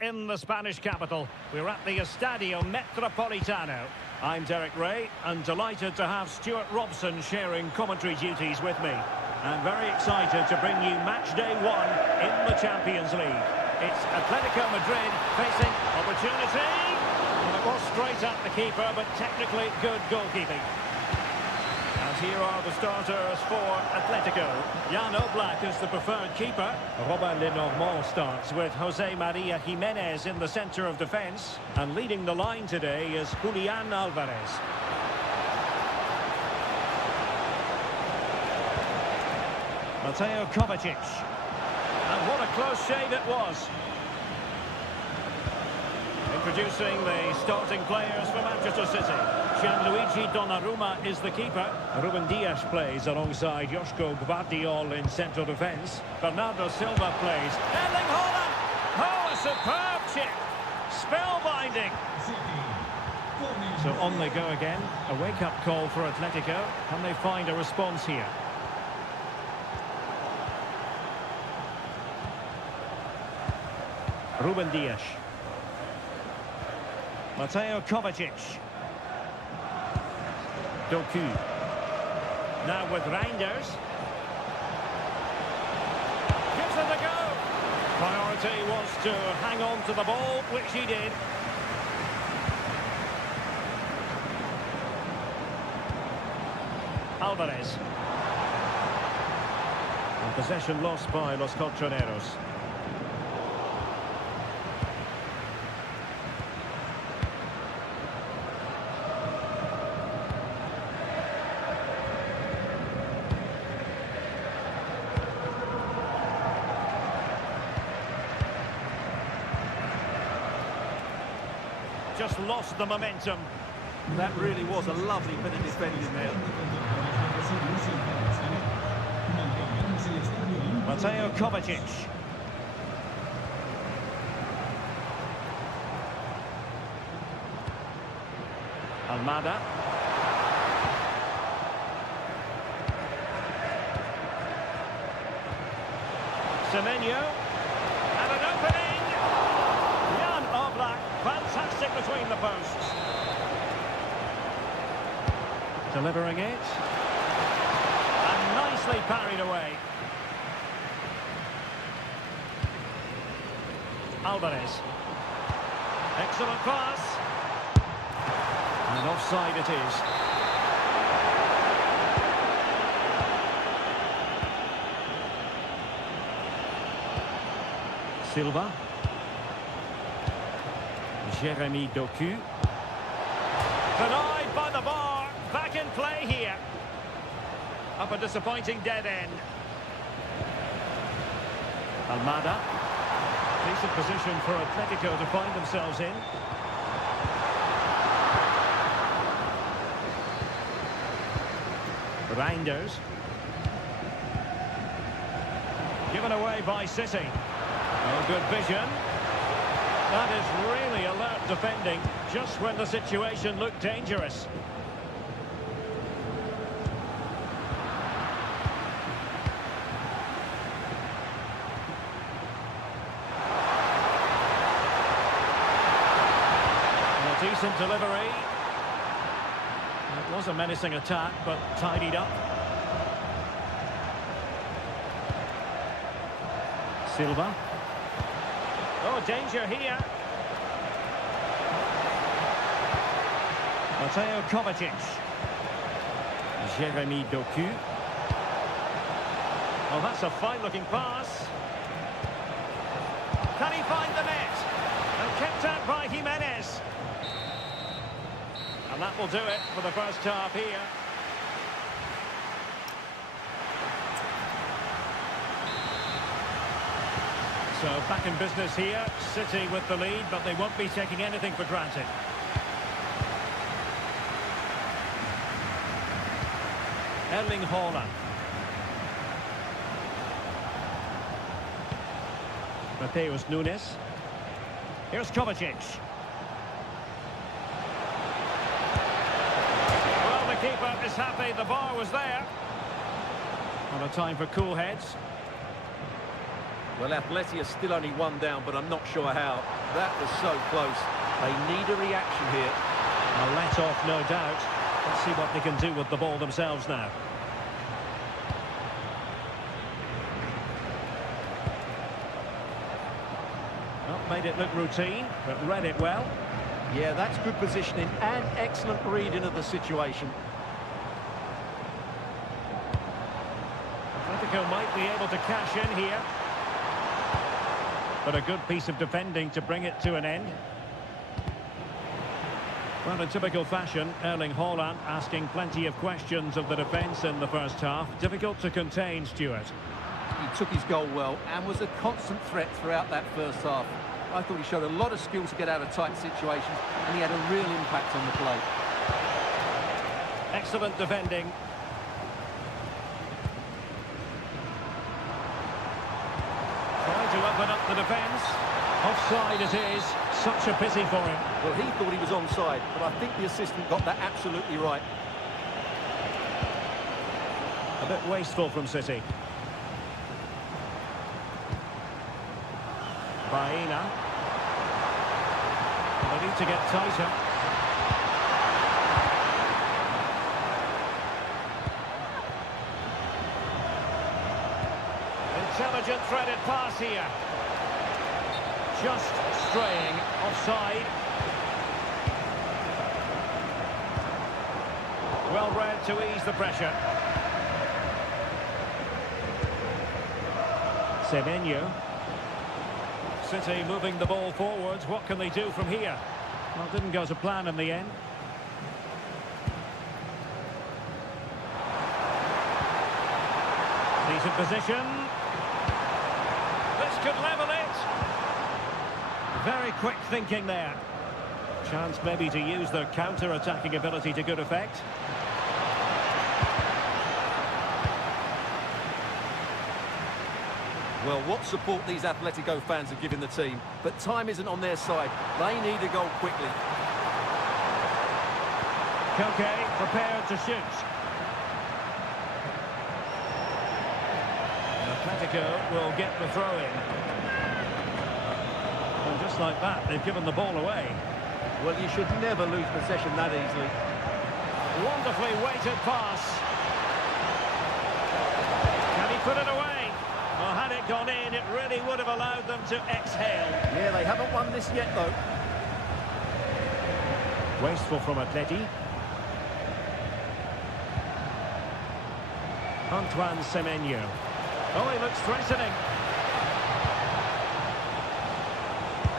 in the Spanish capital. We're at the Estadio Metropolitano. I'm Derek Ray, and delighted to have Stuart Robson sharing commentary duties with me. I'm very excited to bring you match day 1 in the Champions League. It's Atletico Madrid facing opportunity. Well, it was straight at the keeper, but technically good goalkeeping. And here are the starters for Atletico. Jan Oblak is the preferred keeper. Robin Lenormand starts with Jose Maria Jimenez in the centre of defence. And leading the line today is Julian Alvarez. Mateo Kovacic. And what a close shave it was. Introducing the starting players for Manchester City. Gianluigi Donnarumma is the keeper. Ruben Dias plays alongside Joško Gvardiol in central defence. Bernardo Silva plays. Erling Haaland! Oh, a superb chip! Spellbinding! So on they go again. A wake-up call for Atletico. Can they find a response here? Ruben Dias. Mateo Kovacic. Doku. Now with Reinders. Gives it a go. Priority was to hang on to the ball, which he did. Alvarez. And possession lost by Los Colchoneros. Just lost the momentum. That really was a lovely bit of defending there. Mateo Kovacic. Almada. Semenyo. And an opening. Jan Oblak. Fantastic between the posts. Delivering it. And nicely parried away. Alvarez. Excellent pass. And offside it is. Silva. Jeremy Doku. Denied by the bar. Back in play here. Up a disappointing dead end. Almada. Decent position for Atletico to find themselves in. Reinders. Given away by City. Oh, good vision. That is really alert defending, just when the situation looked dangerous. And a decent delivery. It was a menacing attack, but tidied up. Silva. Oh, danger here. Mateo Kovacic. Jeremy Doku. Oh, that's a fine-looking pass. Can he find the net? And kept out by Jimenez. And that will do it for the first half here. So back in business here, City with the lead, but they won't be taking anything for granted. Erling Haaland. Mateus Nunes. Here's Kovacic. Well, the keeper is happy the bar was there. Not a time for cool heads. Well, Atleti are still only one down, but I'm not sure how. That was so close. They need a reaction here. A let-off, no doubt. Let's see what they can do with the ball themselves now. Well, made it look routine, but read it well. Yeah, that's good positioning and excellent reading of the situation. Atletico might be able to cash in here. But a good piece of defending to bring it to an end. Well, in typical fashion, Erling Haaland asking plenty of questions of the defence in the first half. Difficult to contain, Stuart. He took his goal well and was a constant threat throughout that first half. I thought he showed a lot of skill to get out of tight situations, and he had a real impact on the play. Excellent defending. Trying to open up the defence. Offside it is. Such a pity for him. Well, he thought he was onside, but I think the assistant got that absolutely right. A bit wasteful from City. Baena. They need to get tighter. Intelligent threaded pass here. Just straying offside. Well read to ease the pressure. Semenyo. City moving the ball forwards. What can they do from here? Well, didn't go to plan in the end. Decent position. This could level it. Very quick thinking there. Chance maybe to use their counter-attacking ability to good effect. Well, what support these Atletico fans are giving the team, but time isn't on their side. They need a goal quickly. Koke prepared to shoot. Atletico will get the throw-in. And just like that, they've given the ball away. Well, you should never lose possession that easily. Wonderfully weighted pass. Can he put it away? Well, had it gone in, it really would have allowed them to exhale. Yeah, they haven't won this yet, though. Wasteful from Atleti. Antoine Semenyo. Oh, he looks threatening.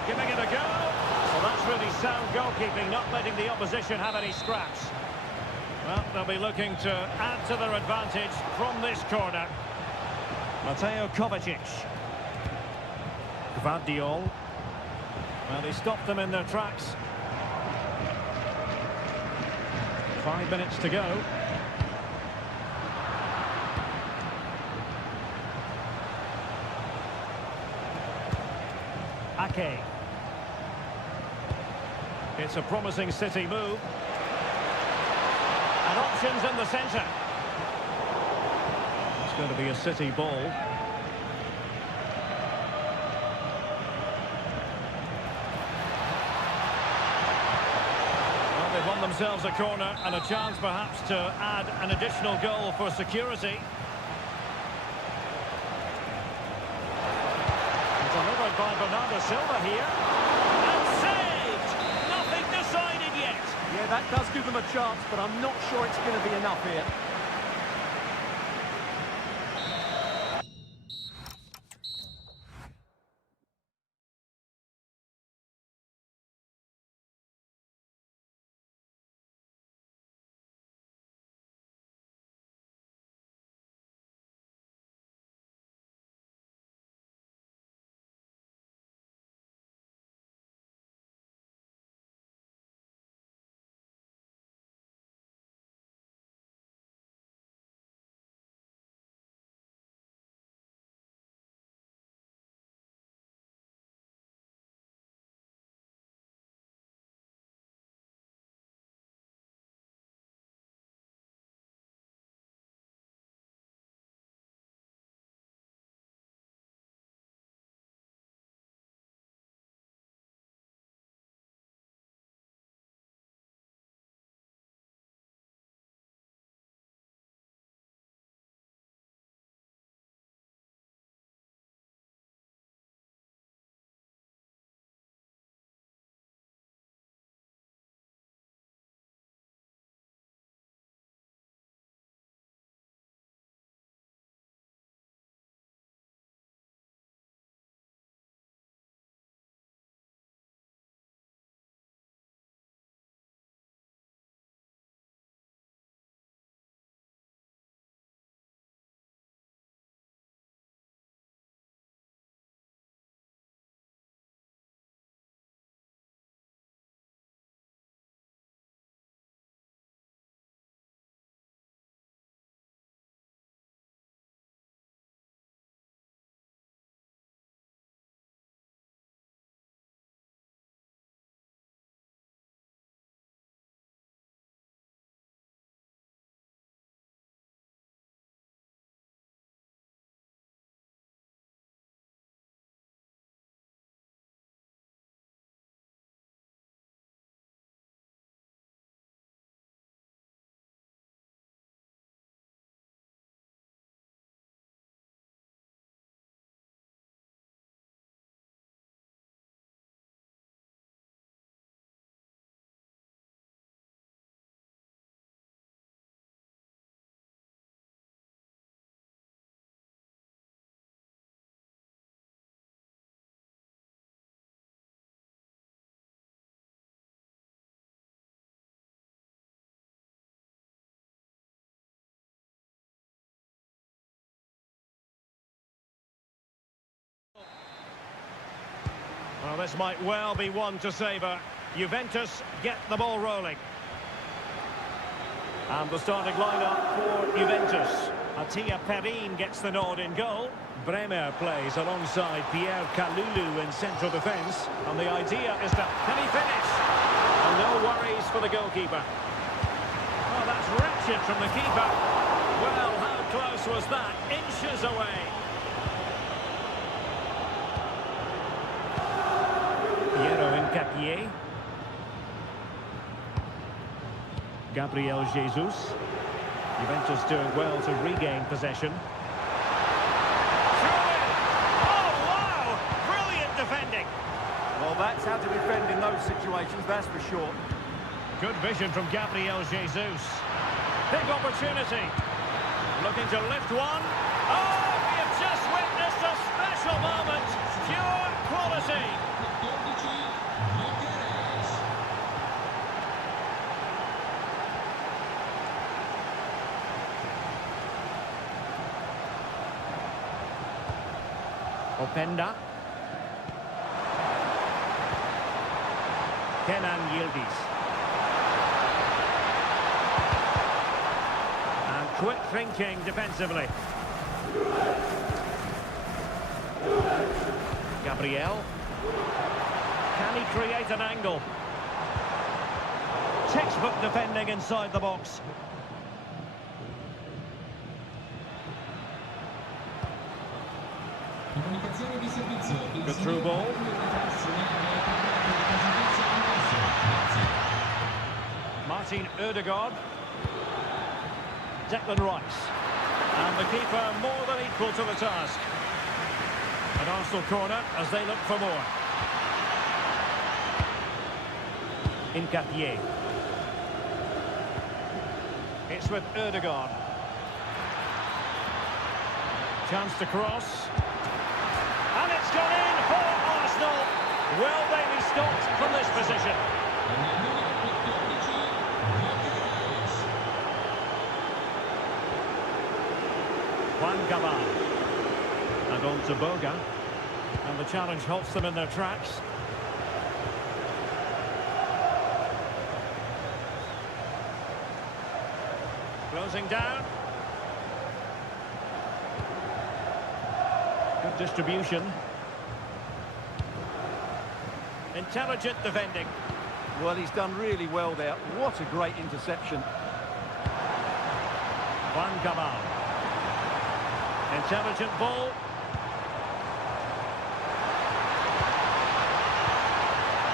Giving it a go. Well, that's really sound goalkeeping, not letting the opposition have any scraps. Well, they'll be looking to add to their advantage from this corner. Mateo Kovacic. Gvardiol. Well, he stopped them in their tracks. 5 minutes to go. Ake. It's a promising City move. And options in the centre. It's going to be a City ball. Well, they've won themselves a corner and a chance perhaps to add an additional goal for security. Delivered by Bernardo Silva here. And saved! Nothing decided yet. Yeah, that does give them a chance, but I'm not sure it's going to be enough here. Well, this might well be one to savour. Juventus get the ball rolling. And the starting lineup for Juventus. Attia Perin gets the nod in goal. Bremer plays alongside Pierre Kalulu in central defence. And the idea is to... Can he finish? And no worries for the goalkeeper. Oh, that's wretched from the keeper. Well, how close was that? Inches away. Piero Incapié. Gabriel Jesus. Juventus doing well to regain possession. Oh, wow! Brilliant defending. Well, that's how to defend in those situations, that's for sure. Good vision from Gabriel Jesus. Big opportunity. Looking to lift one. Oh, we have just witnessed a special moment. Pure quality. Openda. Kenan Yildiz. And quick thinking defensively. Gabriel. Can he create an angle? Textbook defending inside the box. Good through ball. Martin Ødegaard. Declan Rice. And the keeper more than equal to the task. An Arsenal corner as they look for more. Incapié. It's with Ødegaard. Chance to cross. And it's gone in for Arsenal. Will they be stopped from this position? Juan Cabal. And on to Boga. And the challenge halts them in their tracks. Closing down. Good distribution. Intelligent defending. Well, he's done really well there. What a great interception. Juan Cabal. Intelligent ball.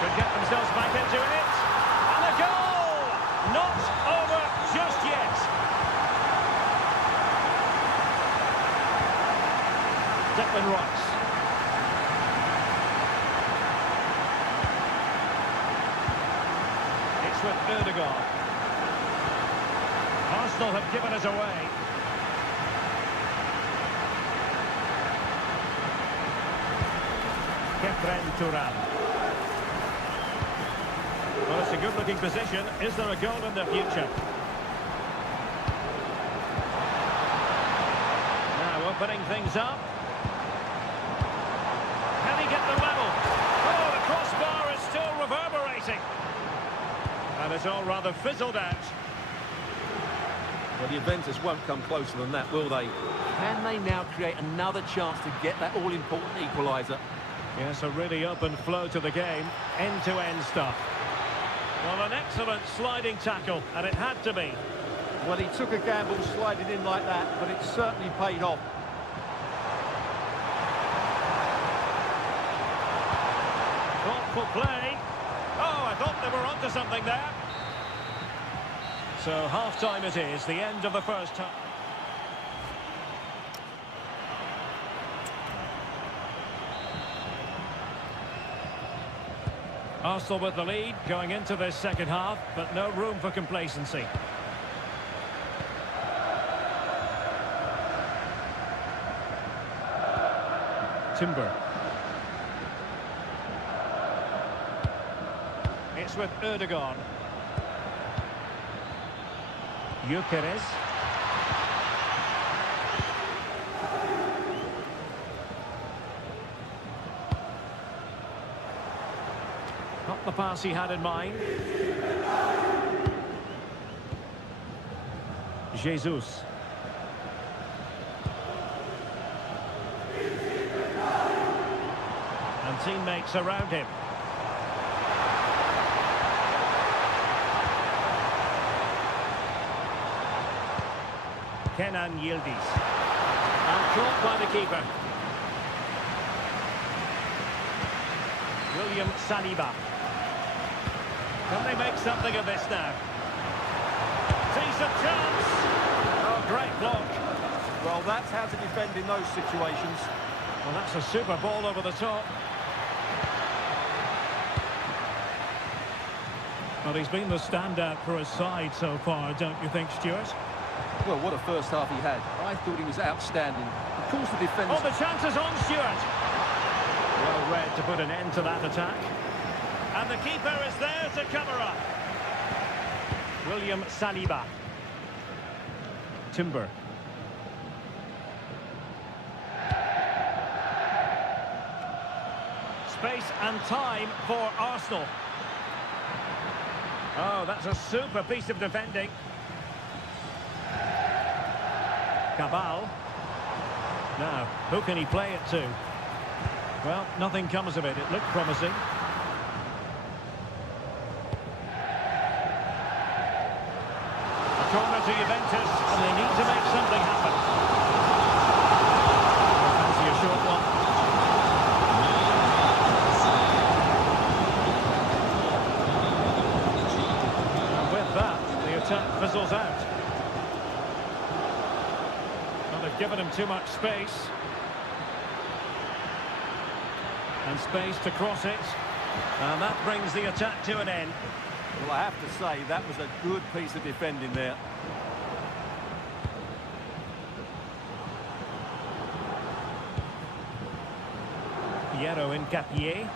Could get themselves back into it. And the goal! Not over just yet. Declan Rice. It's with Ødegaard. Arsenal have given us away. Kefren Turan. Well, it's a good-looking position. Is there a goal in the future? Now opening things up. Can he get the level? Oh, the crossbar is still reverberating. And it's all rather fizzled out. Well, Juventus won't come closer than that, will they? Can they now create another chance to get that all-important equaliser? Yes, a really open flow to the game. End-to-end stuff. Well, an excellent sliding tackle, and it had to be. Well, he took a gamble sliding in like that, but it certainly paid off. Thoughtful play. Oh, I thought they were onto something there. So half-time it is, the end of the first half. Arsenal with the lead going into this second half, but no room for complacency. Timber. It's with Ødegaard. Gyökeres. the pass he had in mind. Jesus. And teammates around him. Kenan Yildiz. And caught by the keeper. William Saliba. Can they make something of this now? Decent chance. Oh, great block. Well, that's how to defend in those situations. Well, that's a super ball over the top. Well, he's been the standout for his side so far, don't you think, Stuart? Well, what a first half he had. I thought he was outstanding. Of course, the defence... Oh, the chance is on, Stuart. Well read to put an end to that attack. And the keeper is there to cover up. William Saliba. Timber. Space and time for Arsenal. Oh, that's a super piece of defending. Cabal. Now, who can he play it to? Well, nothing comes of it. It looked promising. A corner to Juventus, and they need to make something happen. Fancy a short one. And with that, the attack fizzles out. Well, they've given him too much space. And space to cross it. And that brings the attack to an end. Well, I have to say, that was a good piece of defending there. Piero Incapié.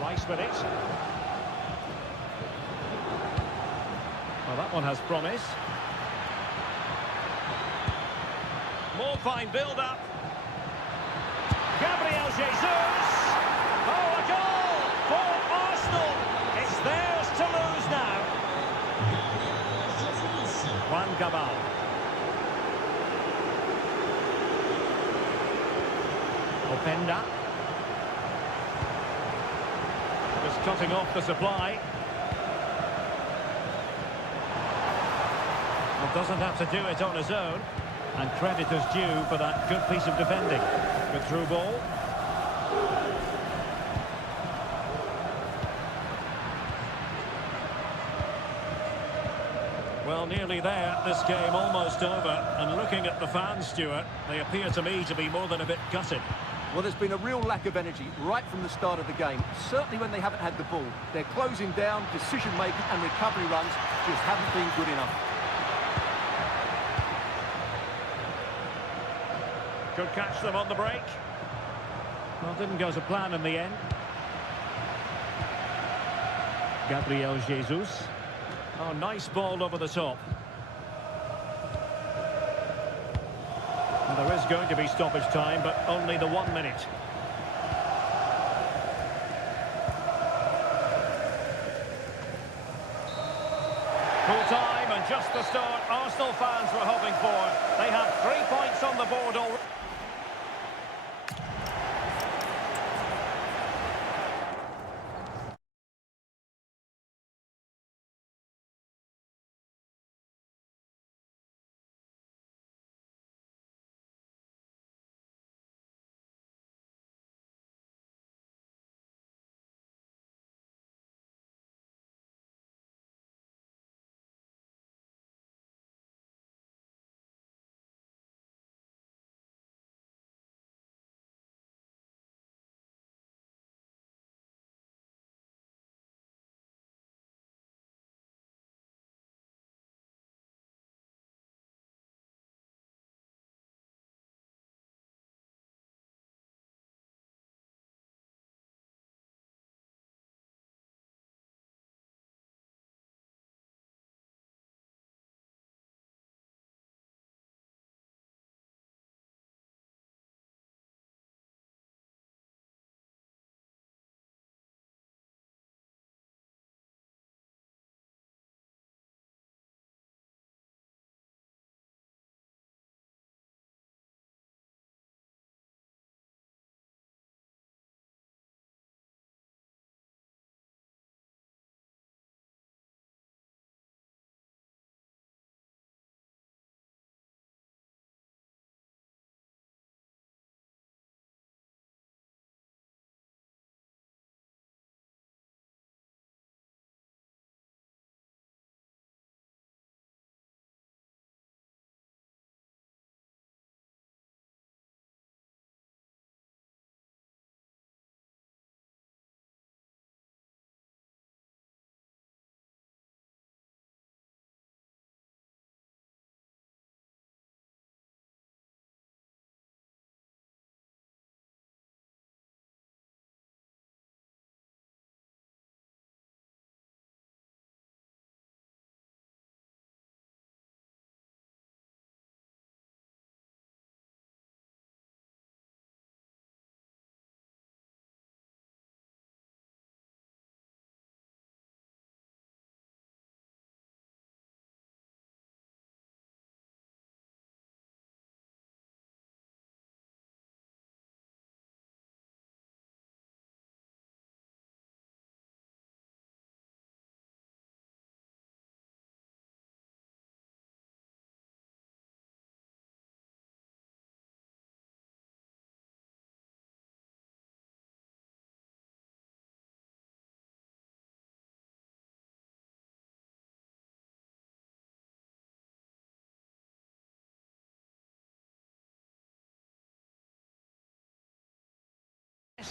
Rice with it. Well, that one has promise. More fine build-up. Gabriel Jesus! Oh, a goal for Arsenal! It's theirs to lose now. Juan Cabal. Openda. Just cutting off the supply. Well, doesn't have to do it on his own. And credit is due for that good piece of defending. Good through ball. Well, nearly there. This game almost over. And looking at the fans, Stuart, they appear to me to be more than a bit gutted. Well, there's been a real lack of energy right from the start of the game. Certainly when they haven't had the ball. They're closing down, decision-making and recovery runs just haven't been good enough. Could catch them on the break. Well, didn't go to plan in the end. Gabriel Jesus. Oh, nice ball over the top. And there is going to be stoppage time, but only the 1 minute. Full time and just the start Arsenal fans were hoping for. They have 3 points on the board already.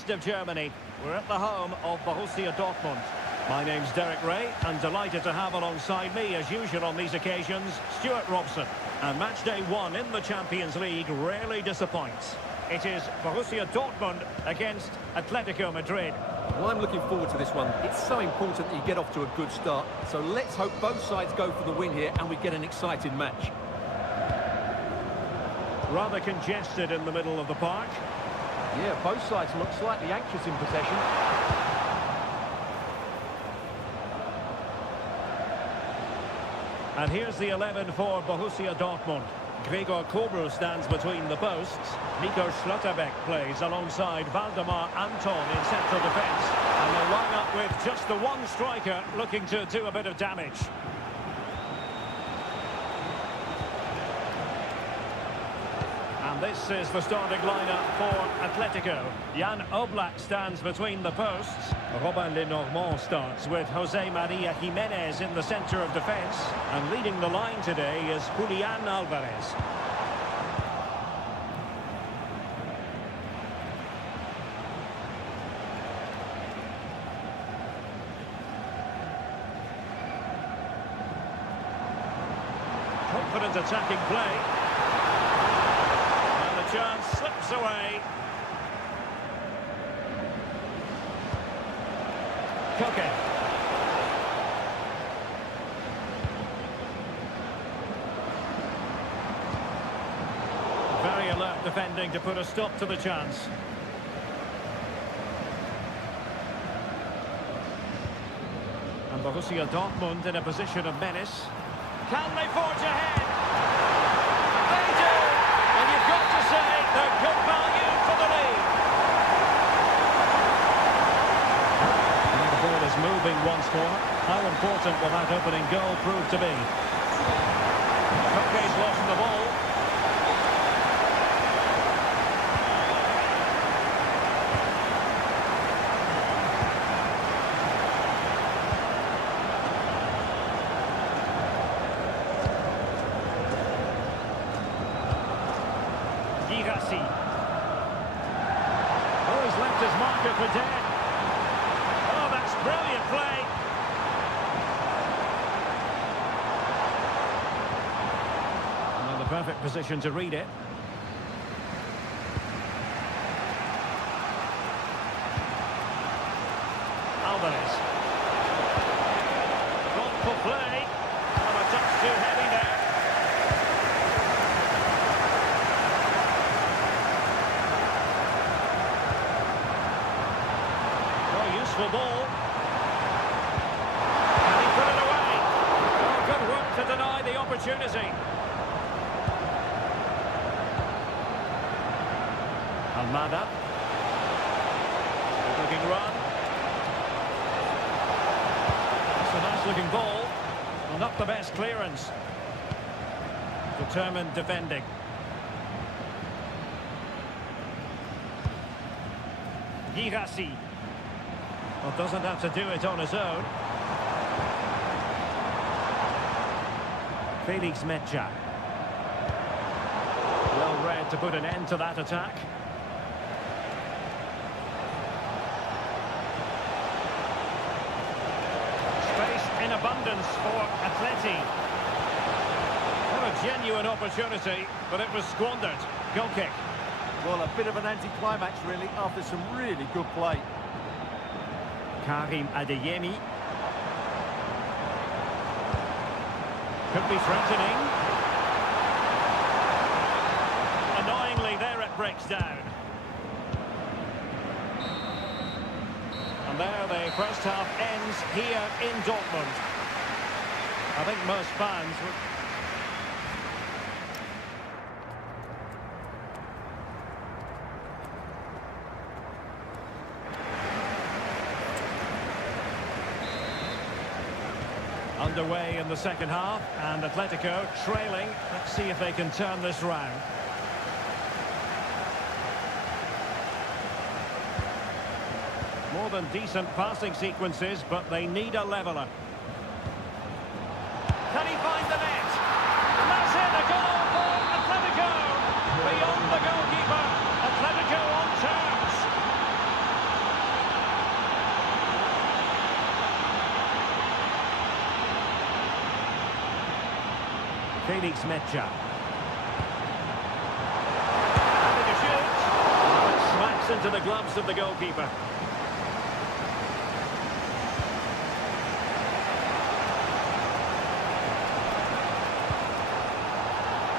east of Germany. We're at the home of Borussia Dortmund. My name's Derek Ray, and delighted to have alongside me, as usual on these occasions, Stuart Robson. And match day one in the Champions League rarely disappoints. It is Borussia Dortmund against Atletico Madrid. Well, I'm looking forward to this one. It's so important that you get off to a good start. So let's hope both sides go for the win here and we get an exciting match. Rather congested in the middle of the park. Yeah, both sides look slightly anxious in possession. And here's the 11 for Borussia Dortmund. Gregor Kobel stands between the posts. Nico Schlotterbeck plays alongside Valdemar Anton in central defence. And they line up with just the one striker looking to do a bit of damage. And this is the starting lineup for Atletico. Jan Oblak stands between the posts. Robin Lenormand starts with Jose Maria Jimenez in the centre of defence. And leading the line today is Julian Alvarez. Confident attacking play. Chance slips away. Koke. Very alert defending to put a stop to the chance. And Borussia Dortmund in a position of menace. Can they forge ahead? They do! And you've got to say they're good value for the lead. And the ball is moving once more. How important will that opening goal prove to be? Koke's lost the ball. Oh, he's left his marker for dead. Oh, that's brilliant play. And the perfect position to read it. Alvarez. Thoughtful play. Oh, a touch too heavy there. Useful ball. And he put it away. Oh, good work to deny the opportunity. Almada. Good looking run. It's a nice looking ball. Well, not the best clearance. Determined defending. Girassi. Well, doesn't have to do it on his own. Felix Medja. Well read to put an end to that attack. Space in abundance for Atleti. What a genuine opportunity, but it was squandered. Goal kick. Well, a bit of an anticlimax, really, after some really good play. Karim Adeyemi. Could be threatening. Annoyingly, there it breaks down. And there the first half ends here in Dortmund. I think most fans would... Underway in the second half, and Atletico trailing. Let's see if they can turn this round. More than decent passing sequences, but they need a leveller. Can he find the net? And that's it, a goal for Atletico! Beyond the goalkeeper, Atletico on terms. Felix Mecha. Having a shoot. Oh, it smacks into the gloves of the goalkeeper.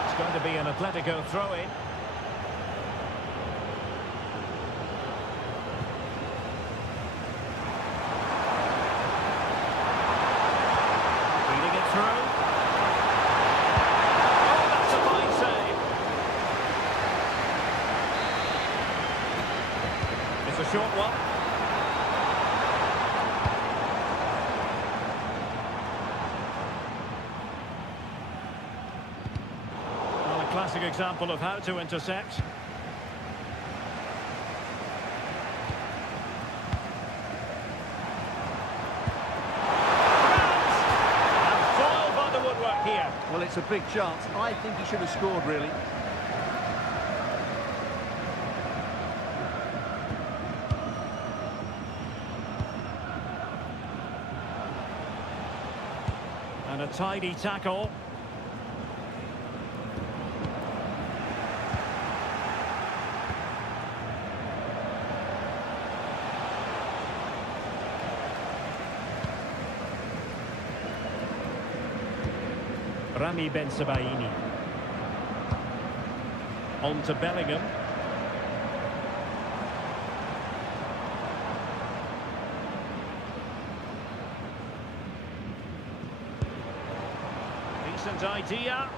It's going to be an Atletico throw-in. Feeding it through. Oh, that's a fine save. It's a short one. Well, a classic example of how to intercept. Here. Well, it's a big chance. I think he should have scored, really. And a tidy tackle. Rami Ben Sebaini. On to Bellingham. Decent idea.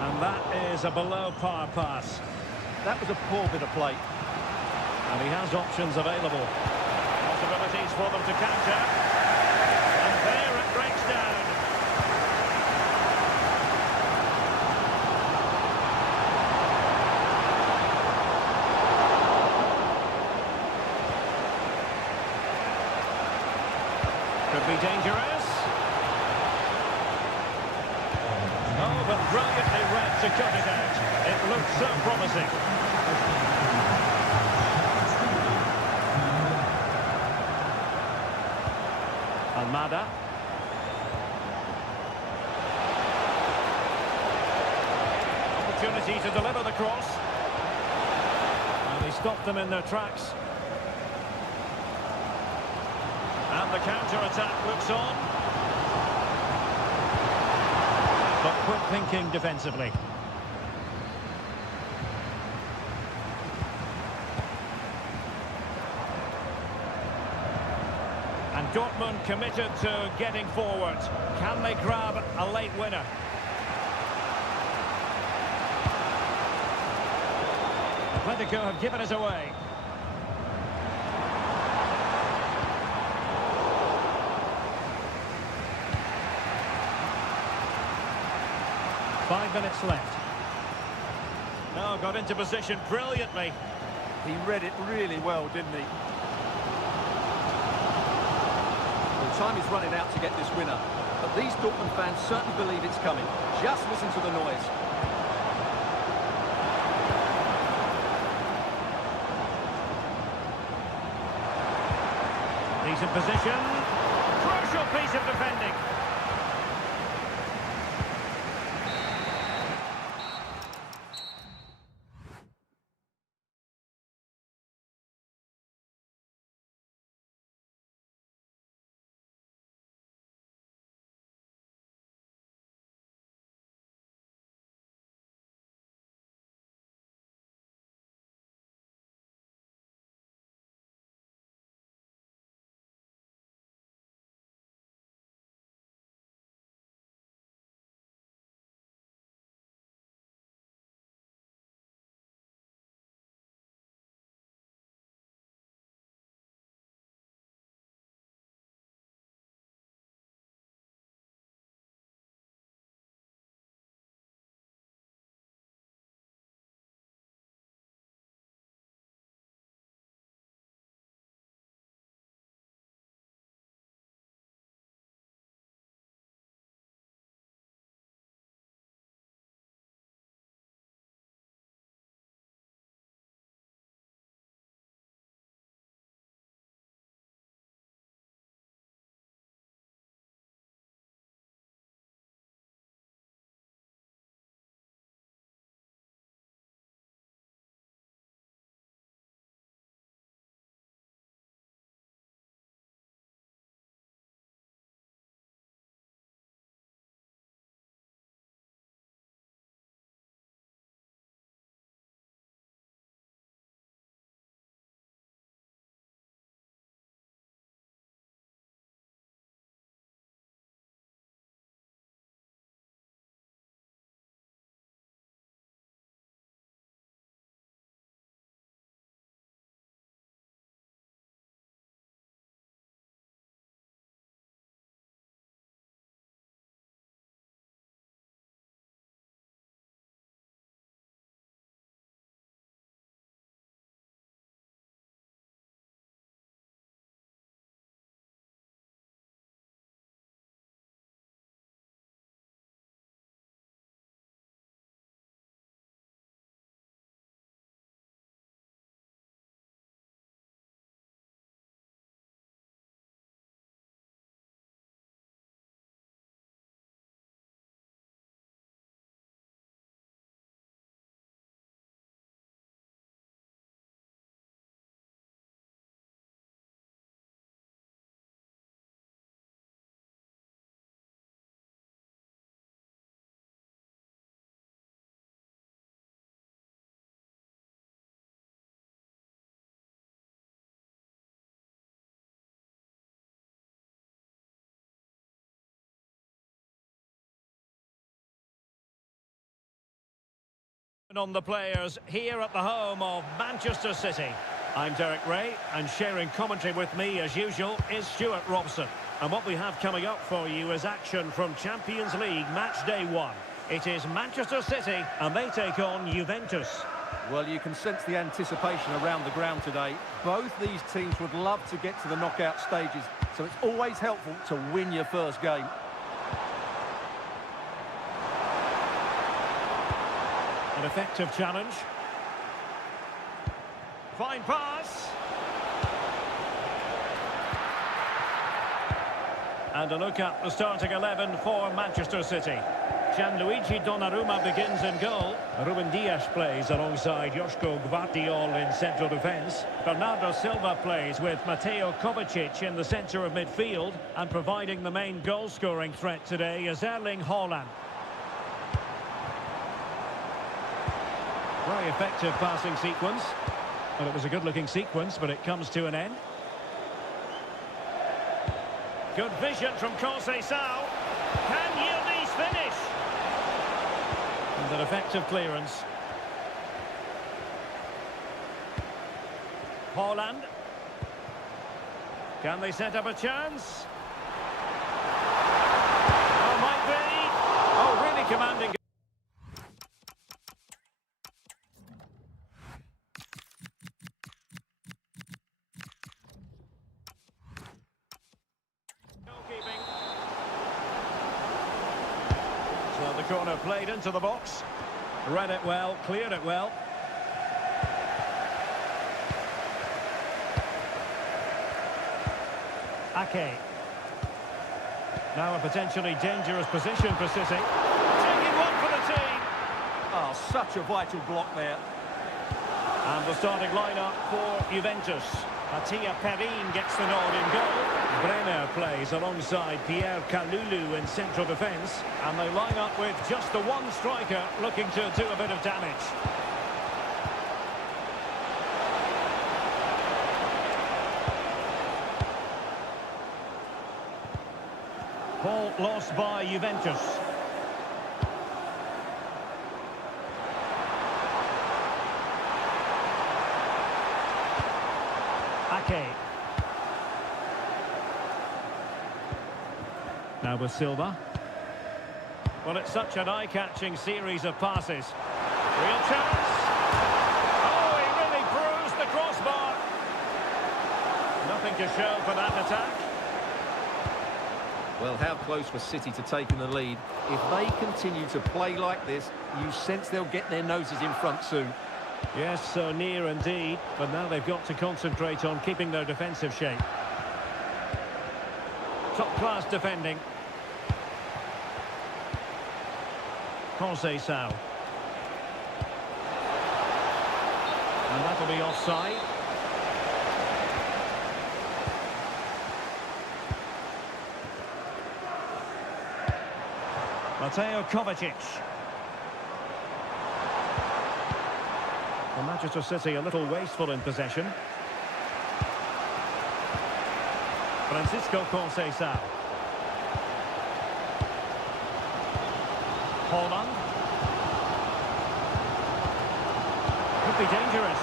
And that is a below par pass. That was a poor bit of play. And he has options available. Possibilities for them to counter. And there it breaks down. Could be dangerous. Oh, but brilliantly read to cut it out. It looked so promising. Almada. Opportunity to deliver the cross. And he stopped them in their tracks. And the counter-attack looks on. But quick thinking defensively. And Dortmund committed to getting forward. Can they grab a late winner? Atletico have given it away. Five minutes left. Oh, got into position brilliantly. He read it really well, didn't he? Well, time is running out to get this winner. But these Dortmund fans certainly believe it's coming. Just listen to the noise. Decent position. Crucial piece of defending. On the players here at the home of Manchester City. I'm Derek Ray, and sharing commentary with me as usual is Stuart Robson. And what we have coming up for you is action from Champions League match day 1. It is Manchester City and they take on Juventus. Well, you can sense the anticipation around the ground today. Both these teams would love to get to the knockout stages, so it's always helpful to win your first game. An effective challenge. Fine pass. And a look at the starting 11 for Manchester City. Gianluigi Donnarumma begins in goal. Ruben Dias plays alongside Joško Gvardiol in central defence. Bernardo Silva plays with Mateo Kovacic in the centre of midfield. And providing the main goal-scoring threat today is Erling Haaland. Very effective passing sequence. Well, it was a good-looking sequence, but it comes to an end. Good vision from Conceição. Can Yildiz finish? And an effective clearance. Haaland. Can they set up a chance? Oh, might be. Oh, really commanding. So the corner played into the box. Read it well, cleared it well. Ake. Now a potentially dangerous position for City. Taking one for the team. Oh, such a vital block there. And the starting lineup for Juventus. Mattia Perin gets the nod in goal. Brenner plays alongside Pierre Kalulu in central defence. And they line up with just the one striker looking to do a bit of damage. Ball lost by Juventus. Ake. Now with Silva. Well, it's such an eye-catching series of passes. Real chance. Oh, he really bruised the crossbar. Nothing to show for that attack. Well, how close was City to taking the lead? If they continue to play like this, you sense they'll get their noses in front soon. Yes, so near indeed, but now they've got to concentrate on keeping their defensive shape. Top-class defending. Conceição. And that'll be offside. Mateo Kovacic. Well, Manchester City a little wasteful in possession. Francisco Conceição. Haaland. Could be dangerous.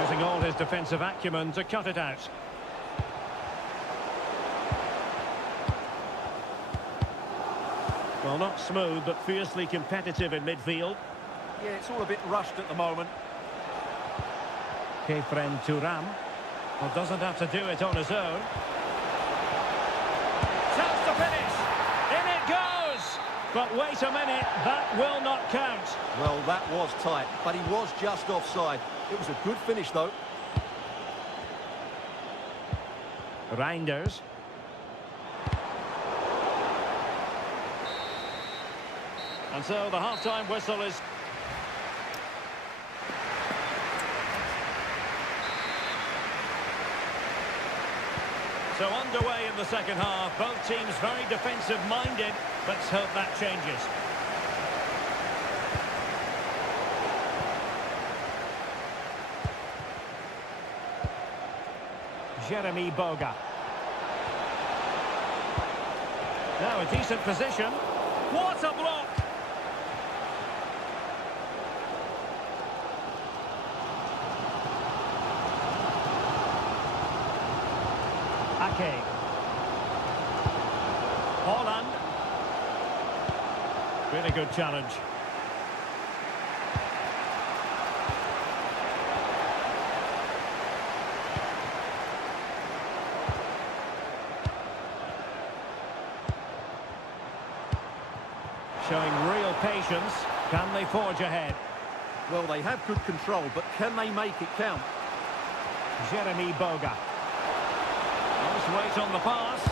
Using all his defensive acumen to cut it out. Well, not smooth, but fiercely competitive in midfield. Yeah, it's all a bit rushed at the moment. Kefren Turam. Well, doesn't have to do it on his own. Chance to finish. In it goes. But wait a minute, that will not count. Well, that was tight, but he was just offside. It was a good finish, though. Reinders. And so the half-time whistle is... So underway in the second half, both teams very defensive-minded. Let's hope that changes. Jeremy Boga. Now a decent position. What a block! Ake. Holland. Really good challenge. Showing real patience. Can they forge ahead? Well, they have good control, but can they make it count? Jeremy Boga. Nice weight on the pass. Oh,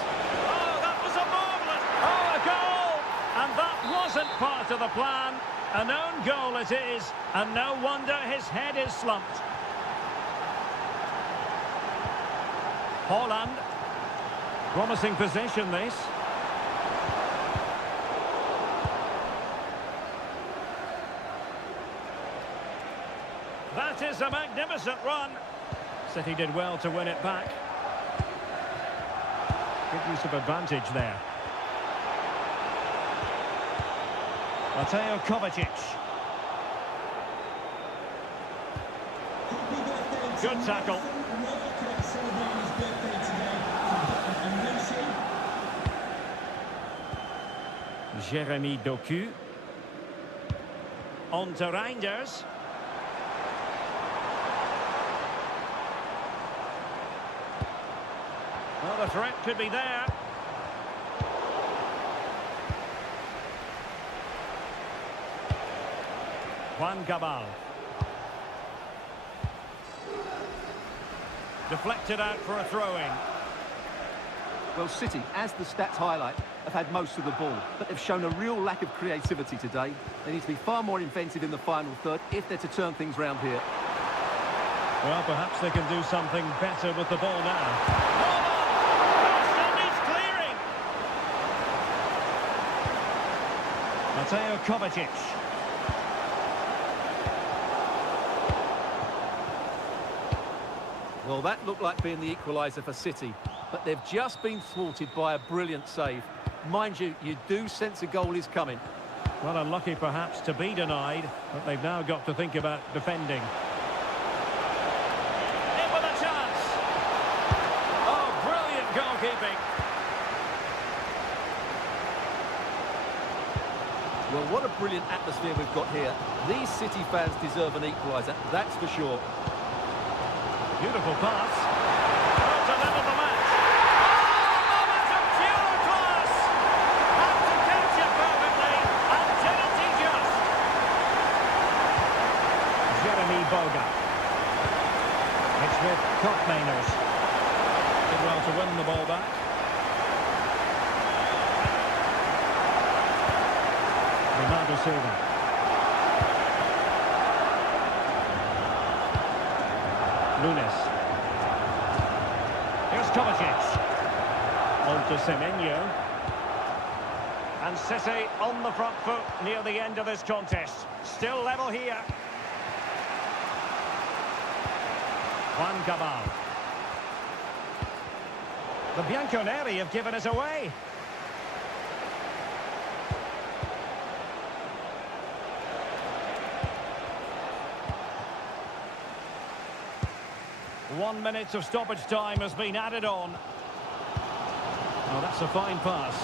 that was a marvellous... Oh, a goal! And that wasn't part of the plan. An own goal it is, and no wonder his head is slumped. Holland. Promising possession, this. That is a magnificent run. City did well to win it back. Good use of advantage there. Mateo Kovacic. Good tackle. Jeremy Doku. On to Reinders. Well, the threat could be there. Juan Cabal. Deflected out for a throw-in. Well, City, as the stats highlight, have had most of the ball, but they've shown a real lack of creativity today. They need to be far more inventive in the final third if they're to turn things round here. Well, perhaps they can do something better with the ball now. Mateo Kovacic. Well, that looked like being the equaliser for City, but they've just been thwarted by a brilliant save. Mind you, you do sense a goal is coming. Well, unlucky perhaps to be denied, but they've now got to think about defending. In with a chance. Oh, brilliant goalkeeping. Well, what a brilliant atmosphere we've got here. These City fans deserve an equaliser, that's for sure. Beautiful pass. To level the match. Oh, moment of pure class. Had to catch it perfectly, and didn't he just? Jeremy Boga. It's with Koopmeiners. Did well to win the ball back. Bernardo Silva. Nunes. Here's Kovacic. On to Semenyo. And City on the front foot near the end of this contest. Still level here. Juan Cabal. The Bianconeri have given it away. One minute of stoppage time has been added on. Oh, that's a fine pass.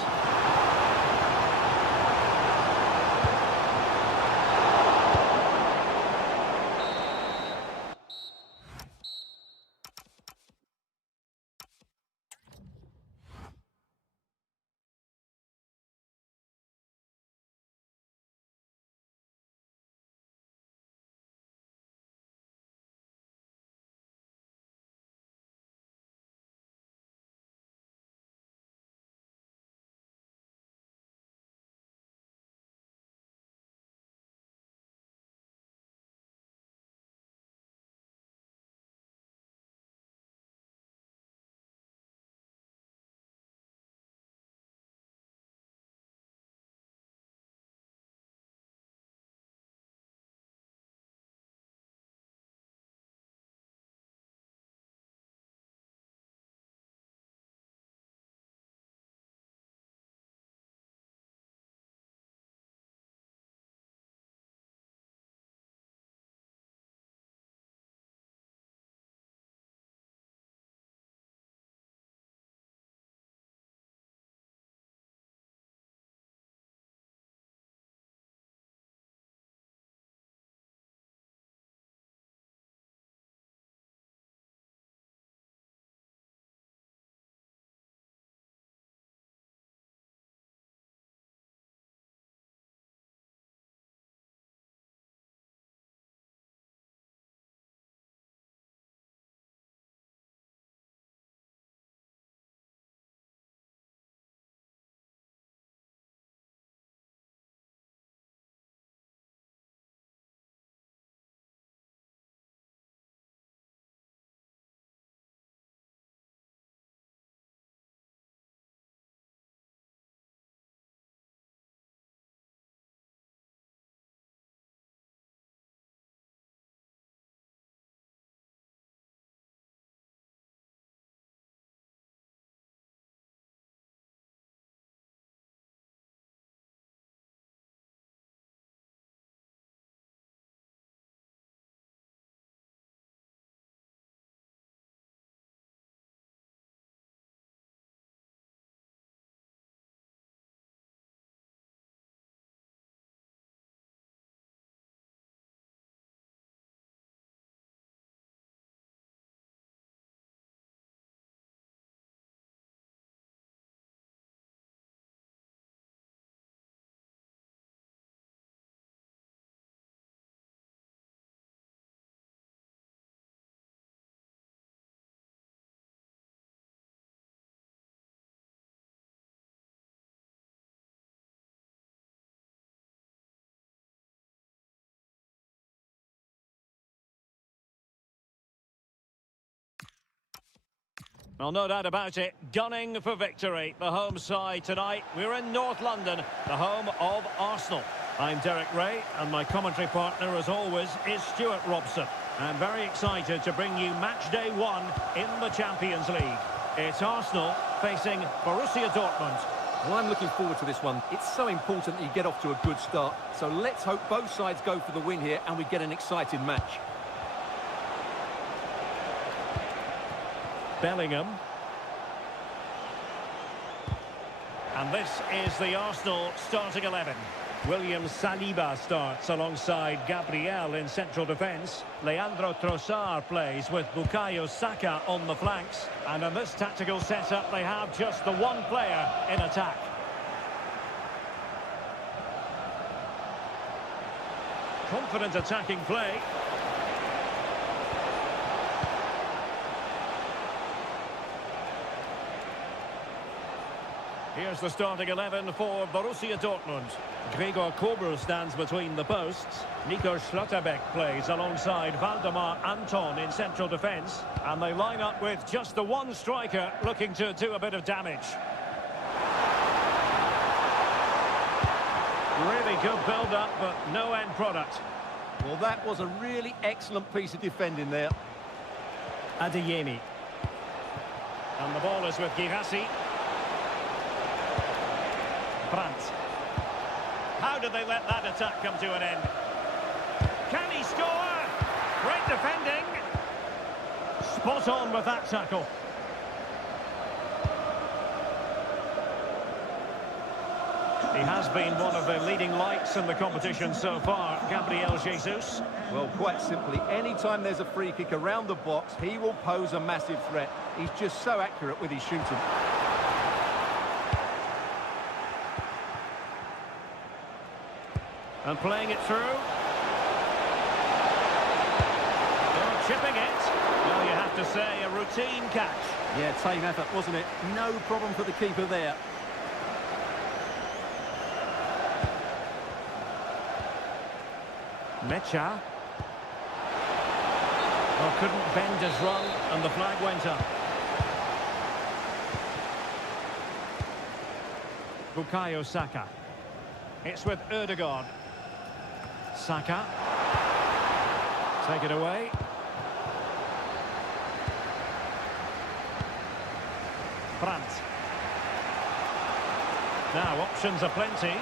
Well, no doubt about it, gunning for victory. The home side tonight. We're in North London, the home of Arsenal. I'm Derek Ray, and my commentary partner, as always, is Stuart Robson. I'm very excited to bring you match day 1 in the Champions League. It's Arsenal facing Borussia Dortmund. Well, I'm looking forward to this one. It's so important that you get off to a good start. So let's hope both sides go for the win here and we get an exciting match. Bellingham. And this is the Arsenal starting 11. William Saliba starts alongside Gabriel in central defence. Leandro Trossard plays with Bukayo Saka on the flanks. And in this tactical setup, they have just the one player in attack. Confident attacking play. Here's the starting 11 for Borussia Dortmund. Gregor Kobel stands between the posts. Nico Schlotterbeck plays alongside Valdemar Anton in central defence. And they line up with just the one striker looking to do a bit of damage. Really good build-up, but no end product. Well, that was a really excellent piece of defending there. Adeyemi. And the ball is with Girassi. Brandt. How did they let that attack come to an end? Can he score? Great defending. Spot on with that tackle. He has been one of the leading lights in the competition so far, Gabriel Jesus. Well, quite simply, anytime there's a free kick around the box, he will pose a massive threat. He's just so accurate with his shooting. And playing it through. Oh, chipping it. Well, you have to say, a routine catch. Yeah, team effort, wasn't it? No problem for the keeper there. Mecha. Well, couldn't bend his run, and the flag went up. Bukayo Saka. It's with Ødegaard. Saka. Take it away. Brandt. Now, options are plenty.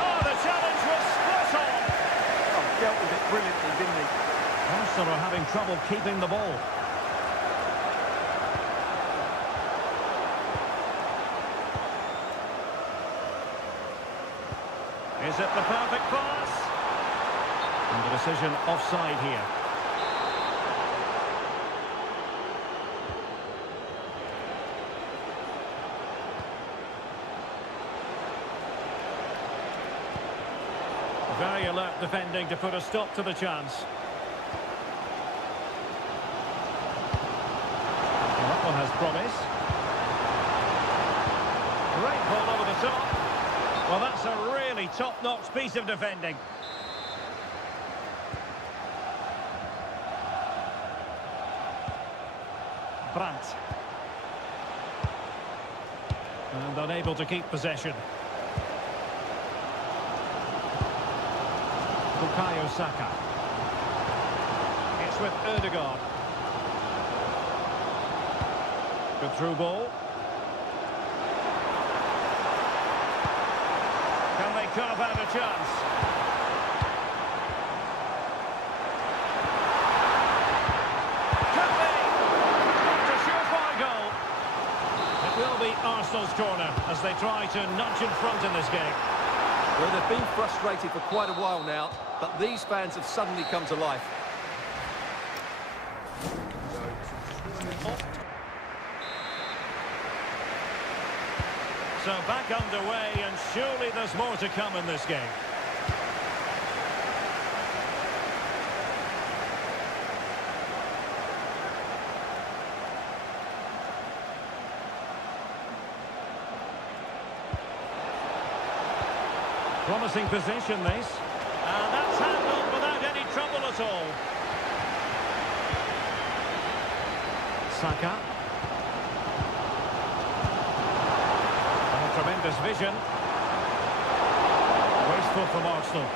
Oh, the challenge was spot on! Oh, dealt with it brilliantly, didn't he? Arsenal are having trouble keeping the ball. Is it the perfect pass? And the decision offside here. Very alert defending to put a stop to the chance. Well, that one has promise. Great ball over the top. Well, that's a really top-notch piece of defending. Brandt. And unable to keep possession. Bukayo Saka. It's with Ødegaard. Good through ball. Can they carve out a chance? Can they? It's a surefire goal. It will be Arsenal's corner as they try to nudge in front in this game. Well, they've been frustrated for quite a while now, but these fans have suddenly come to life. So back underway, and surely there's more to come in this game. Promising position, this. And that's handled without any trouble at all. Saka. And a tremendous vision. Wasteful from Arsenal.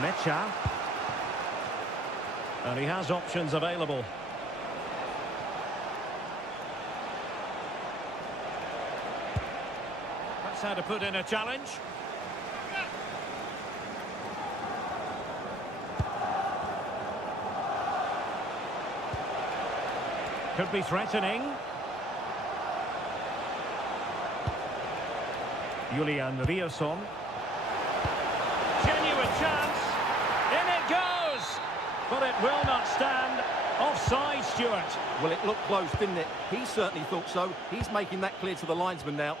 Mecha. And he has options available. That's how to put in a challenge. Could be threatening. Julian Rierson. Genuine chance. In it goes. But it will not stand. Offside, Stuart. Well, it looked close, didn't it? He certainly thought so. He's making that clear to the linesman now.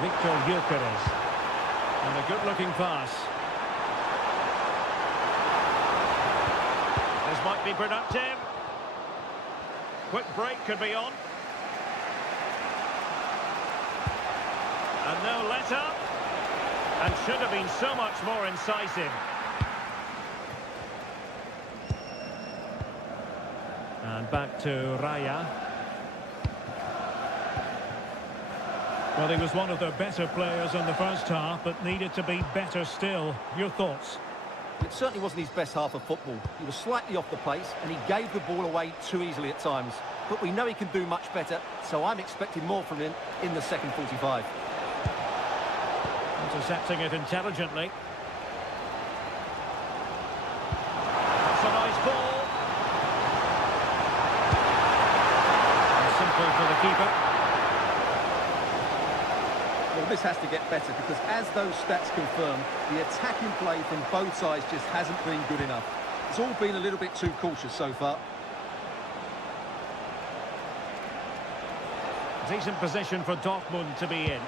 Victor Gyökeres. And a good-looking pass. This might be productive. Quick break could be on. And no let-up. And should have been so much more incisive. And back to Raya. Well, he was one of the better players in the first half, but needed to be better still. Your thoughts? It certainly wasn't his best half of football. He was slightly off the pace, and he gave the ball away too easily at times. But we know he can do much better, so I'm expecting more from him in the second 45. Intercepting it intelligently. That's a nice ball. And simple for the keeper. Well, this has to get better because as those stats confirm, the attacking play from both sides just hasn't been good enough. It's all been a little bit too cautious so far. Decent position for Dortmund to be in.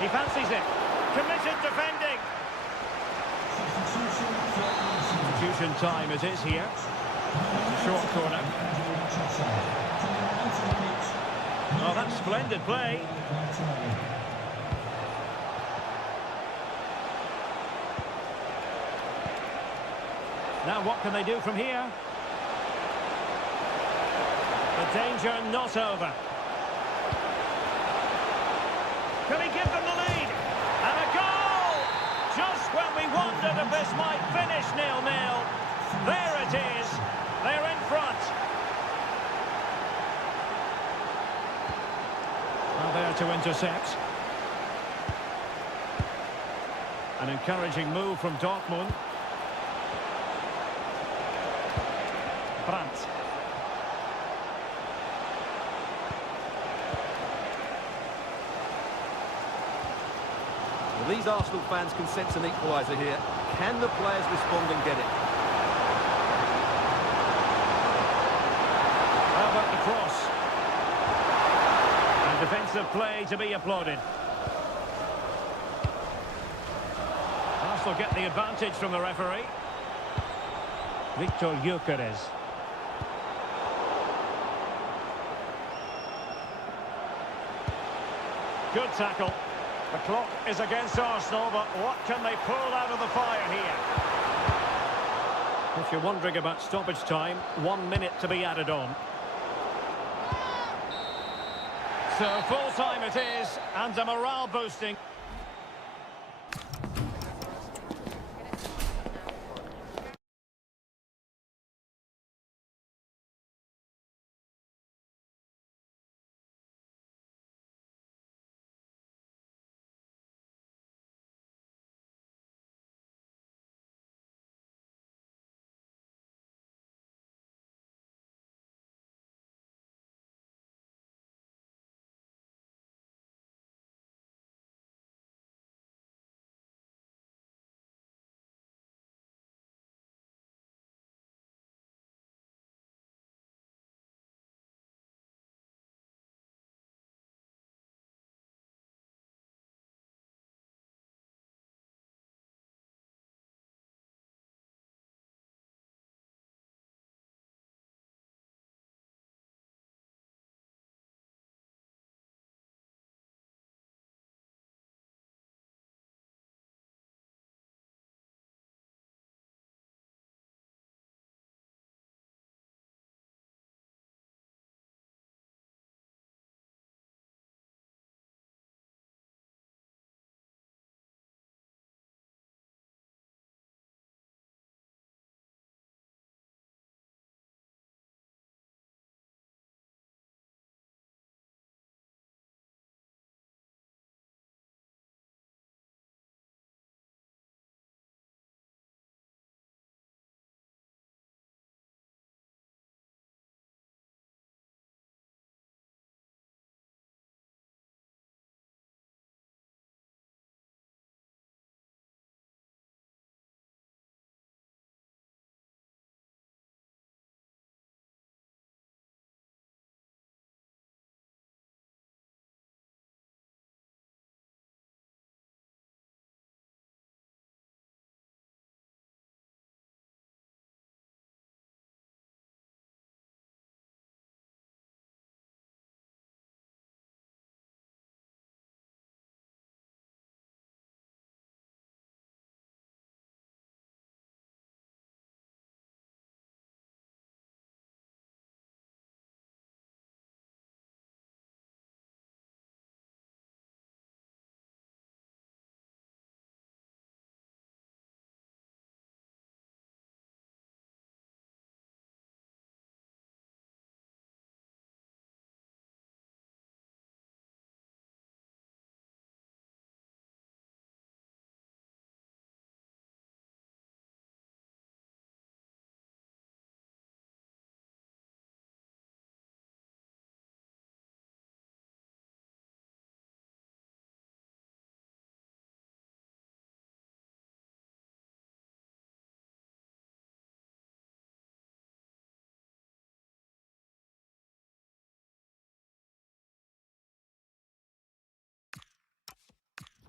He fancies it. Committed defending. Substitution time it is here. It's a short corner. Oh, that's splendid play. Now what can they do from here? The danger not over. Can he give them the lead? And a goal! Just when we wondered if this might finish 0-0. There it is. They're in front. Now there to intercept. An encouraging move from Dortmund. Brandt. Well, these Arsenal fans can sense an equaliser here. Can the players respond and get it? How about the cross? And defensive play to be applauded. Arsenal get the advantage from the referee. Victor Gyökeres. Good tackle. The clock is against Arsenal, but what can they pull out of the fire here? If you're wondering about stoppage time, 1 minute to be added on. So full time it is, and a morale boosting.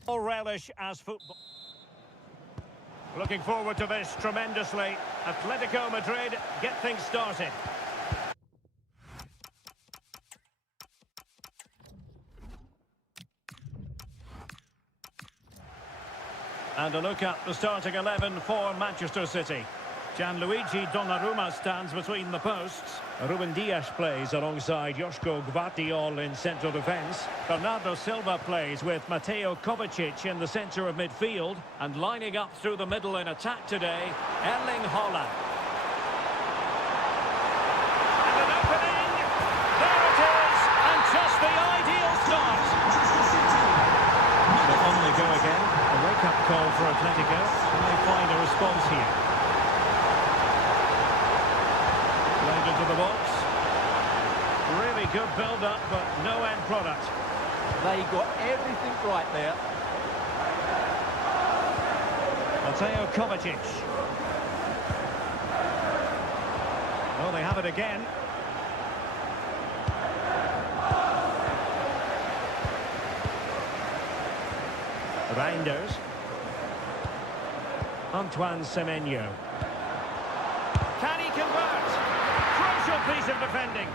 Relish as football. Looking forward to this tremendously. Atletico Madrid get things started. And a look at the starting 11 for Manchester City. Gianluigi Donnarumma stands between the posts. Ruben Dias plays alongside Joško Gvardiol in central defence. Bernardo Silva plays with Mateo Kovacic in the centre of midfield. And lining up through the middle in attack today, Erling Haaland. And an opening! There it is! And just the ideal start! So on they go again. A wake-up call for Atletico. Can they find a response here? Played into the box. Really good build-up, but no end product. They got everything right there. Mateo Kovacic. Oh, they have it again. Reinders. Antoine Semenyo. Can he convert? Crucial piece of defending.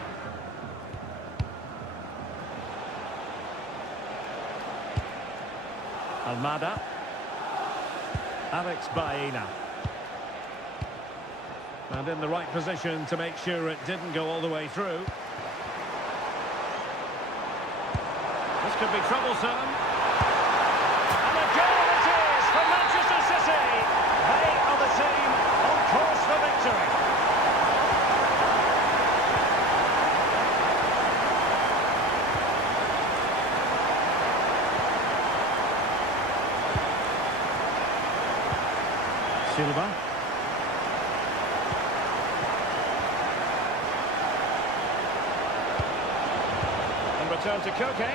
Almada. Alex Baena. And in the right position to make sure it didn't go all the way through. This could be troublesome. And a goal it is for Manchester City. They are the team on course for victory. Silva. And return to Koke.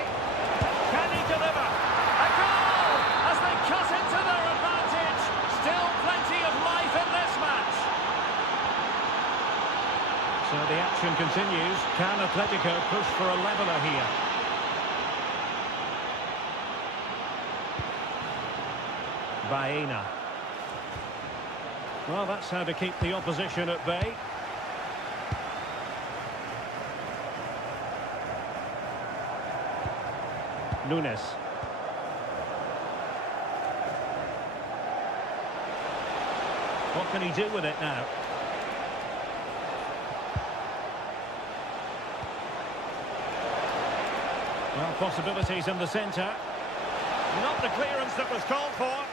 Can he deliver? A goal! As they cut into their advantage. Still plenty of life in this match. So the action continues. Can Atletico push for a leveller here? Baena. Well, that's how to keep the opposition at bay. Nunes. What can he do with it now? Well, possibilities in the centre. Not the clearance that was called for.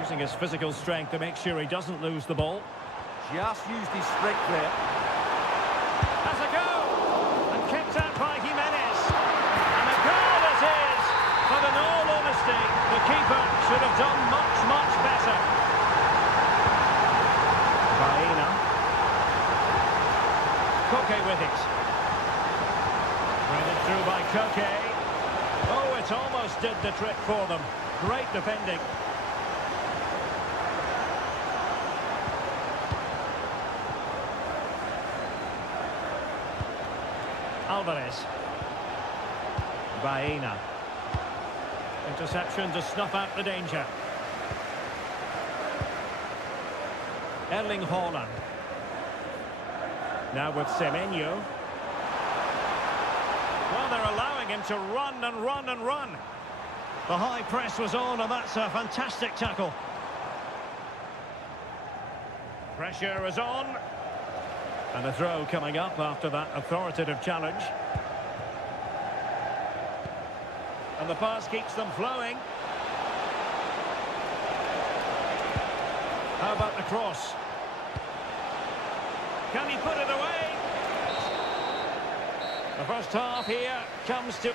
Using his physical strength to make sure he doesn't lose the ball. Just used his strength there. Has a go! And kept out by Jimenez. And a goal it is! But in all honesty, the keeper should have done much, much better. Baena. Koke with it. Threaded through by Koke. Oh, it almost did the trick for them. Great defending. Alvarez. Baena. Interception to snuff out the danger. Erling Haaland. Now with Semenyo. Well, they're allowing him to run and run and run. The high press was on, and that's a fantastic tackle. Pressure is on. And a throw coming up after that authoritative challenge. And the pass keeps them flowing. How about the cross? Can he put it away? The first half here comes to...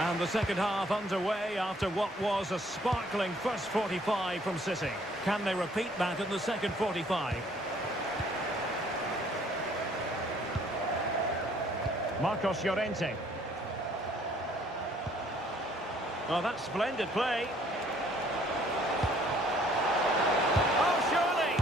And the second half underway after what was a sparkling first 45 from City. Can they repeat that in the second 45? Marcos Llorente. Oh, that's splendid play. Oh, surely!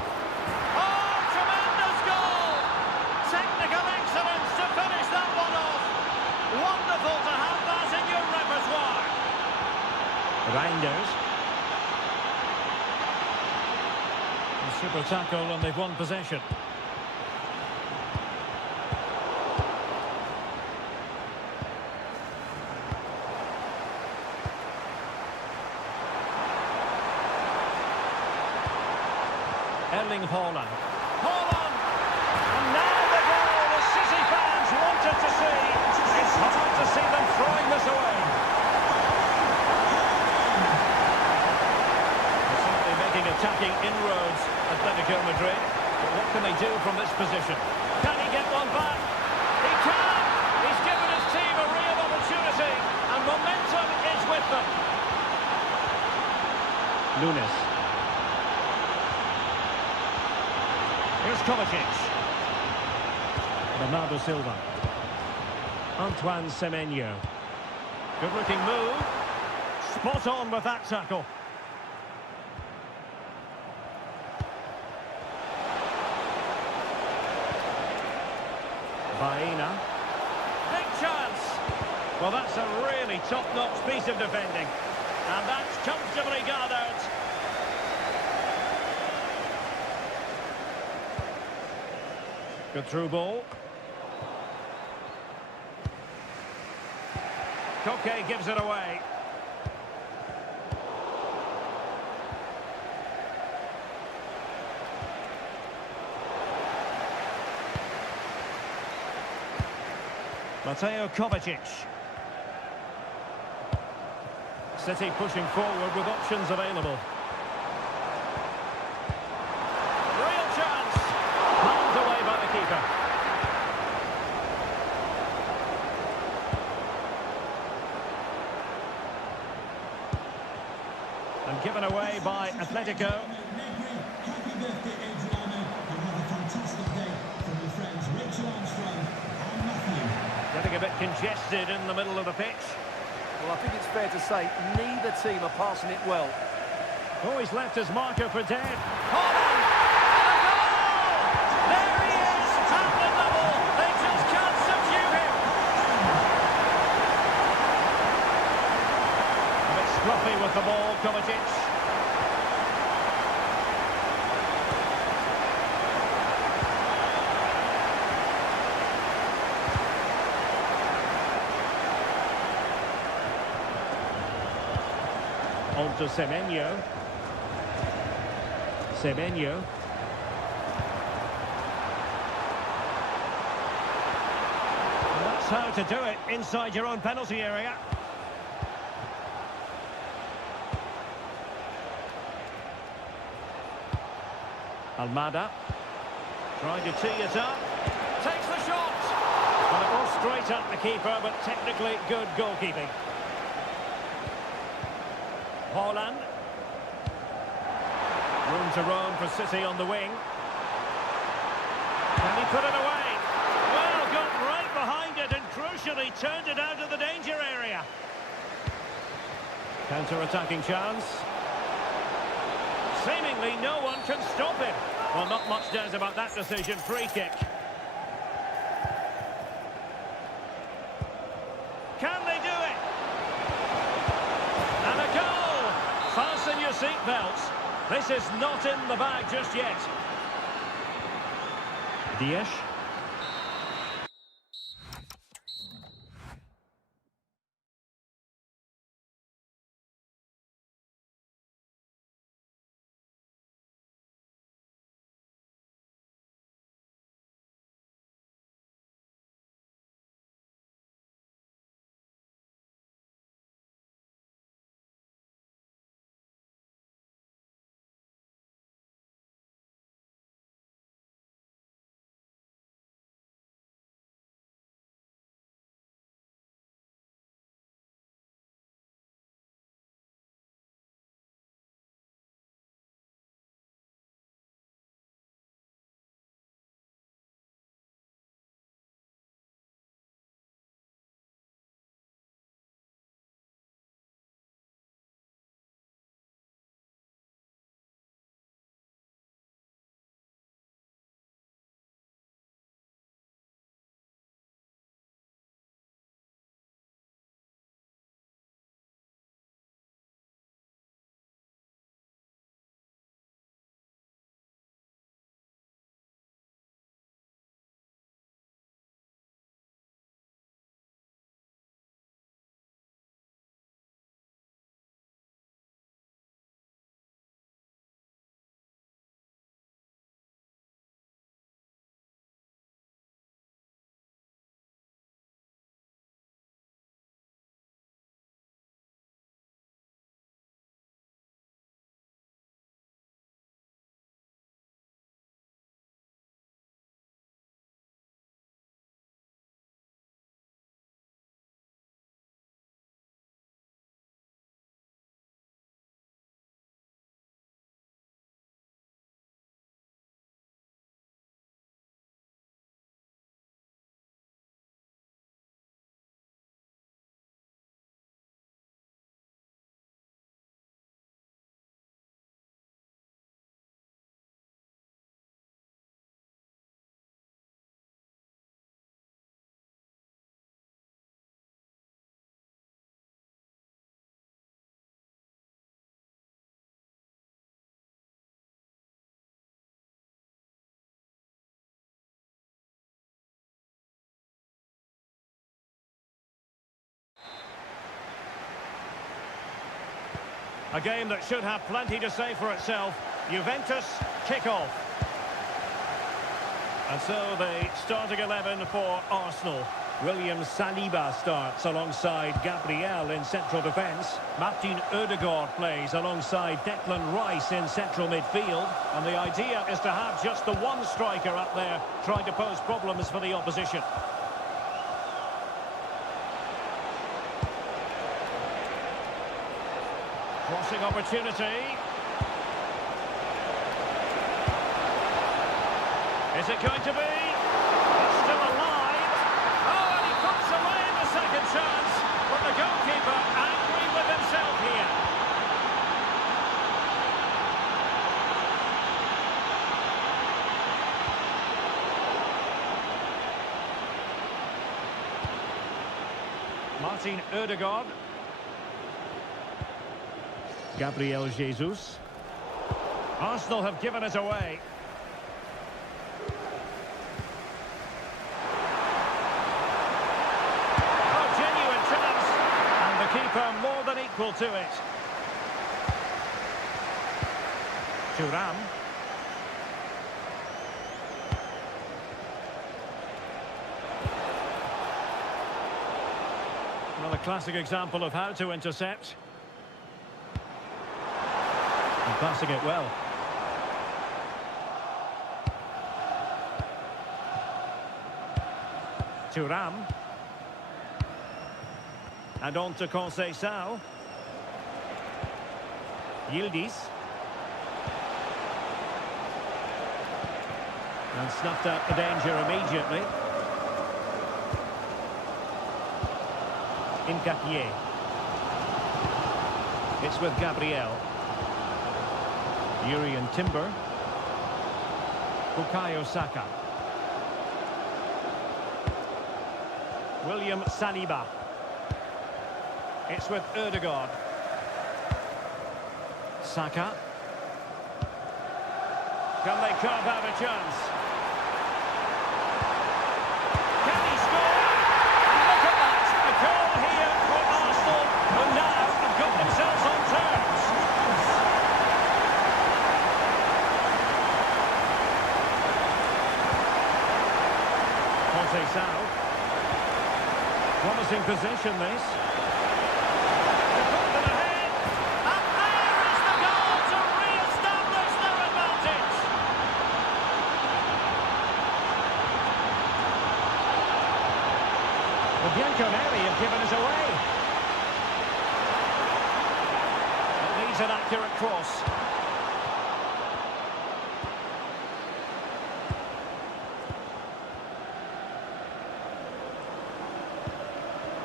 A super tackle and they've won possession. Erling Haaland. Haaland! And now the goal the City fans wanted to see. It's hard to see them throwing this away. They're certainly making attacking inroads, Atletico Madrid. But what can they do from this position? Can he get one back? He can! He's given his team a real opportunity, and momentum is with them. Nunes. Here's Kovacic. Bernardo Silva. Antoine Semenyo. Good looking move. Spot on with that tackle. Baena. Big chance. Well, that's a really top-notch piece of defending. And that's comfortably gathered. Good through ball. Koke gives it away. Mateo Kovacic. City pushing forward with options available. Real chance. Palmed away by the keeper. And given away by Atletico. Happy birthday, Adriano. You have a fantastic day from your friends Rachel Armstrong and Matthew. Getting a bit congested in the middle of the pitch. Well, I think it's fair to say neither team are passing it well. Oh, he's left his marker for dead. Haaland! And a goal! There he is! At the double! They just can't subdue him! A bit scruffy with the ball, Kovacic. On to Semenyo. Semenyo. And that's how to do it inside your own penalty area. Almada. Trying to tee it up. Takes the shot. Well, it was straight at the keeper, but technically good goalkeeping. Haaland. Room to roam for City on the wing. Can he put it away? Well, got right behind it and crucially turned it out of the danger area. Counter-attacking chance. Seemingly no one can stop him. Well, not much doubt about that decision. Free kick. Can they do it? And a goal! Fasten your seatbelts. This is not in the bag just yet. Diaz. A game that should have plenty to say for itself. Juventus kick-off. And so the starting 11 for Arsenal. William Saliba starts alongside Gabriel in central defence. Martin Ødegaard plays alongside Declan Rice in central midfield. And the idea is to have just the one striker up there trying to pose problems for the opposition. Crossing opportunity. Is it going to be? It's still alive. Oh, and he puts away the second chance. But the goalkeeper angry with himself here. Martin Ødegaard. Gabriel Jesus. Arsenal have given it away. Oh, genuine chance. And the keeper more than equal to it. Thuram. Well, a classic example of how to intercept. And passing it well. Thuram. And on to Conceição. Yildiz. And snuffed out the danger immediately. Nkapie. It's with Gabriel. Urian Timber. Bukayo Saka. William Saliba. It's with Ødegaard. Saka. Can they carve out a chance? Can he score? And look at that! A goal here for Arsenal, who now have got themselves on terms. Conceição. Promising possession, this. The ball ahead. And there is the goal to re-establish their advantage. The Bianconeri have given us away. It needs an accurate cross.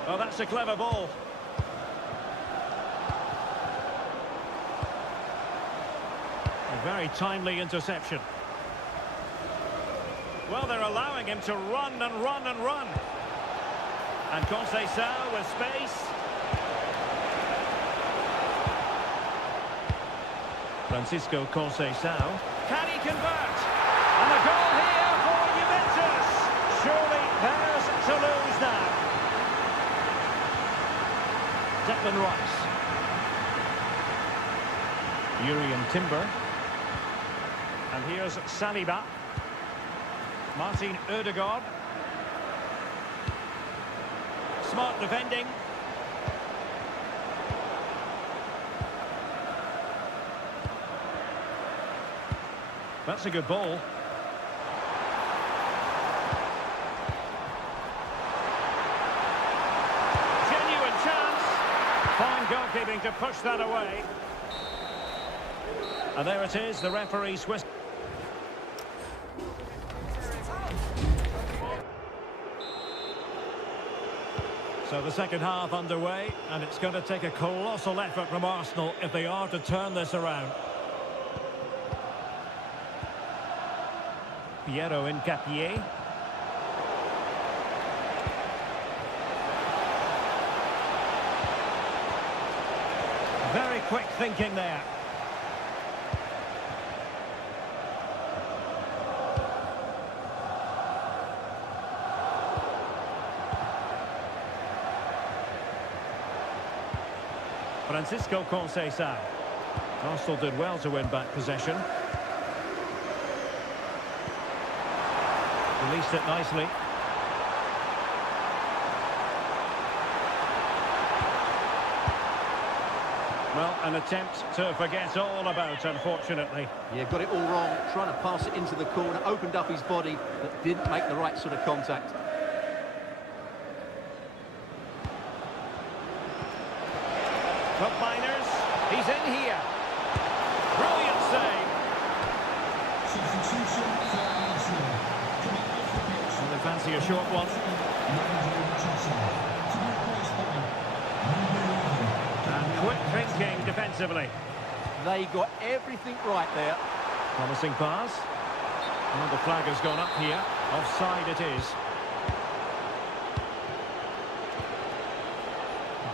Well, that's a clever ball. A very timely interception. Well, they're allowing him to run and run and run. And Conceição with space. Francisco Conceição. Can he convert? And a goal here for Juventus. Surely theirs to lose now. Declan Rice. Urian Timber. And here's Saliba. Martin Ødegaard. Smart defending. That's a good ball. Fine goalkeeping to push that away. And there it is, the referee's whistle. So the second half underway, and it's going to take a colossal effort from Arsenal if they are to turn this around. Piero Nkapie. Very quick thinking there. Francisco Conceição. Arsenal did well to win back possession. Released it nicely. Well, an attempt to forget all about, unfortunately. Yeah, got it all wrong. Trying to pass it into the corner, opened up his body, but didn't make the right sort of contact. Well, Miners, he's in here. Brilliant save. Substitution for Arsenal. Coming off the pitch. Well, they fancy a short one. And quick thinking defensively. They got everything right there. Promising pass. Well, the flag has gone up here. Offside it is.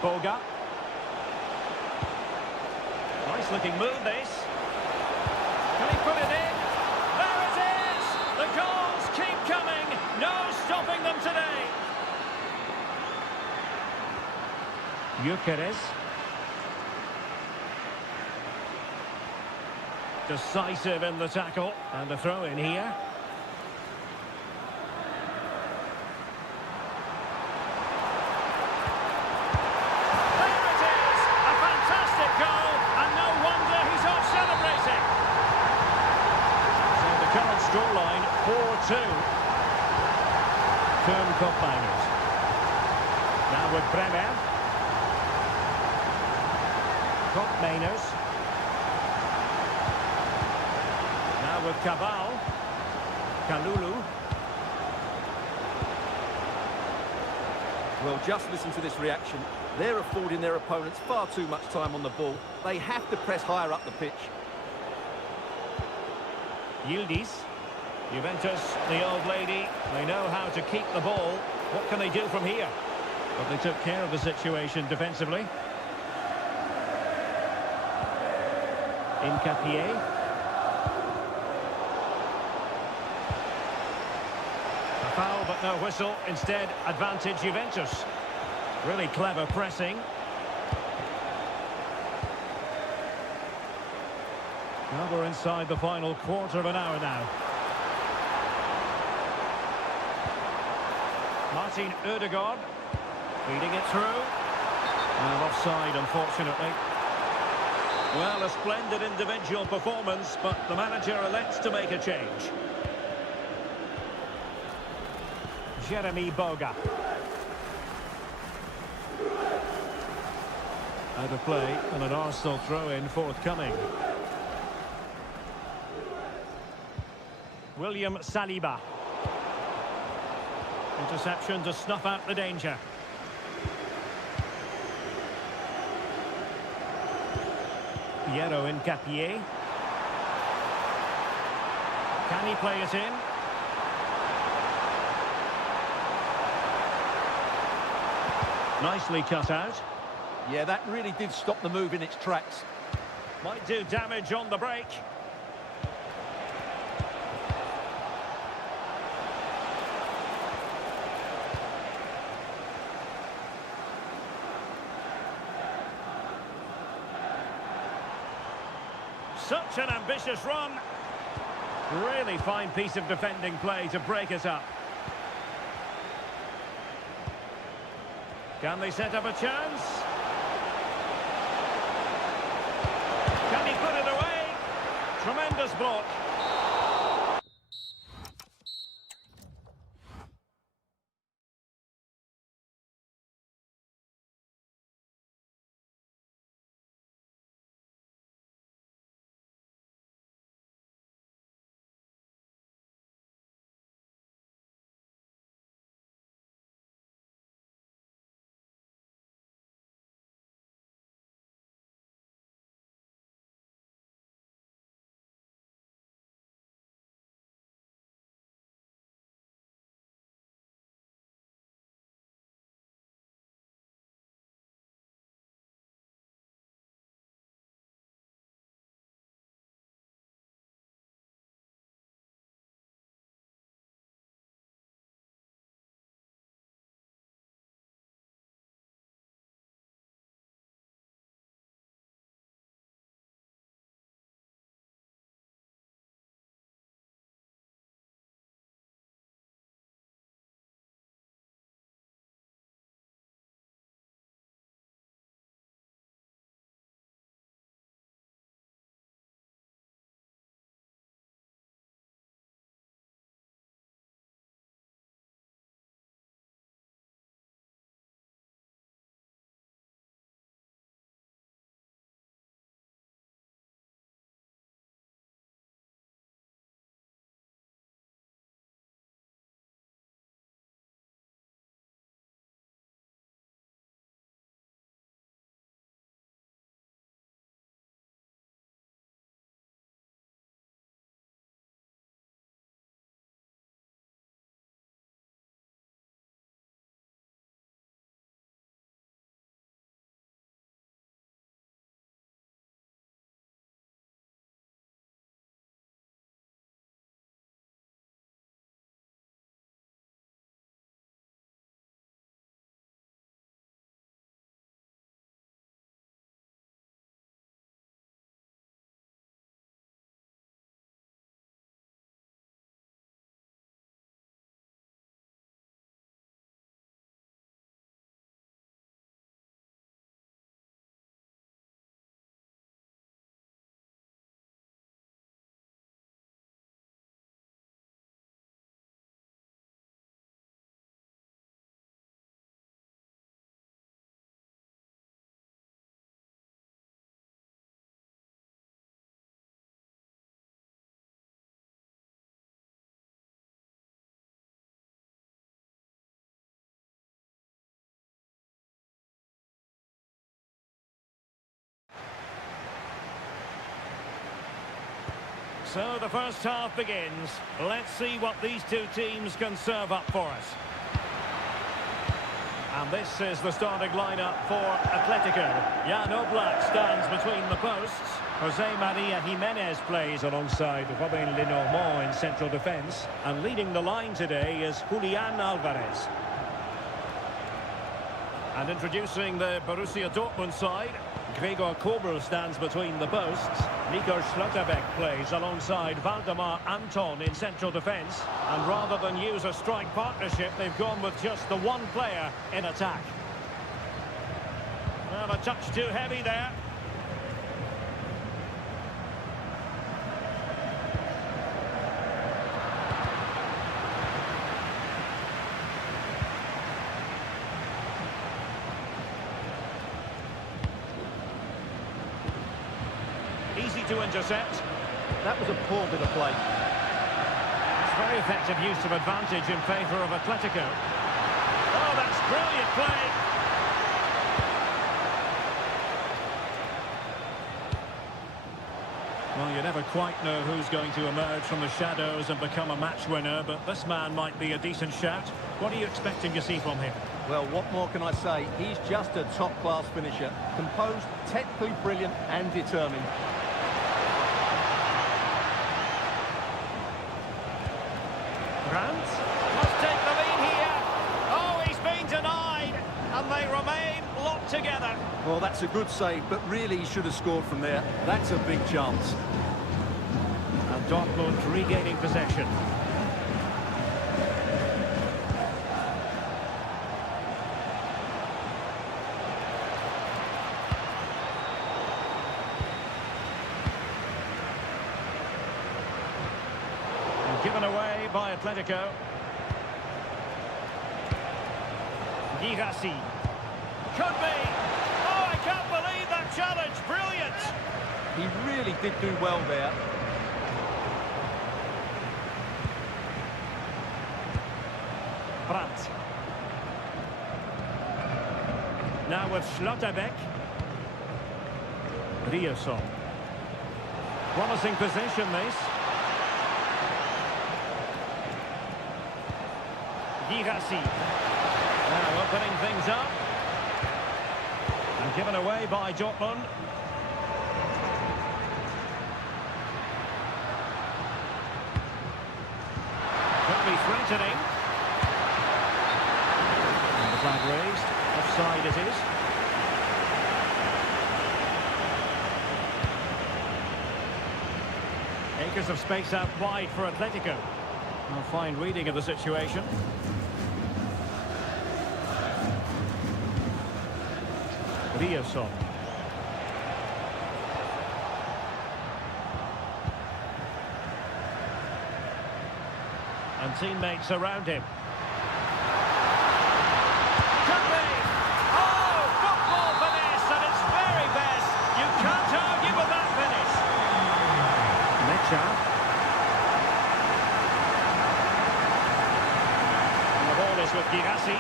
Boga. Nice looking move this. Can he put it in? There it is! The goals keep coming. No stopping them today. Gyökeres. Decisive in the tackle. And a throw in here. There it is! A fantastic goal, and no wonder he's off celebrating. So the current scoreline, 4-2. Turn Cup Miners. Now with Premé. Cup Miners. Now with Cabal. Kalulu. Well, just listen to this reaction. They're affording their opponents far too much time on the ball. They have to press higher up the pitch. Yildiz. Juventus, the old lady, they know how to keep the ball. What can they do from here? But they took care of the situation defensively. Encapié. A foul but no whistle. Instead, advantage Juventus. Really clever pressing. Well, we're inside the final quarter of an hour now. Martin Ødegaard feeding it through. And offside, unfortunately. Well, a splendid individual performance, but the manager elects to make a change. Jeremy Boga. Out of play, and an Arsenal throw-in forthcoming. William Saliba. Interception to snuff out the danger. Piero Encapié. Can he play it in? Nicely cut out. Yeah, that really did stop the move in its tracks. Might do damage on the break. Such an ambitious run. Really fine piece of defending play to break it up. Can they set up a chance? Can he put it away? Tremendous block. So the first half begins. Let's see what these two teams can serve up for us. And this is the starting lineup for Atletico. Jan Oblak stands between the posts. Jose Maria Jimenez plays alongside Robin Lenormand in central defence. And leading the line today is Julian Alvarez. And introducing the Borussia Dortmund side, Gregor Kobel stands between the posts. Nico Schlotterbeck plays alongside Valdemar Anton in central defence. And rather than use a strike partnership, they've gone with just the one player in attack. Well, a touch too heavy there. Easy to intercept. That was a poor bit of play. It's very effective use of advantage in favour of Atletico. Oh, that's brilliant play. Well, you never quite know who's going to emerge from the shadows and become a match winner, but this man might be a decent shout. What are you expecting to see from him? Well, what more can I say? He's just a top-class finisher. Composed, technically brilliant and determined. Grant must take the lead here. Oh, he's been denied, and they remain locked together. Well, that's a good save, but really he should have scored from there. That's a big chance. And Dortmund regaining possession. Given away by Atletico. Girassi. Could be. Oh, I can't believe that challenge. Brilliant. He really did do well there. Brandt. Now with Schlotterbeck. Rioson. Promising position, this. Girassi. Now opening things up. And given away by Dortmund. Could be threatening. And the flag raised. Offside it is. Acres of space out wide for Atletico. A fine reading of the situation. Rioson. And teammates around him. Could be! Oh, football finesse at its very best. You can't argue with that finish. Mecha. And the ball is with Girassi.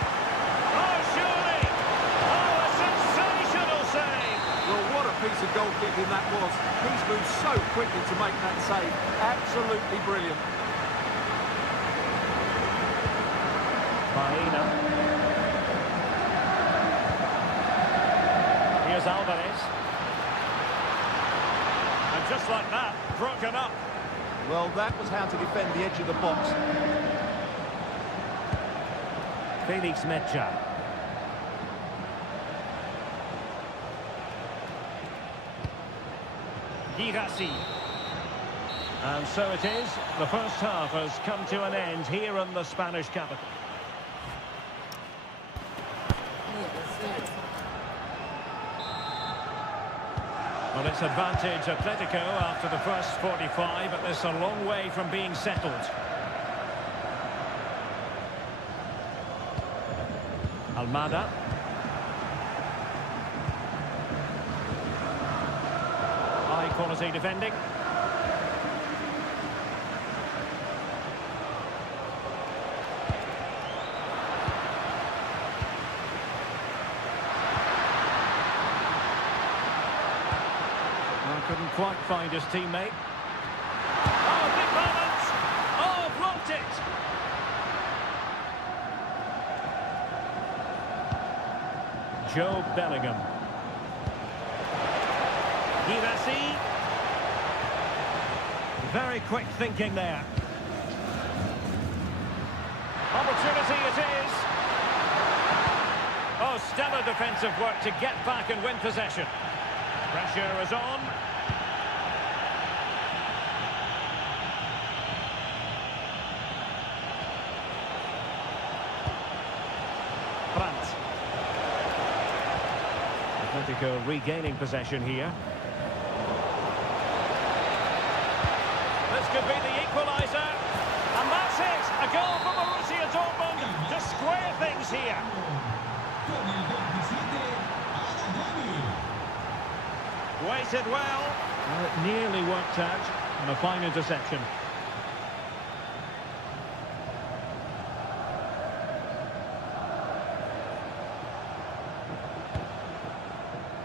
Oh, surely! Oh, a sensational save! Well, what a piece of goalkeeping that was. He's moved so quickly to make that save. Absolutely brilliant. Baena. Here's Alvarez. And just like that, broken up. Well, that was how to defend the edge of the box. Felix Mecha. Girassi. And so it is. The first half has come to an end here in the Spanish capital. Well, it's advantage Atletico after the first 45, but this a long way from being settled. Almada. High quality defending. Couldn't quite find his teammate. Joe Bellingham. Givasi. Very quick thinking there. Opportunity it is. Oh, stellar defensive work to get back and win possession. Pressure is on. Brandt. Atletico regaining possession here. This could be the equaliser. And that's it! A goal for Borussia Dortmund to square things here. Waited well. Well, it nearly worked out. And a fine interception.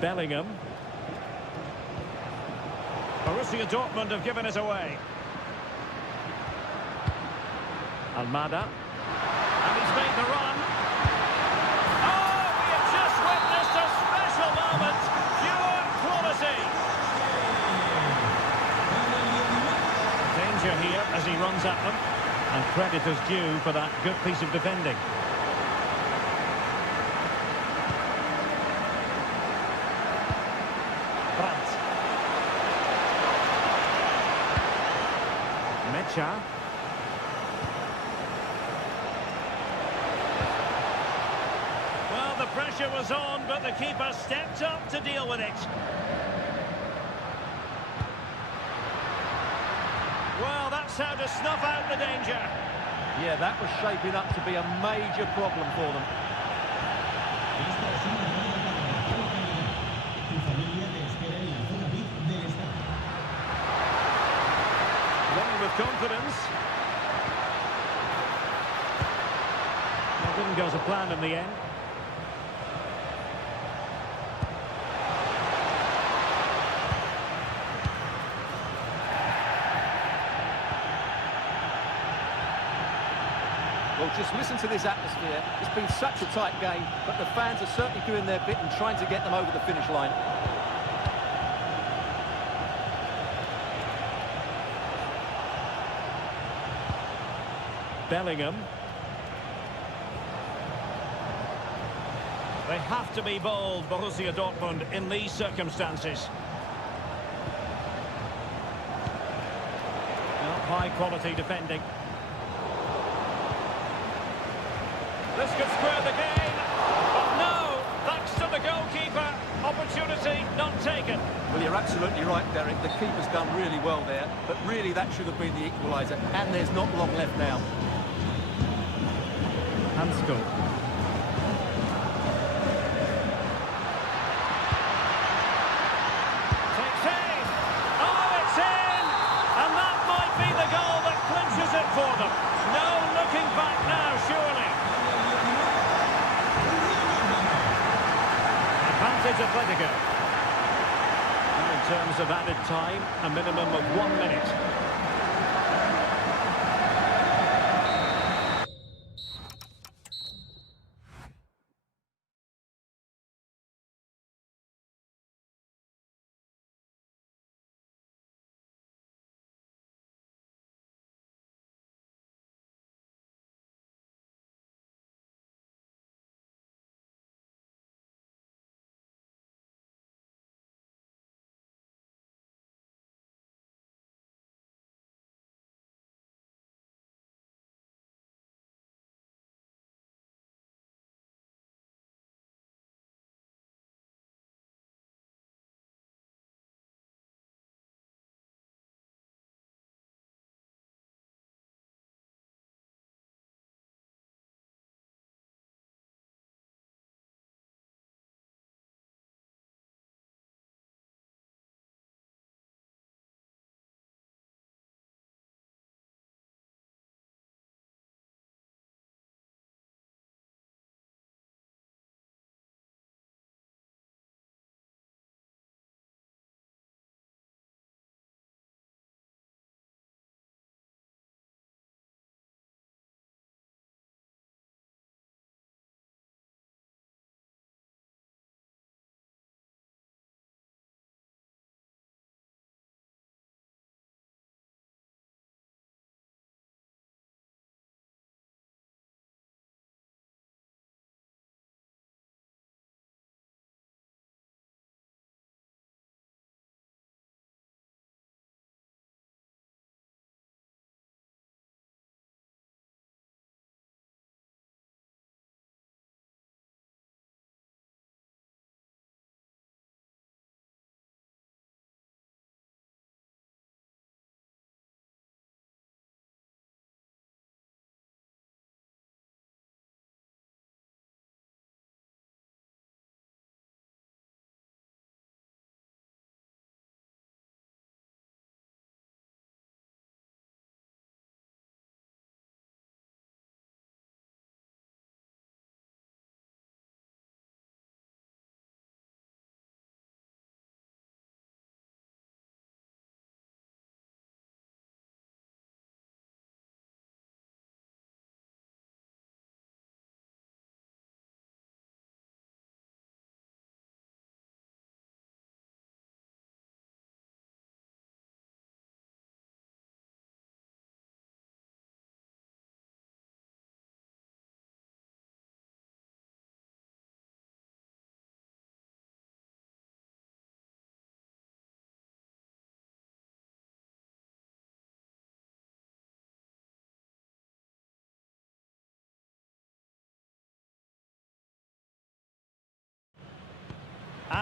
Bellingham. Borussia Dortmund have given us away. Almada. And he's made the run. Oh, we have just witnessed a special moment. Pure quality. Danger here as he runs at them. And credit is due for that good piece of defending. Brandt. Mecha. Well, the pressure was on, but the keeper stepped up to deal with it. Well, that's how to snuff out the danger. Yeah, that was shaping up to be a major problem for them. Running with confidence. It didn't go to plan in the end. Well, just listen to this atmosphere. It's been such a tight game, but the fans are certainly doing their bit and trying to get them over the finish line. Bellingham. They have to be bold, Borussia Dortmund, in these circumstances. Well, high-quality defending. This could square the game, but no, thanks to the goalkeeper. Opportunity not taken. Well, you're absolutely right, Derek. The keeper's done really well there, but really that should have been the equaliser, and there's not long left now. Hansko. Takes aim. Oh, it's in! And that might be the goal that clinches it for them. No looking back now, surely. Advantage Atletico. And in terms of added time, a minimum of 1 minute.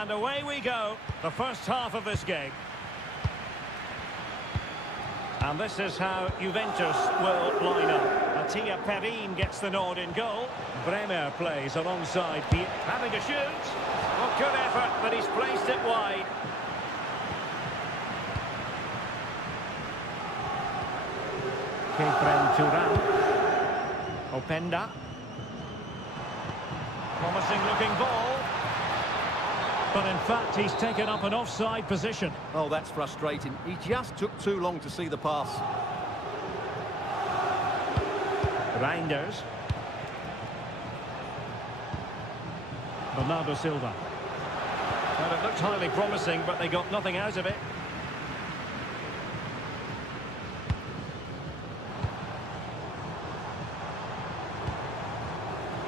And away we go. The first half of this game. And this is how Juventus will line up. Mattia Perin gets the nod in goal. Bremer plays alongside Piet. Having to shoot. Well, good effort, but he's placed it wide. Kefren Turan. Openda. Promising looking ball. But in fact, he's taken up an offside position. Oh, that's frustrating. He just took too long to see the pass. Reinders. Bernardo Silva. Well, it looked highly promising, but they got nothing out of it.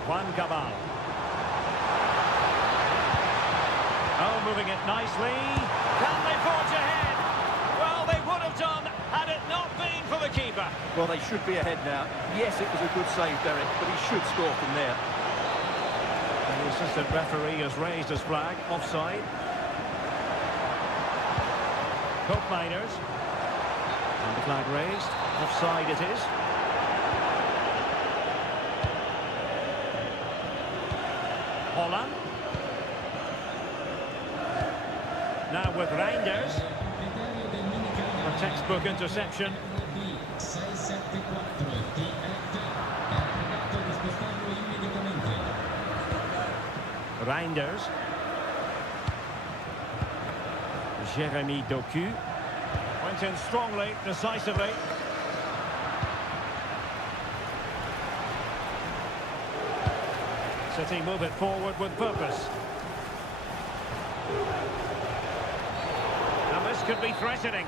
Juan Cabal. Oh, moving it nicely. Can they forge ahead? Well, they would have done had it not been for the keeper. Well, they should be ahead now. Yes, it was a good save, Derek, but he should score from there. And the assistant referee has raised his flag. Offside. Koop Miners. And the flag raised. Offside it is. Holland. Now with Reinders. A textbook interception. Reinders. Jeremy Doku. Went in strongly, decisively. City move it forward with purpose. And this could be threatening.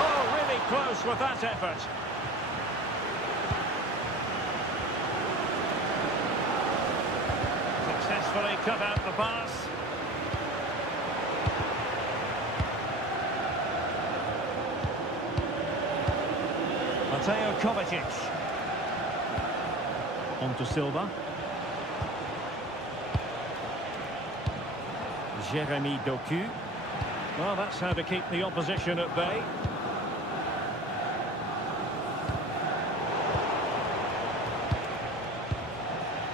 Oh, really close with that effort. Successfully cut out the pass. Mateo Kovacic. On to Silva. Jeremy Doku. Well, that's how to keep the opposition at bay.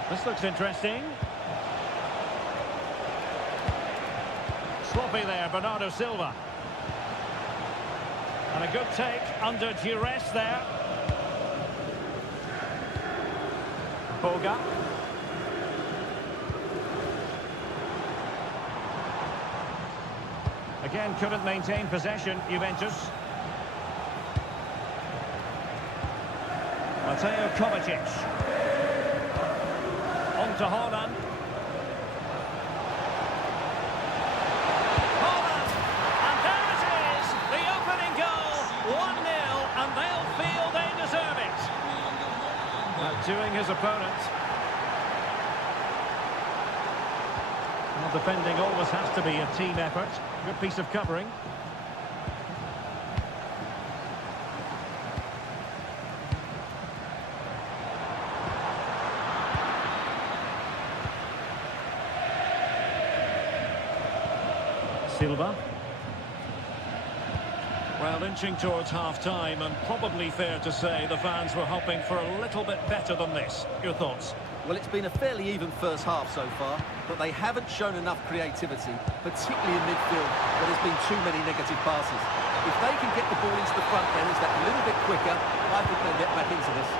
This looks interesting. Sloppy there, Bernardo Silva. And a good take under duress there. Boga. Again, couldn't maintain possession, Juventus. Mateo Kovacic. On to Holland. Holland! And there it is! The opening goal! 1-0, and they'll feel they deserve it. Outdoing his opponent. Well, defending always has to be a team effort. Good piece of covering. Silva. Well, inching towards half-time, and probably fair to say the fans were hoping for a little bit better than this. Your thoughts? Well, it's been a fairly even first half so far, but they haven't shown enough creativity, particularly in midfield, where there's been too many negative passes. If they can get the ball into the front end that little bit quicker, I think they'll get back into this.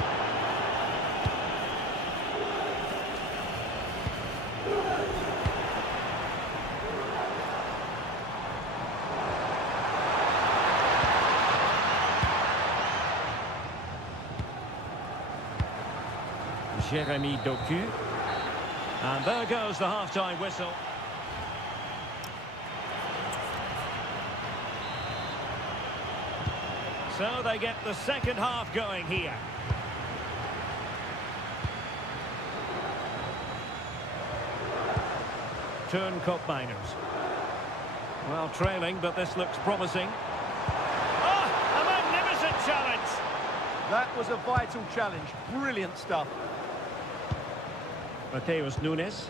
Jeremy Doku. And there goes the half-time whistle. So they get the second half going here. Turn Koop Miners. Well, trailing, but this looks promising. challenge. That was a vital challenge. Brilliant stuff. Mateus Nunes.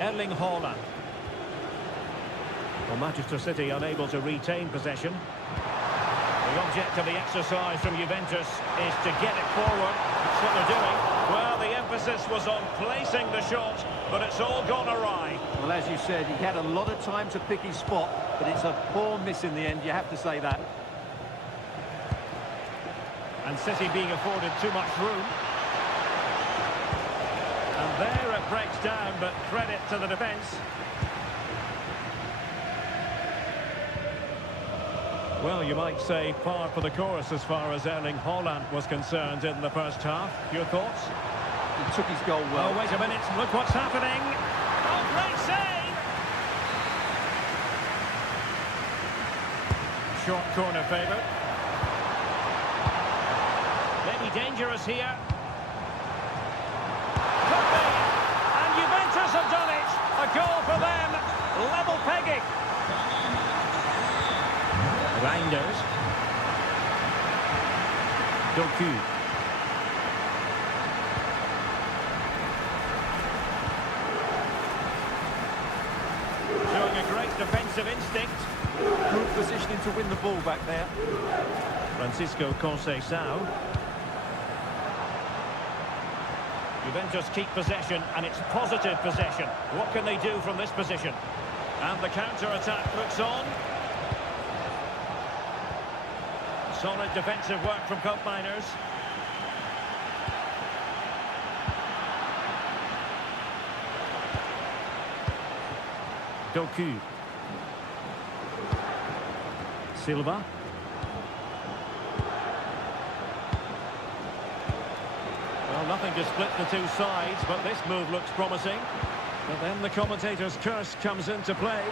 Erling Haaland. Well, Manchester City unable to retain possession. The object of the exercise from Juventus is to get it forward. That's what they're doing. Well, the emphasis was on placing the shot, but it's all gone awry. Well, as you said, he had a lot of time to pick his spot, but it's a poor miss in the end, you have to say that. And City being afforded too much room. And there it breaks down, but credit to the defence. Well, you might say par for the course as far as Erling Haaland was concerned in the first half. Your thoughts? He took his goal well. Oh, wait a minute. Look what's happening. Oh, great save! Short corner favourite. Maybe dangerous here. Could be. And Juventus have done it. A goal for them. Level pegging. Reinders. Doku. Showing a great defensive instinct. Good positioning to win the ball back there. Francisco Conceição. Juventus keep possession, and it's positive possession. What can they do from this position? And the counter-attack looks on. Solid defensive work from Cope Miners. Doku. Silva. Well, nothing to split the two sides, but this move looks promising. But then the commentator's curse comes into play.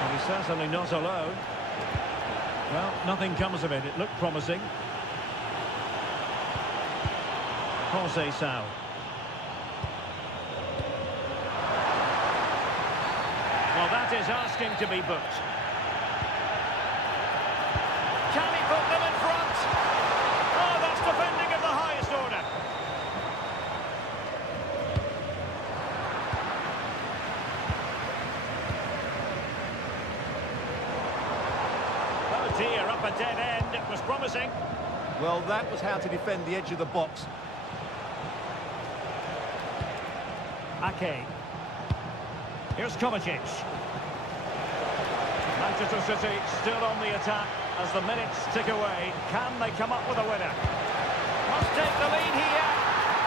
And he's certainly not alone. Well, nothing comes of it. It looked promising. Conceição. Well, that is asking to be booked. Can he put them in front? Oh, that's defending of the highest order. Oh dear, up a dead end. It was promising. Well, that was how to defend the edge of the box. Ake. Here's Kovacic. Manchester City still on the attack as the minutes tick away. Can they come up with a winner? Must take the lead here,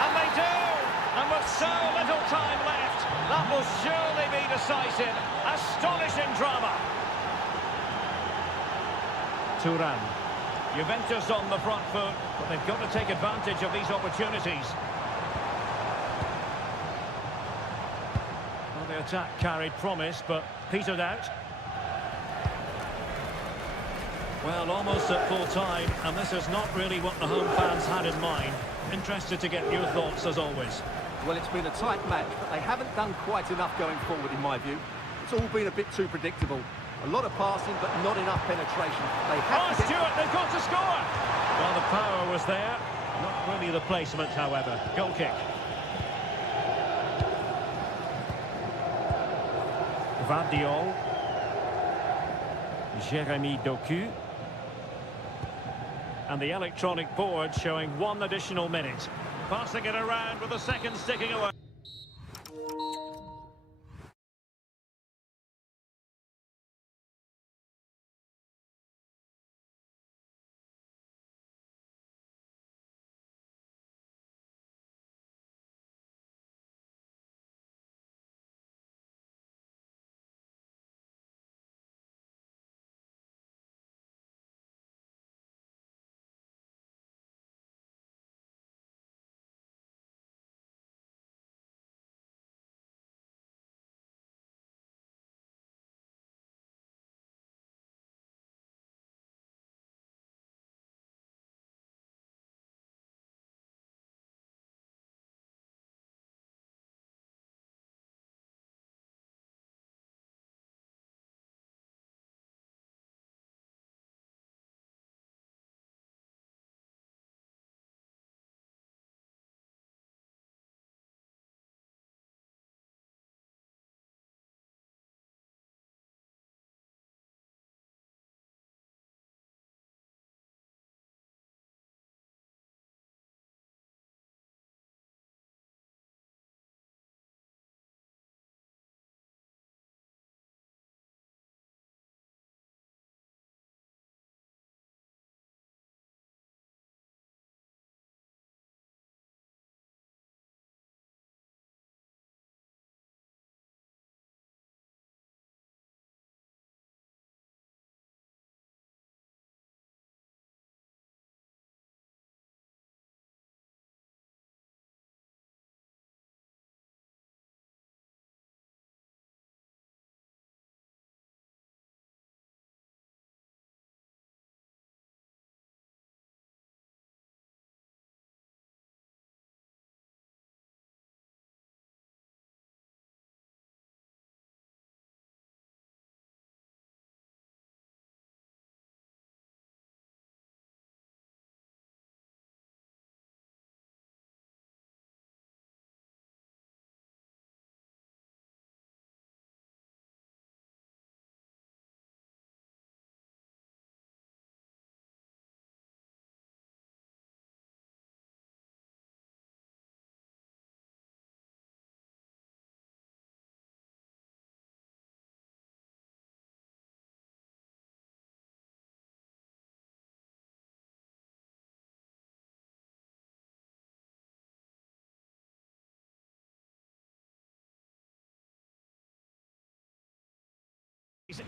and they do! And with so little time left, that will surely be decisive. Astonishing drama. Turan. Juventus on the front foot, but they've got to take advantage of these opportunities. Well, the attack carried promise, but petered out. Well, almost at full time, and this is not really what the home fans had in mind. Interested to get your thoughts, as always. Well, it's been a tight match, but they haven't done quite enough going forward, in my view. It's all been a bit too predictable. A lot of passing, but not enough penetration. They have to get... Stewart, they've got to score! Well, the power was there. Not really the placement, however. Goal kick. Vardiol. Jeremy Doku. And the electronic board showing 1 additional minute. Passing it around with the second sticking away.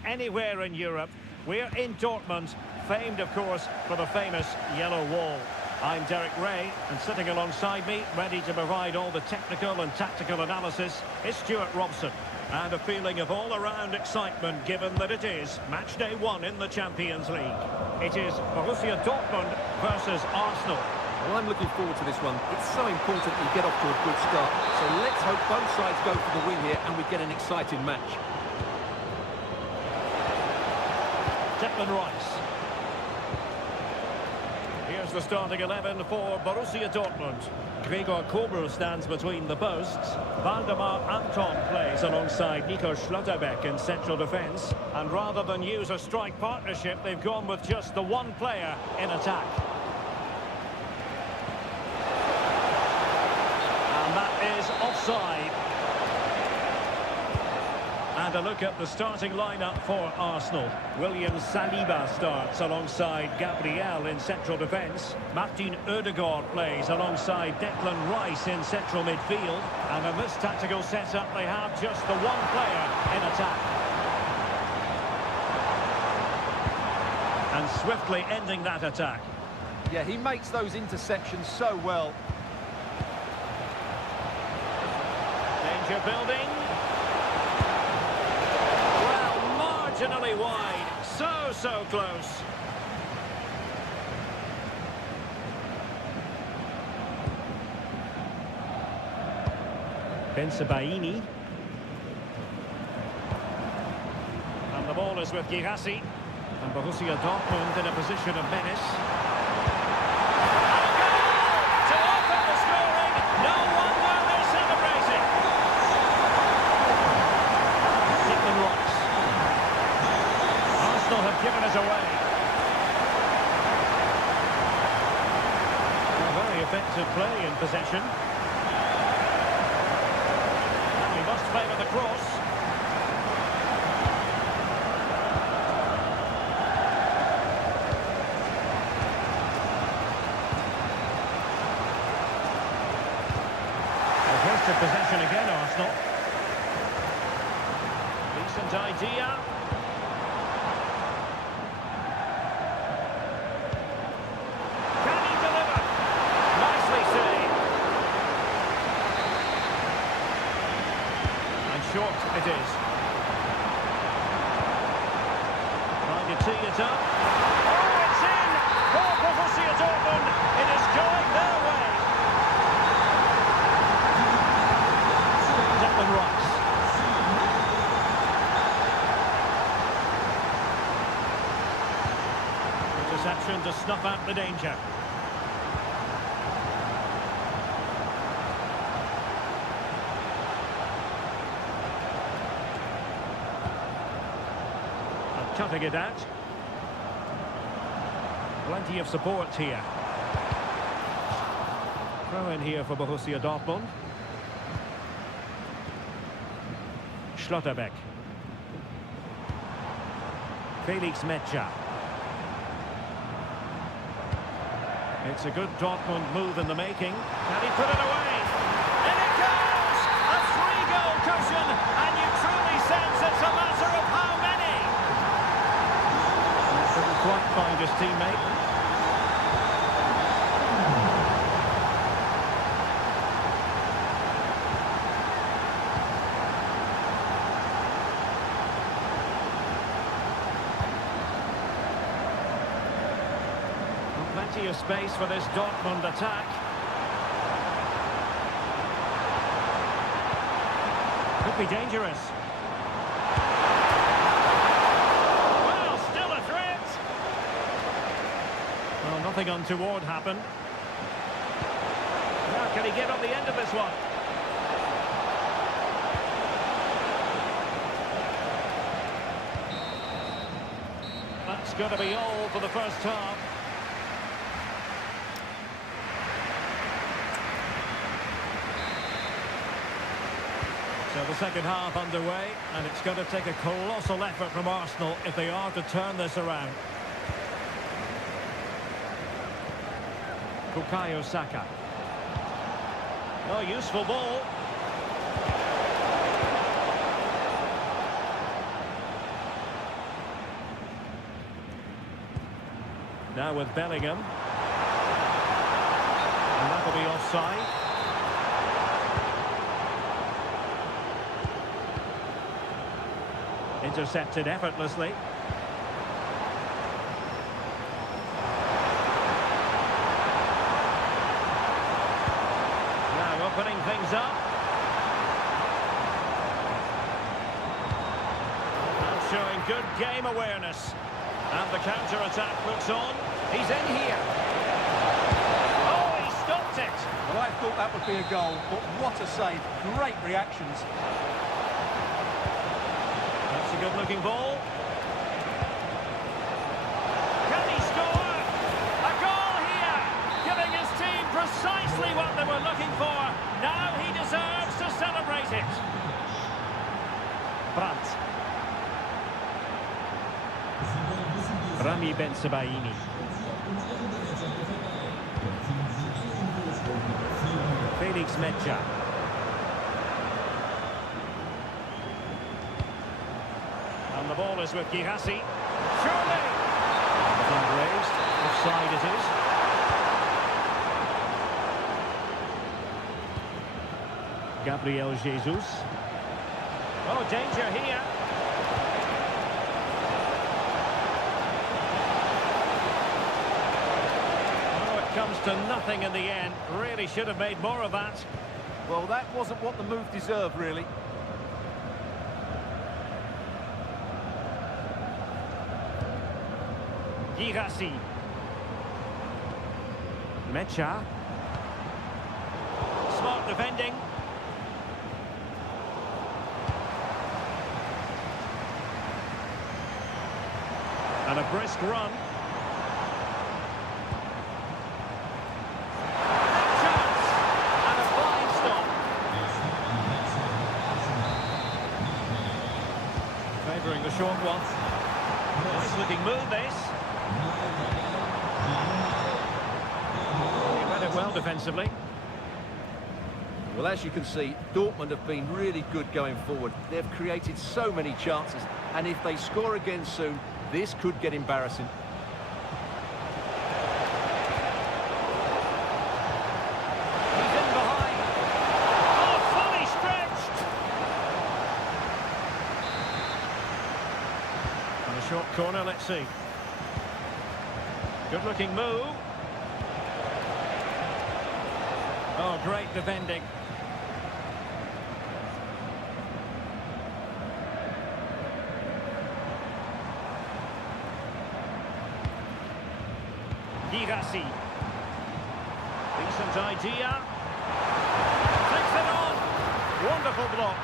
Anywhere in Europe. We're in Dortmund, famed, of course, for the famous yellow wall. I'm Derek Ray, and sitting alongside me, ready to provide all the technical and tactical analysis, is Stuart Robson. And a feeling of all-around excitement, given that it is match day 1 in the Champions League. It is Borussia Dortmund versus Arsenal. Well, I'm looking forward to this one. It's so important you get off to a good start. So let's hope both sides go for the win here and we get an exciting match. Declan Rice. Here's the starting 11 for Borussia Dortmund. Gregor Kobel stands between the posts. Waldemar Anton plays alongside Nico Schlotterbeck in central defence. And rather than use a strike partnership, they've gone with just the one player in attack. And that is offside. And a look at the starting lineup for Arsenal. William Saliba starts alongside Gabriel in central defence. Martin Ødegaard plays alongside Declan Rice in central midfield. And in this tactical setup, they have just the one player in attack. And swiftly ending that attack. Yeah, he makes those interceptions so well. Danger building. Marginally wide, so close. Bensebaini. And the ball is with Girassi. And Borussia Dortmund in a position of menace. And a goal to open the scoring. No wonder they're celebrating. Declan Rice. Arsenal have given us away. A very effective play in possession. And we must favour the cross. Aggressive possession again, Arsenal. Decent idea. Short it is. Trying to tee it up. Oh, it's in for Borussia Dortmund. It is going their way. Declan Rice. Interception to snuff out the danger. Cutting it out. Plenty of support here. Throw in here for Borussia Dortmund. Schlotterbeck. Felix Metscher. It's a good Dortmund move in the making. Can he put it away? And it goes! A 3-goal cushion, and you truly sense it's a matter of how many. Couldn't quite find his teammate. Well, plenty of space for this Dortmund attack. Could be dangerous. Well, nothing untoward happened. Now, can he get on the end of this one? That's going to be all for the first half. So the second half underway, and it's going to take a colossal effort from Arsenal if they are to turn this around. Bukayo Saka. Oh, useful ball. Now with Bellingham. And that'll be offside. Intercepted effortlessly. Now opening things up. And showing good game awareness. And the counter-attack looks on. He's in here. Oh, he stopped it. Well, I thought that would be a goal, but what a save. Great reactions. That's a good-looking ball. Can he score? A goal here, giving his team precisely what they were looking for. Now he deserves to celebrate it. Brandt. Rami Ben-Sebaini. Felix Medja. And the ball is with Girassi. Surely! The flag raised. Offside it is. Gabriel Jesus. Oh, danger here. Oh, it comes to nothing in the end. Really should have made more of that. Well, that wasn't what the move deserved, really. Girassi. Mecha. Smart defending. And a brisk run. Chance. And a fine stop. Favouring the short one. Nice looking move this. He read it well defensively. Well, as you can see, Dortmund have been really good going forward. They've created so many chances, and if they score again soon, this could get embarrassing. He's in behind. Oh, fully stretched. And a short corner, let's see. Good looking move. Oh, great defending. Girassi. Decent idea. Takes it on. Wonderful block.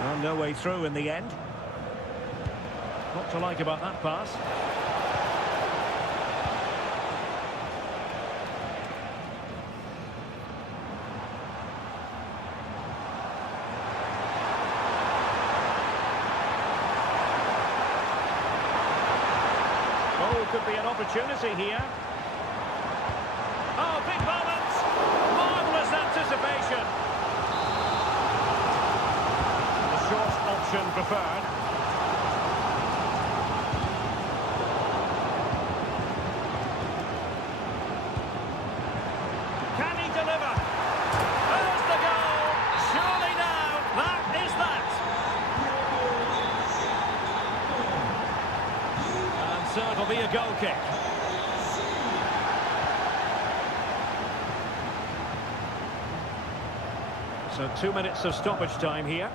Well, no way through in the end. What to like about that pass? Oh, could be an opportunity here. Oh, big moment! Marvellous anticipation. The short option preferred. Can he deliver? There's the goal! Surely now, that is that! So it'll be a goal kick. So 2 minutes of stoppage time here.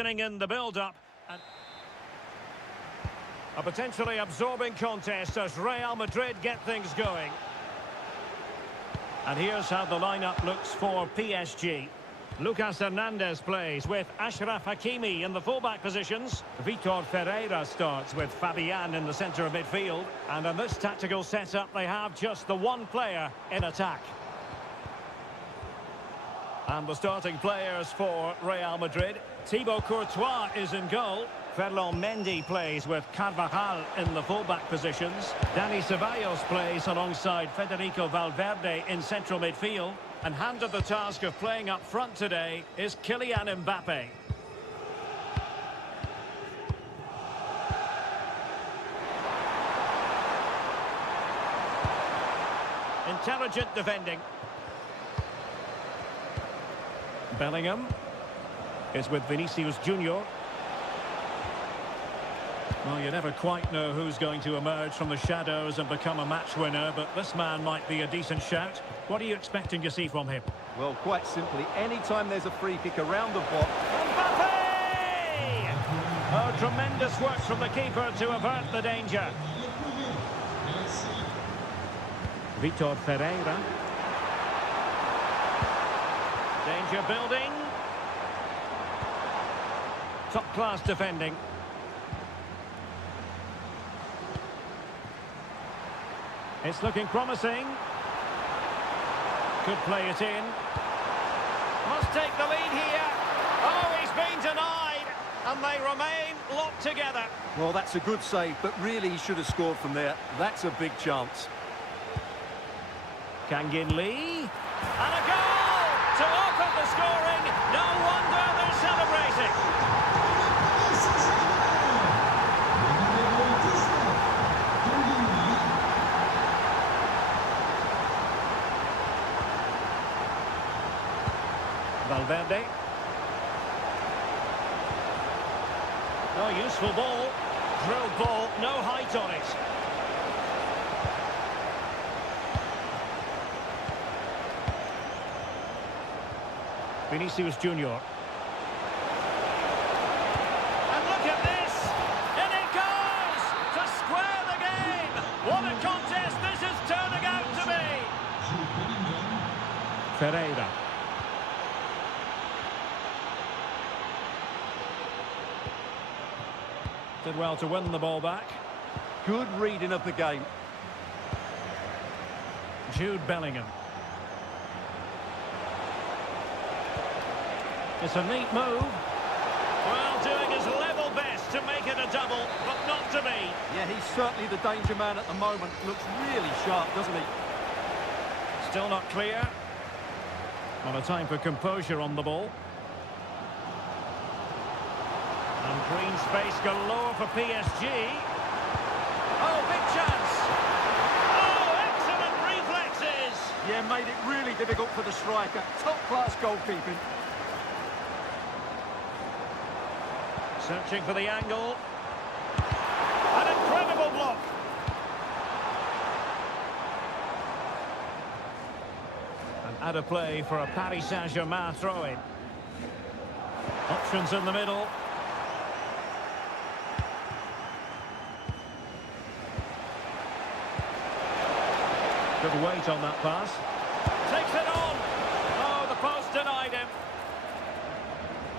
In the build-up. And a potentially absorbing contest as Real Madrid get things going. And here's how the lineup looks for PSG. Lucas Hernandez plays with Ashraf Hakimi in the fullback positions. Vitor Ferreira starts with Fabian in the centre of midfield. And in this tactical setup, they have just the one player in attack. And the starting players for Real Madrid. Thibaut Courtois is in goal. Ferland Mendy plays with Carvajal in the fullback positions. Dani Ceballos plays alongside Federico Valverde in central midfield. And handed the task of playing up front today is Kylian Mbappe. Intelligent defending. Bellingham is with Vinicius Junior. Well, you never quite know who's going to emerge from the shadows and become a match winner, but this man might be a decent shout. What are you expecting to see from him? Well, quite simply, anytime there's a free kick around the box... Mbappe! Oh, tremendous work from the keeper to avert the danger. Vitor Ferreira. Danger building. Top-class defending. It's looking promising. Could play it in. Must take the lead here. Oh, he's been denied. And they remain locked together. Well, that's a good save, but really he should have scored from there. That's a big chance. Kangin Lee. And a goal to open the scoring. No wonder they're celebrating. Valverde. Oh, useful ball. Drilled ball, no height on it. Vinicius Junior. And look at this! And it goes! To square the game! What a contest this is turning out to be! Ferreira. Did well to win the ball back. Good reading of the game. Jude Bellingham. It's a neat move. Well, doing his level best to make it a double, but not to be. Yeah, he's certainly the danger man at the moment. Looks really sharp, doesn't he? Still not clear. Not a time for composure on the ball. And green space galore for PSG. Oh, big chance. Oh, excellent reflexes. Yeah, made it really difficult for the striker. Top-class goalkeeping. Searching for the angle. An incredible block. And out of play for a Paris Saint-Germain throw-in. Options in the middle. Good weight on that pass. Takes it on. Oh, the post denied him.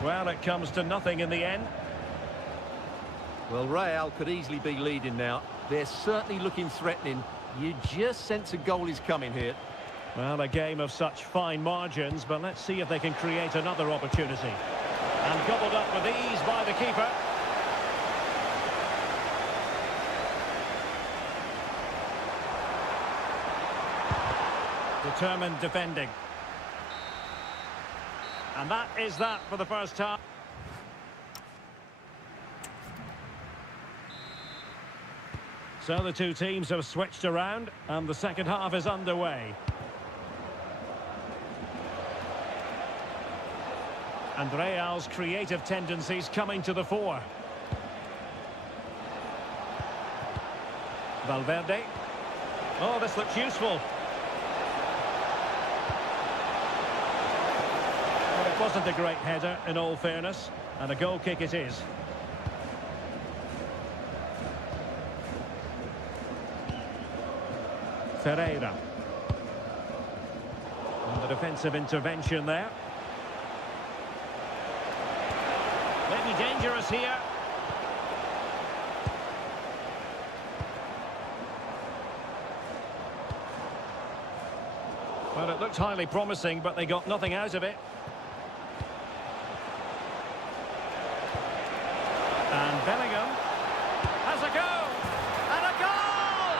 Well, it comes to nothing in the end. Well, Real could easily be leading now. They're certainly looking threatening. You just sense a goal is coming here. Well, a game of such fine margins, but let's see if they can create another opportunity. And gobbled up with ease by the keeper. Determined defending. And that is that for the first half. So the two teams have switched around and the second half is underway. And Real's creative tendencies coming to the fore. Valverde. Oh, this looks useful. Well, it wasn't a great header, in all fairness. And a goal kick it is. Ferreira. And the defensive intervention there. Maybe dangerous here. Well, it looked highly promising, but they got nothing out of it. And Bellingham has a go! And a goal!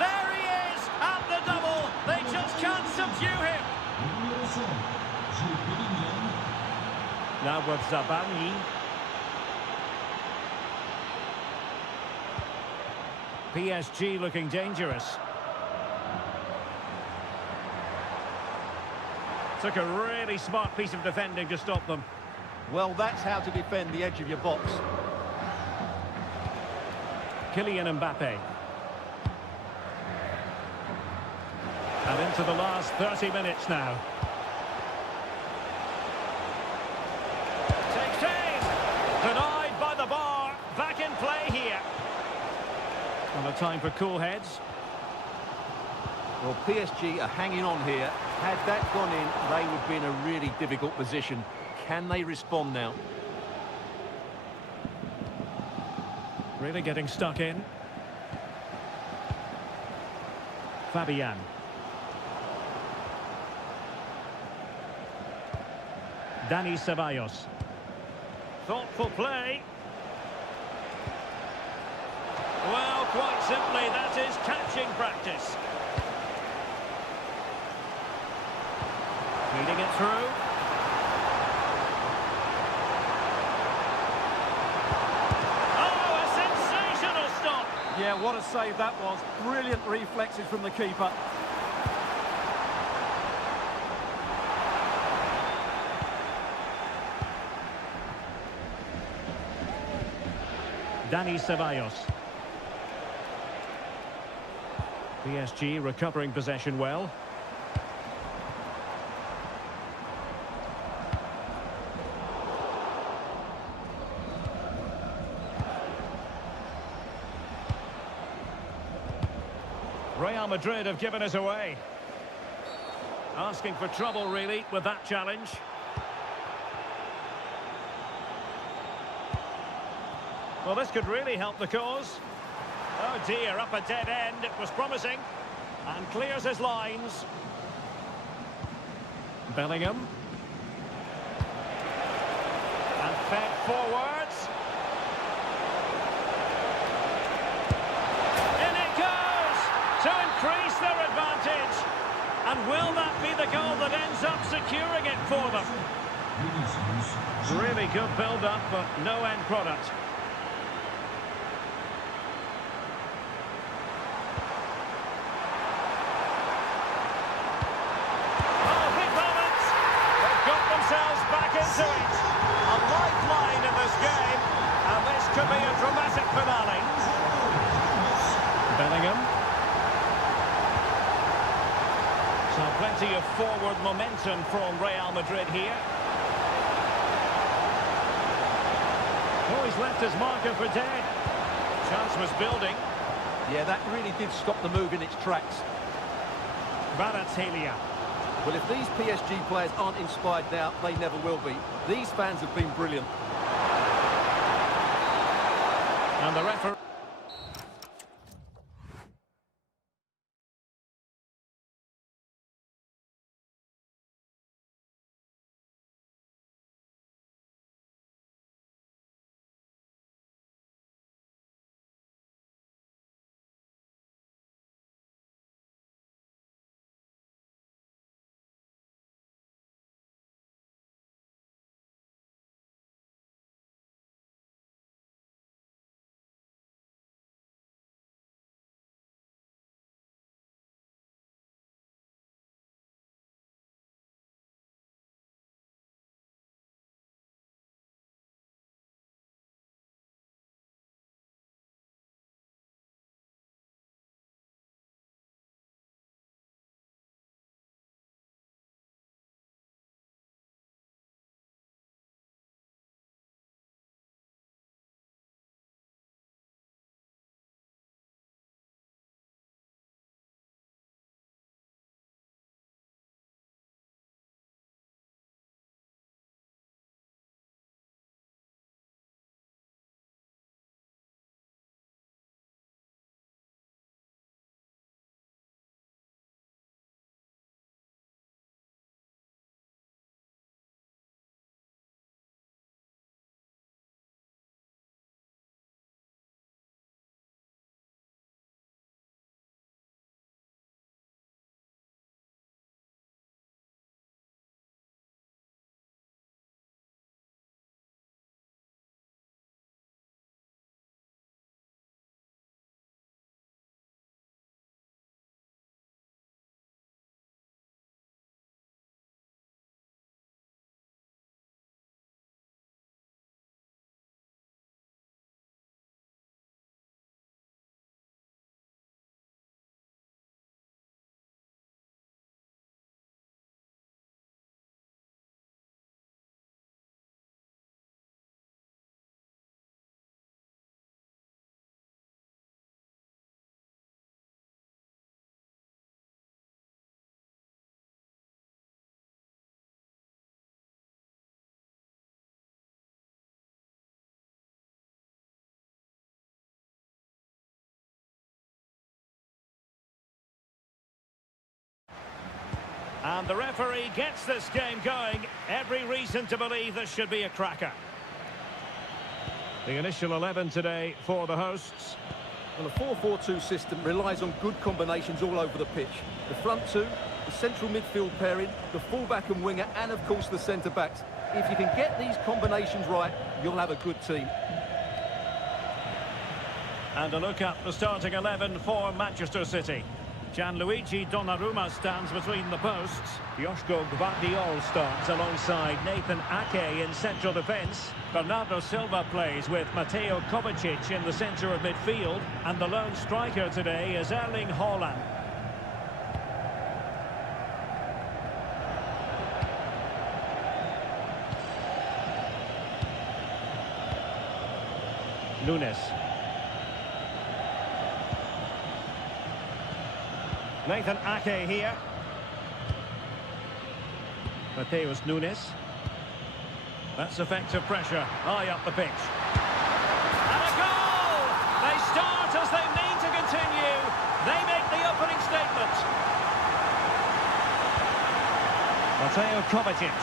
There he is at the double! They just can't subdue him! Now with Zabani. PSG looking dangerous. Took a really smart piece of defending to stop them. Well, that's how to defend the edge of your box. Kylian Mbappe. And into the last 30 minutes now. Takes aim! Denied by the bar. Back in play here. And a time for cool heads. Well, PSG are hanging on here. Had that gone in, they would be in a really difficult position. Can they respond now? Really getting stuck in. Fabian. Dani Ceballos. Thoughtful play. Well, quite simply, that is catching practice. Feeding it through. Oh, a sensational stop! Yeah, what a save that was. Brilliant reflexes from the keeper. Dani Ceballos. PSG recovering possession well. Real Madrid have given us away. Asking for trouble, really, with that challenge. Well, this could really help the cause. Oh dear, up a dead end. It was promising. And clears his lines. Bellingham. And fed forwards. In it goes! To increase their advantage. And will that be the goal that ends up securing it for them? Really good build-up, but no end product. Into it. A lifeline in this game, and this could be a dramatic finale. Bellingham. So plenty of forward momentum from Real Madrid here. Oh, he's left his marker for dead. Chance was building. Yeah, that really did stop the move in its tracks. Kvaratskhelia. Well, if these PSG players aren't inspired now, they never will be. These fans have been brilliant. And the referee... And the referee gets this game going. Every reason to believe this should be a cracker. The initial 11 today for the hosts. Well, a 4-4-2 system relies on good combinations all over the pitch. The front two, the central midfield pairing, the fullback and winger, and of course the centre-backs. If you can get these combinations right, you'll have a good team. And a look at the starting 11 for Manchester City. Gianluigi Donnarumma stands between the posts. Joško Gvardiol starts alongside Nathan Ake in central defence. Bernardo Silva plays with Mateo Kovacic in the centre of midfield. And the lone striker today is Erling Haaland. Nunes. Nathan Ake here. Mateus Nunes. That's effective pressure. High up the pitch. And a goal! They start as they mean to continue. They make the opening statement. Mateo Kovacic.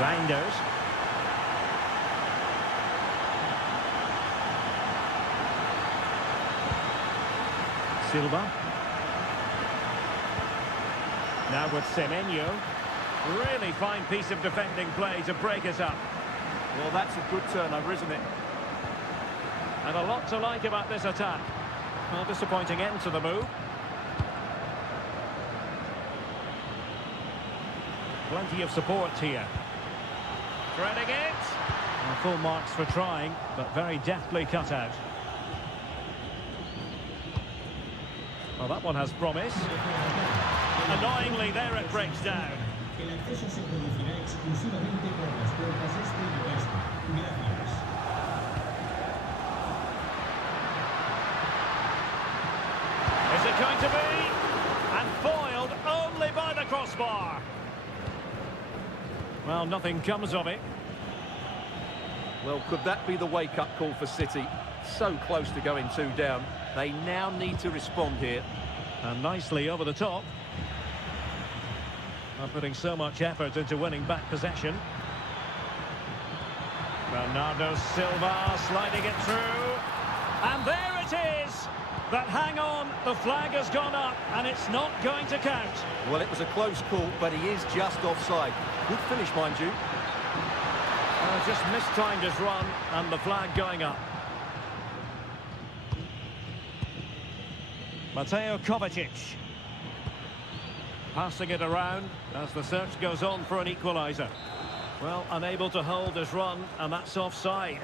Reinders. Silva. Now with Semenyo. Really fine piece of defending play to break us up. Well, that's a good turnover, isn't it? And a lot to like about this attack. Well, disappointing end to the move. Plenty of support here. Threading it. Well, full marks for trying, but very deftly cut out. Well, that one has promise. Annoyingly, there it breaks down. El acceso se producirá exclusivamente por las puertas este y oeste. Gracias. Is it going to be? And foiled only by the crossbar. Well, nothing comes of it. Well, could that be the wake-up call for City? So close to going 2 down. They now need to respond here. And nicely over the top. Not putting so much effort into winning back possession. Bernardo Silva sliding it through. And there it is! But hang on, the flag has gone up and it's not going to count. Well, it was a close call, but he is just offside. Good finish, mind you. Just mistimed his run and the flag going up. Mateo Kovacic. Passing it around as the search goes on for an equaliser. Well, unable to hold his run, and that's offside.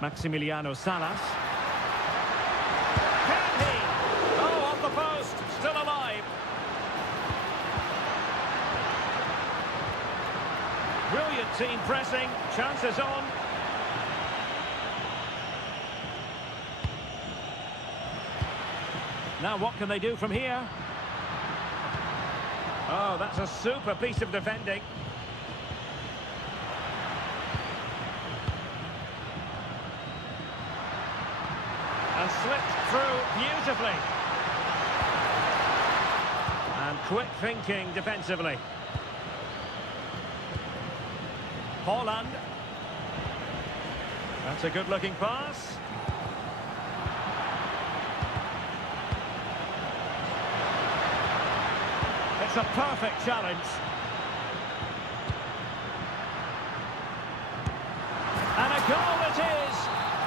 Maximiliano Salas. Can he? Oh, off the post, still alive. Brilliant team pressing, chances on. Now what can they do from here? Oh, that's a super piece of defending. And slipped through beautifully. And quick thinking defensively. Haaland. That's a good-looking pass. It's a perfect challenge. And a goal it is,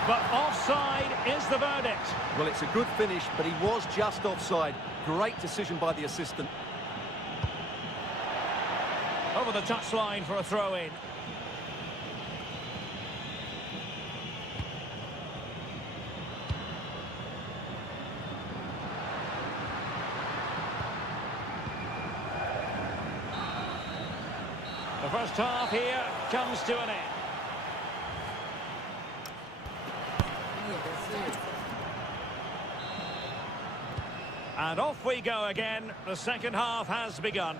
but offside is the verdict. Well, it's a good finish, but he was just offside. Great decision by the assistant. Over the touchline for a throw-in. The first half here comes to an end. And off we go again. The second half has begun.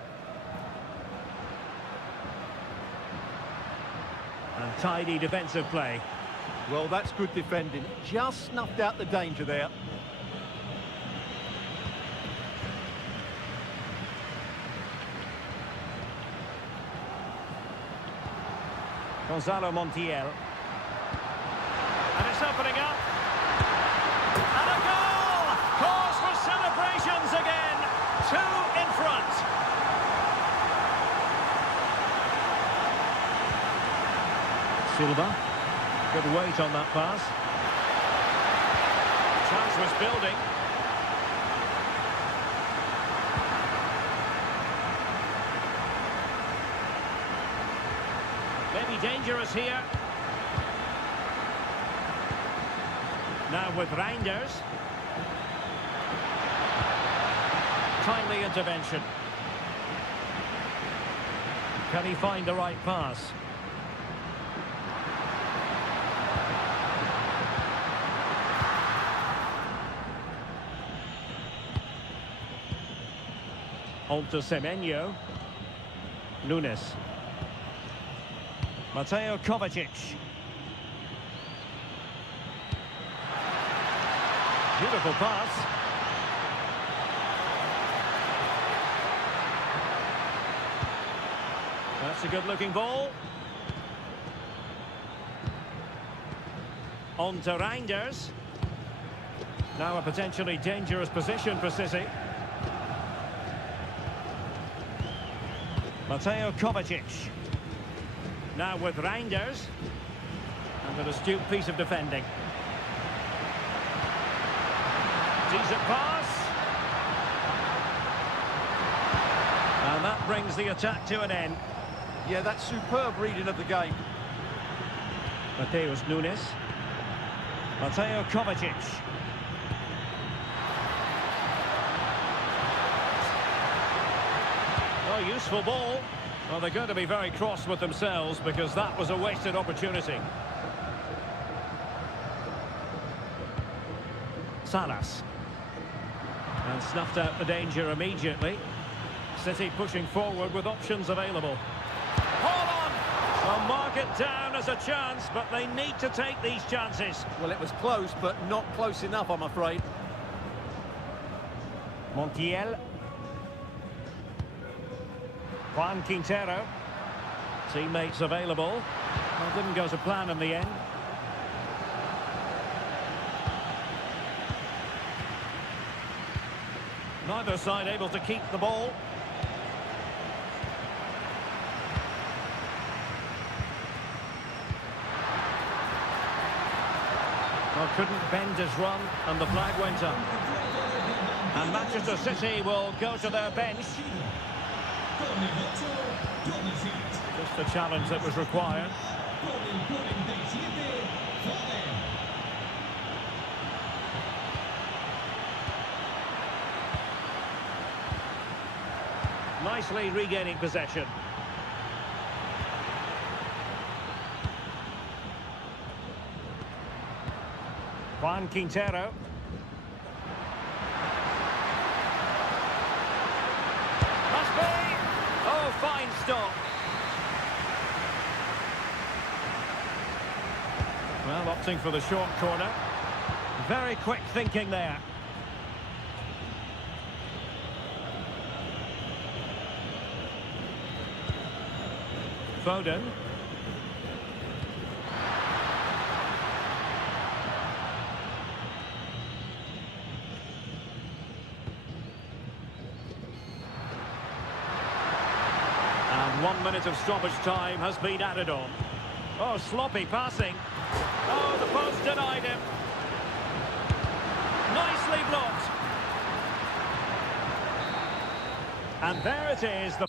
And tidy defensive play. Well, that's good defending. Just snuffed out the danger there. Gonzalo Montiel. And it's opening up. And a goal! Cause for celebrations again. 2 in front. Silva. Good weight on that pass. Chance was building. Maybe dangerous here. Now with Reinders. Timely intervention. Can he find the right pass? On to Semenyo. Nunes. Mateo Kovacic. Beautiful pass. That's a good-looking ball. On to Reinders. Now a potentially dangerous position for City. Mateo Kovacic. Now with Reinders. And an astute piece of defending. Decent pass. And that brings the attack to an end. Yeah, that's superb reading of the game. Mateus Nunes. Mateo Kovacic. Oh, useful ball. Well, they're going to be very cross with themselves because that was a wasted opportunity. Salas. And snuffed out the danger immediately. City pushing forward with options available. Hold on! Well, mark it down as a chance, but they need to take these chances. Well, it was close, but not close enough, I'm afraid. Montiel. Juan Quintero. Teammates available. Well, didn't go to plan in the end. Neither side able to keep the ball. Well, couldn't bend his run, and the flag went up. And Manchester City will go to their bench. Just the challenge that was required. Nicely regaining possession. Juan Quintero. Must be! Oh, fine stop. Well, opting for the short corner. Very quick thinking there. Foden. And 1 minute of stoppage time has been added on. Oh, sloppy passing. Oh, the post denied him. Nicely blocked. And there it is, the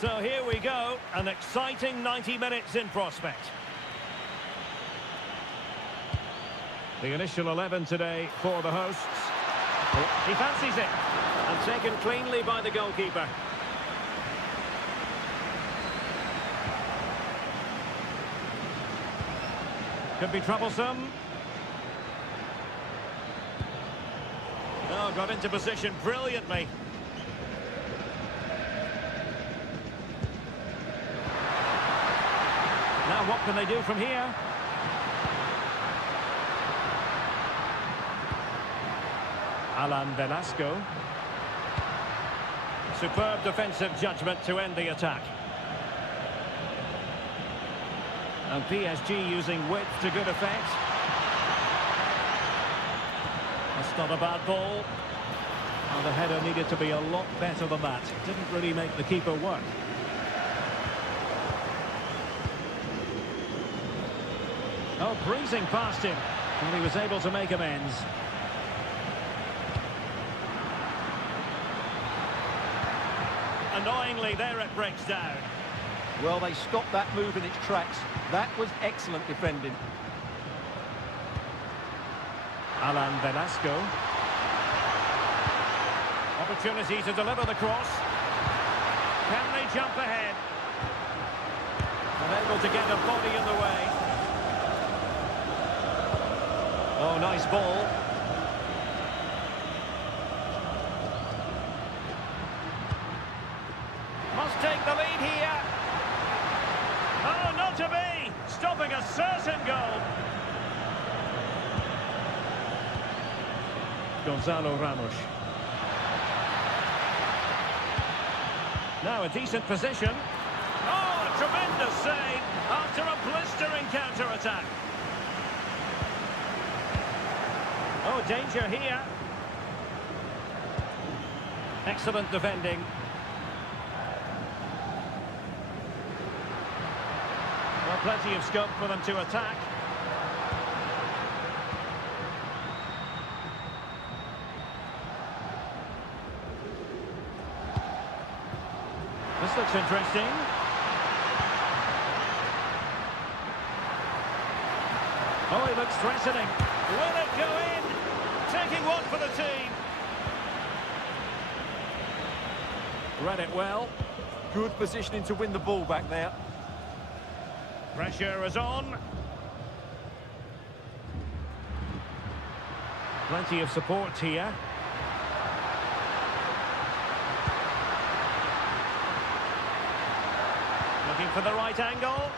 So here we go, an exciting 90 minutes in prospect. The initial 11 today for the hosts. He fancies it, and taken cleanly by the goalkeeper. Could be troublesome. Oh, got into position brilliantly. Now what can they do from here? Alan Velasco. Superb defensive judgment to end the attack. And PSG using width to good effect. That's not a bad ball. And the header needed to be a lot better than that. Didn't really make the keeper work. Oh, breezing past him. And he was able to make amends. Annoyingly, there it breaks down. Well, they stopped that move in its tracks. That was excellent defending. Alan Velasco. Opportunity to deliver the cross. Can they jump ahead? Unable to get a body in the way. Oh, nice ball. Must take the lead here. Oh, not to be! Stopping a certain goal. Gonzalo Ramos. Now a decent position. Oh, a tremendous save after a blistering counter-attack. Oh, danger here. Excellent defending. Well, plenty of scope for them to attack. This looks interesting. Oh, he looks threatening. Will it go in? Taking one for the team. Read it well. Good positioning to win the ball back there. Pressure is on. Plenty of support here. Looking for the right angle.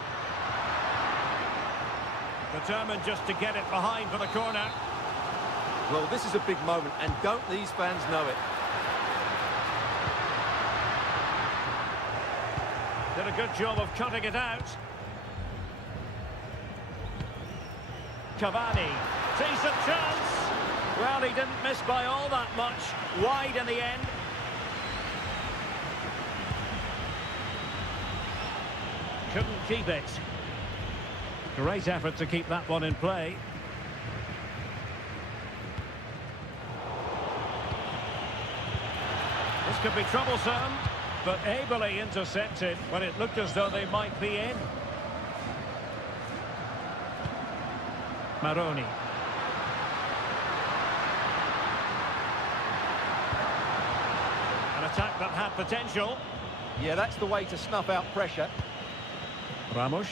Determined just to get it behind for the corner. Well, this is a big moment, and don't these fans know it? Did a good job of cutting it out. Cavani, decent chance. Well, he didn't miss by all that much. Wide in the end. Couldn't keep it. Great effort to keep that one in play. This could be troublesome, but ably intercepted when it looked as though they might be in. Maroni. An attack that had potential. Yeah, that's the way to snuff out pressure. Ramos.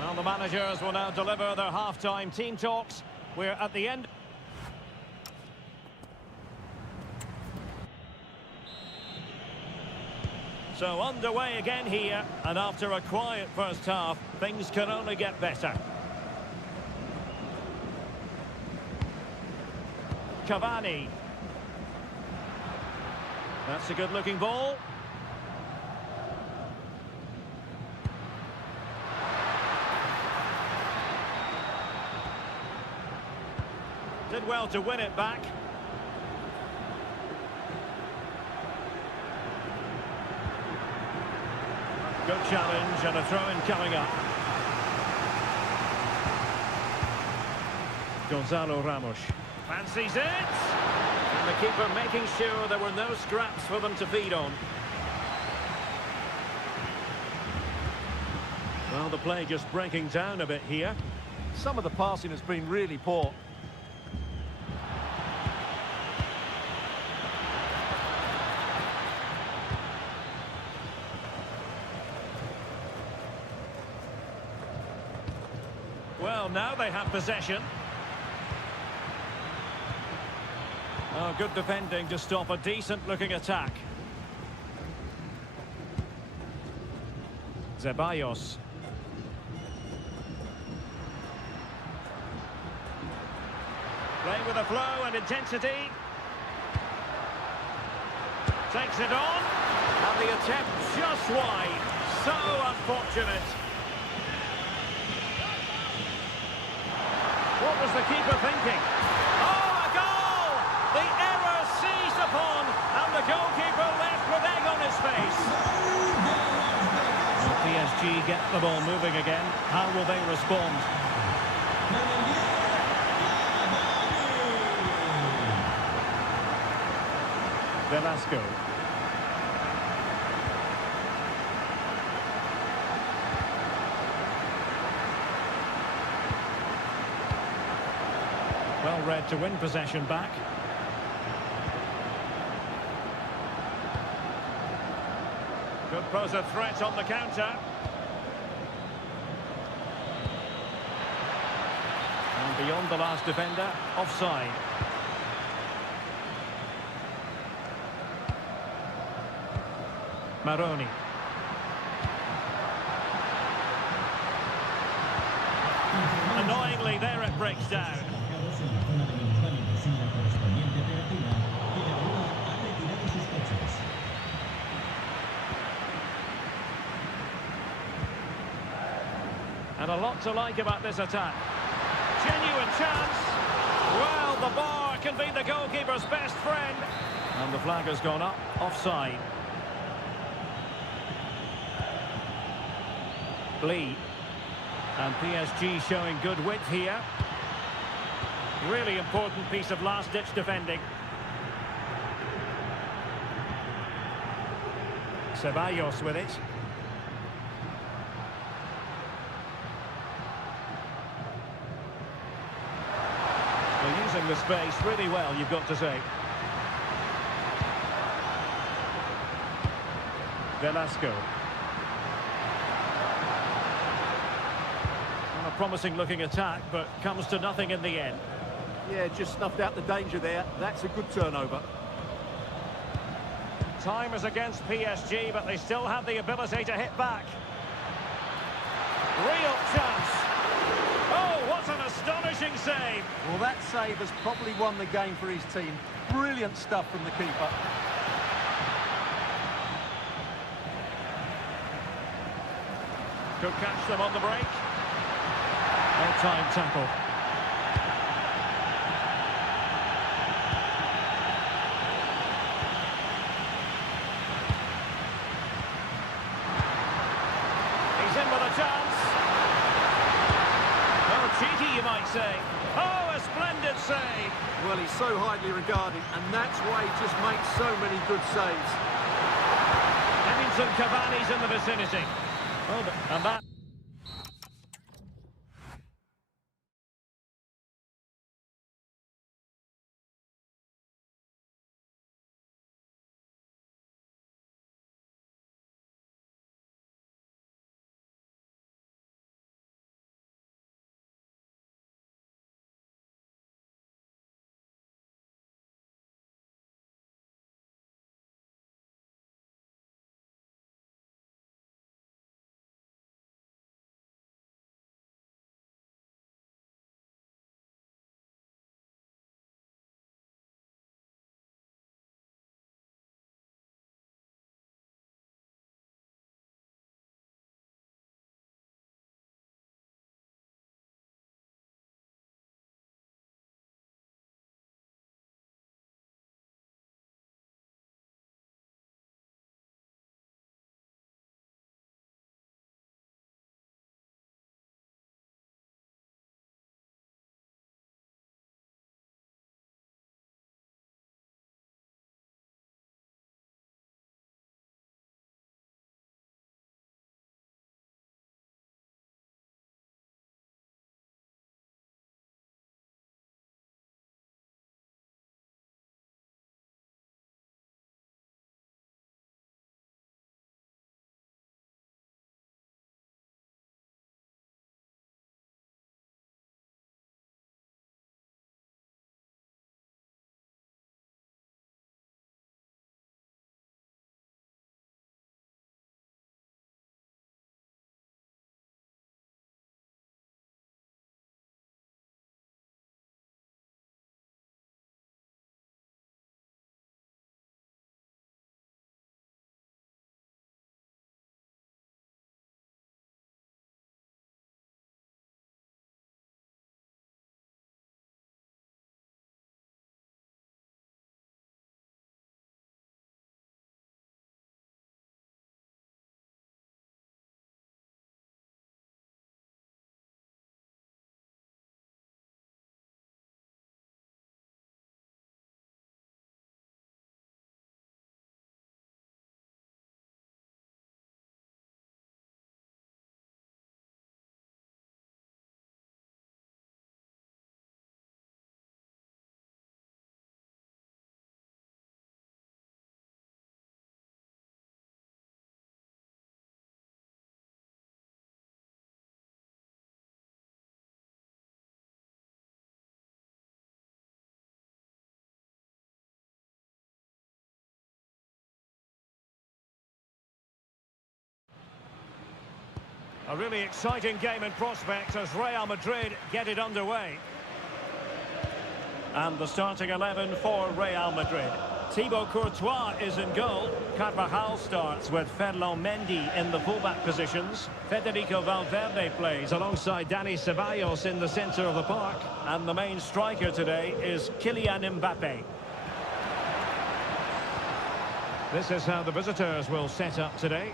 Well, the managers will now deliver their half-time team talks. We're at the end. So underway again here, and after a quiet first half, things can only get better. Cavani. That's a good-looking ball. Did well to win it back. Good challenge and a throw-in coming up. Gonzalo Ramos. Fancies it. And the keeper making sure there were no scraps for them to feed on. Well, the play just breaking down a bit here. Some of the passing has been really poor. Well, now they have possession. Oh, good defending to stop a decent-looking attack. Ceballos. Playing with a flow and intensity. Takes it on. And the attempt just wide. So unfortunate. What was the keeper thinking? Oh, a goal! The error seized upon, and the goalkeeper left with egg on his face. Will PSG get the ball moving again? How will they respond? Velasco. Well read to win possession back. Could pose a threat on the counter. And beyond the last defender, offside. Maroni. Annoyingly, there it breaks down. And a lot to like about this attack. Genuine chance. Well, the bar can be the goalkeeper's best friend. And the flag has gone up, offside. Lee. And PSG showing good width here. Really important piece of last-ditch defending. Ceballos with it. They're using the space really well, you've got to say. Velasco. A promising looking attack, but comes to nothing in the end. Yeah, just snuffed out the danger there. That's a good turnover. Time is against PSG, but they still have the ability to hit back. Real chance. Oh, what an astonishing save. Well, that save has probably won the game for his team. Brilliant stuff from the keeper. Could catch them on the break. Well-timed tackle. He's in with a chance. Oh, cheeky, you might say. Oh, a splendid save. Well, he's so highly regarded, and that's why he just makes so many good saves. Edinson Cavani's in the vicinity. Oh, and that... A really exciting game in prospect as Real Madrid get it underway. And the starting 11 for Real Madrid. Thibaut Courtois is in goal. Carvajal starts with Ferland Mendy in the fullback positions. Federico Valverde plays alongside Dani Ceballos in the centre of the park. And the main striker today is Kylian Mbappe. This is how the visitors will set up today.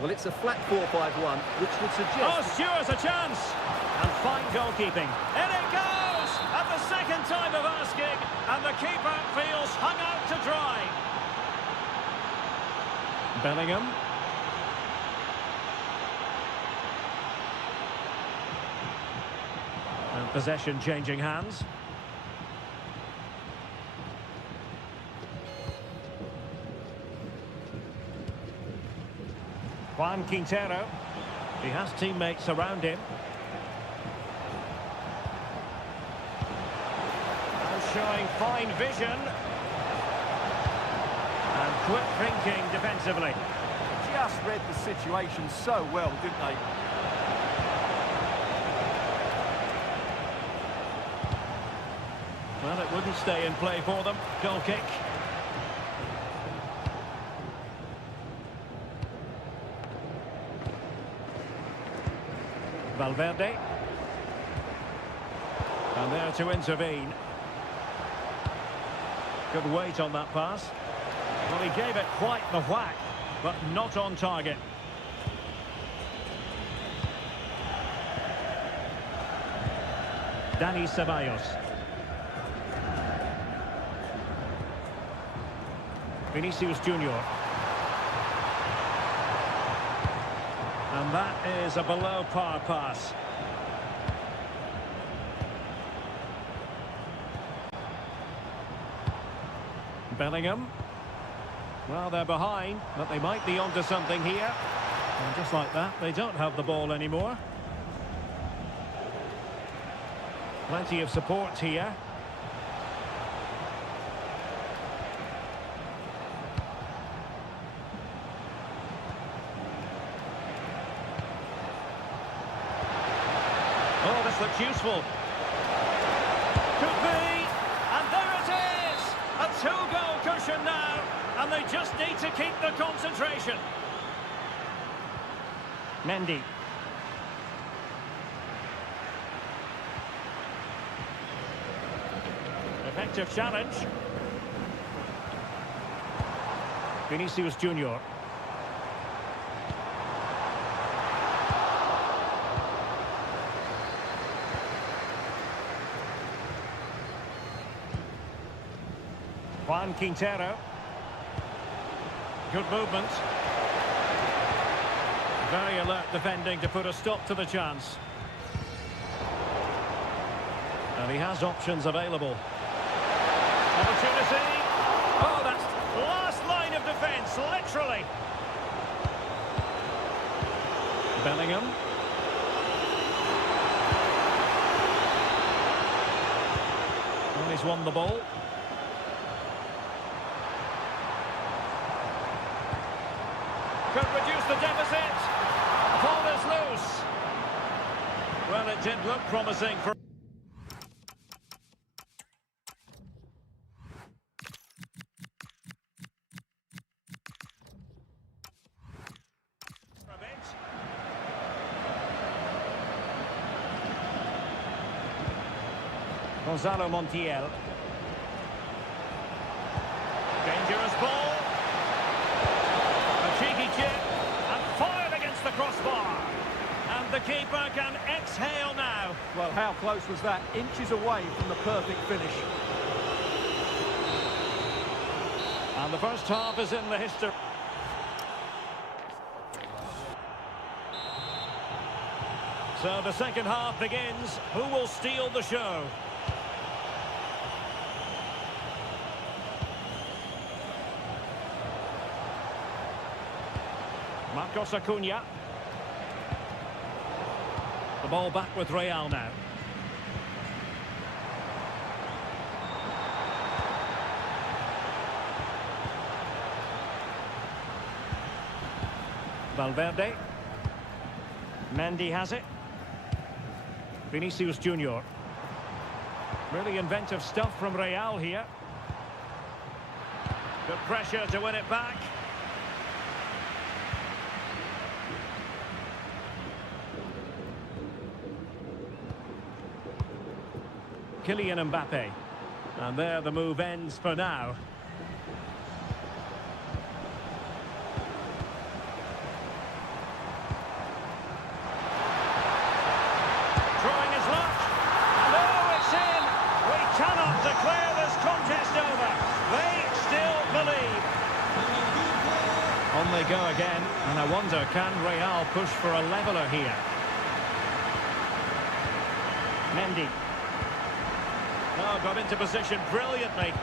Well, it's a flat 4-5-1, which would suggest... Oh, Stewart's a chance! And fine goalkeeping. In it goes! At the second time of asking, and the keeper feels hung out to dry. Bellingham. And possession changing hands. Juan Quintero. He has teammates around him. And showing fine vision. And quick thinking defensively. Just read the situation so well, didn't they? Well, it wouldn't stay in play for them. Goal kick. Valverde. And there to intervene. Good weight on that pass. Well, he gave it quite the whack, but not on target. Dani Ceballos. Vinicius Junior. And that is a below par pass. Bellingham. Well, they're behind, but they might be onto something here. And just like that, they don't have the ball anymore. Plenty of support here. Oh, this looks useful. Could be. And there it is. A two-goal cushion now. And they just need to keep the concentration. Mendy. Effective challenge. Vinicius Junior. Juan Quintero. Good movement. Very alert defending to put a stop to the chance. And he has options available. Opportunity. Oh, that's last line of defence, literally. Bellingham. Well, he's won the ball. Could reduce the deficit. Ball is loose. Well, it did look promising for... Gonzalo Montiel. Dangerous ball. A cheeky chip and fired against the crossbar. And the keeper can exhale now. Well, how close was that? Inches away from the perfect finish. And the first half is in the history. So the second half begins. Who will steal the show? Marcos Acuna. The ball back with Real now. Valverde. Mendy has it. Vinicius Junior. Really inventive stuff from Real here. Good pressure to win it back. Kylian Mbappe. And there the move ends for now. Trying his luck. And oh, it's in! We cannot declare this contest over. They still believe. On they go again. And I wonder, can Real push for a leveller here? Mendy. Oh, got into position brilliantly.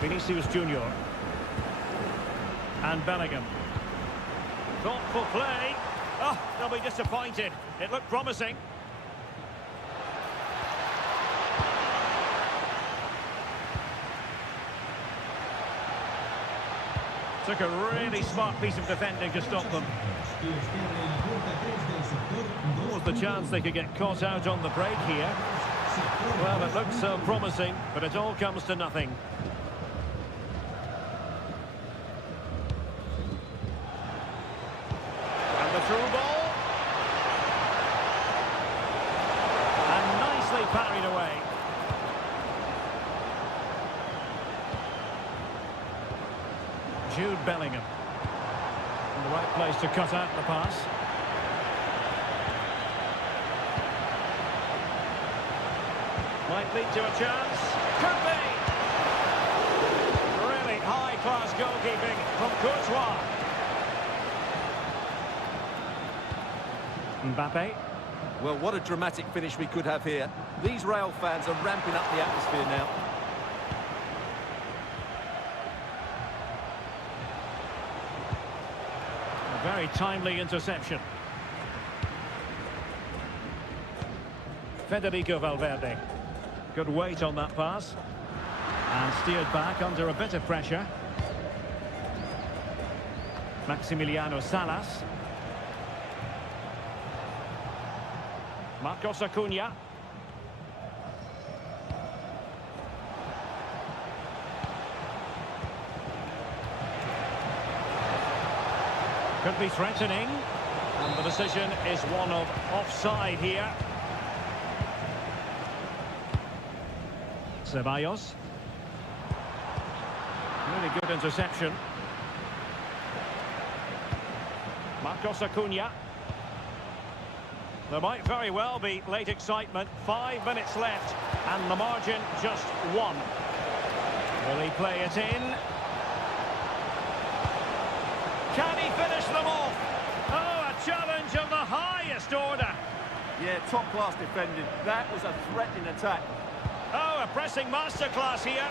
Vinicius Junior. And Bellingham. Thoughtful play. Oh, they'll be disappointed. It looked promising. Took a really smart piece of defending to stop them. What was the chance they could get caught out on the break here? Well, it looks so promising, but it all comes to nothing. And the through ball. And nicely parried away. Jude Bellingham. In the right place to cut out the pass. Might lead to a chance. Could be! Really high-class goalkeeping from Courtois. Mbappe. Well, what a dramatic finish we could have here. These Real fans are ramping up the atmosphere now. A very timely interception. Federico Valverde. Good weight on that pass. And steered back under a bit of pressure. Maximiliano Salas. Marcos Acuna. Could be threatening. And the decision is one of offside here. Ceballos. Really good interception. Marcos Acuna. There might very well be late excitement. 5 minutes left. And the margin just 1. Will he play it in? Can he finish them off? Oh, a challenge of the highest order. Yeah, top-class defending. That was a threatening attack. Oh, a pressing masterclass here.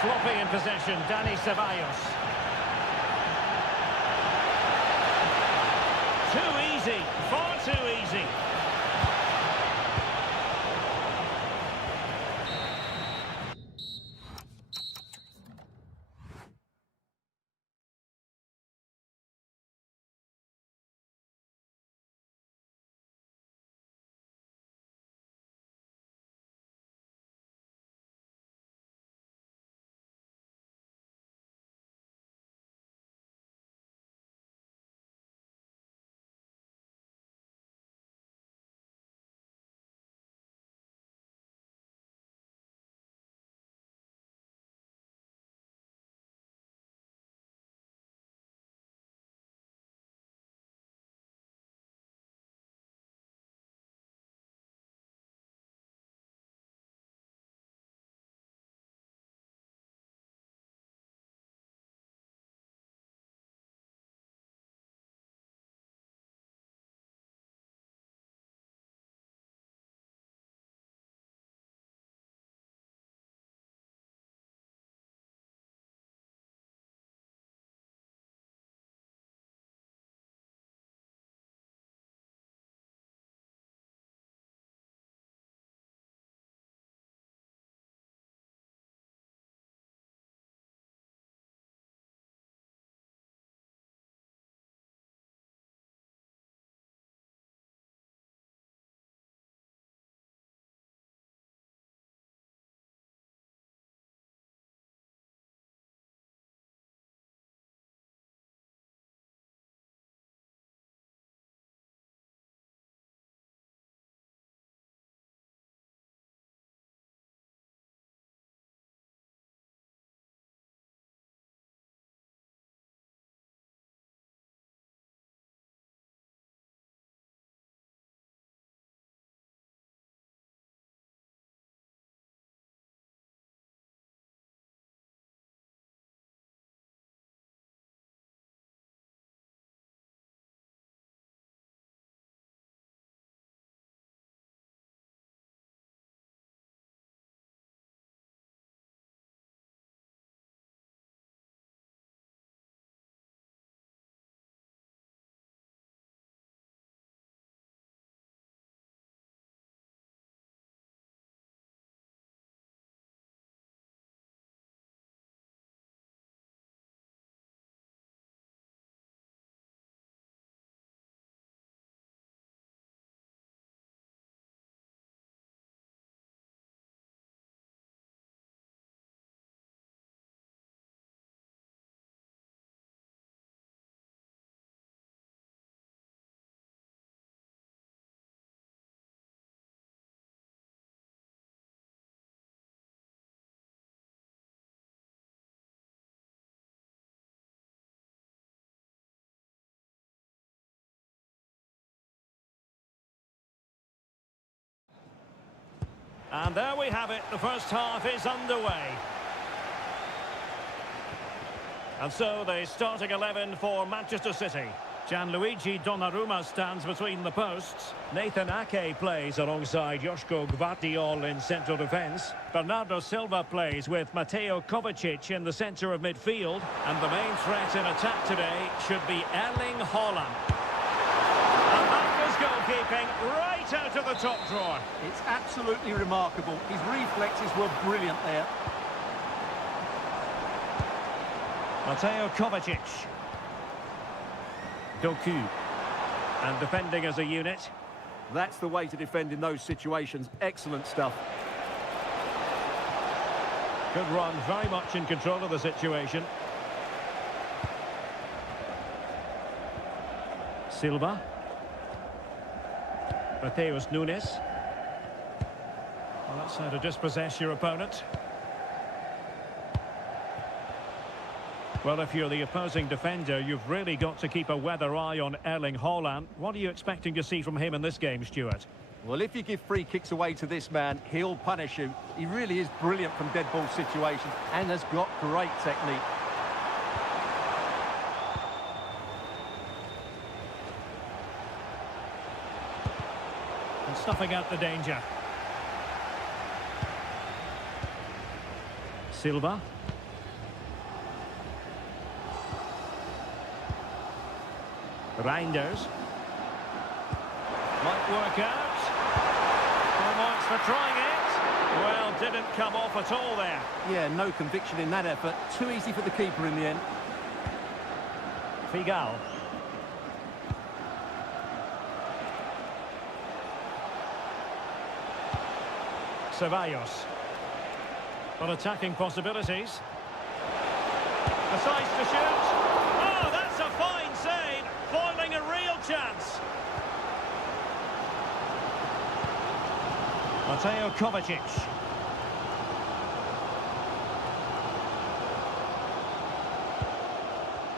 Sloppy in possession, Dani Ceballos. Too easy, far too easy. And there we have it. The first half is underway. And so the starting 11 for Manchester City. Gianluigi Donnarumma stands between the posts. Nathan Ake plays alongside Joško Gvardiol in central defence. Bernardo Silva plays with Mateo Kovacic in the centre of midfield. And the main threat in attack today should be Erling Haaland. And that was goalkeeping right out of the top drawer. It's absolutely remarkable. His reflexes were brilliant there. Mateo Kovacic. Doku. And defending as a unit. That's the way to defend in those situations. Excellent stuff. Good run, very much in control of the situation. Silva. Mateus Nunes. Well, that's how to dispossess your opponent. Well, if you're the opposing defender, you've really got to keep a weather eye on Erling Haaland. What are you expecting to see from him in this game, Stuart? Well, if you give free kicks away to this man, he'll punish you. He really is brilliant from dead ball situations and has got great technique. And snuffing out the danger. Silva. Reinders. Might work out. Full marks for trying it. Well, didn't come off at all there. Yeah, no conviction in that effort. Too easy for the keeper in the end. Figal. Ceballos. On attacking possibilities. Decides to shoot. Oh, that's a fine save. Foiling a real chance. Mateo Kovacic.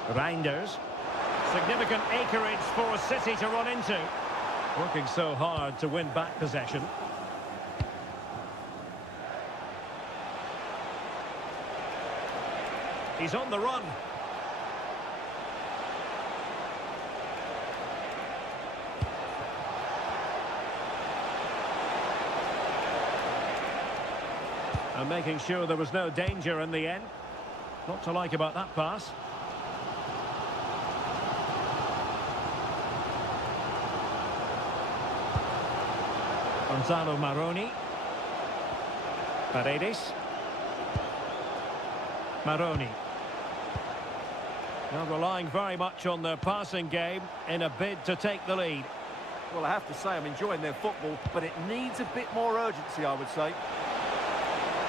Reinders. Significant acreage for City to run into. Working so hard to win back possession. He's on the run. And making sure there was no danger in the end. Not to like about that pass. Gonzalo Maroni. Paredes. Maroni. Now relying very much on their passing game in a bid to take the lead. Well, I have to say I'm enjoying their football, but it needs a bit more urgency, I would say.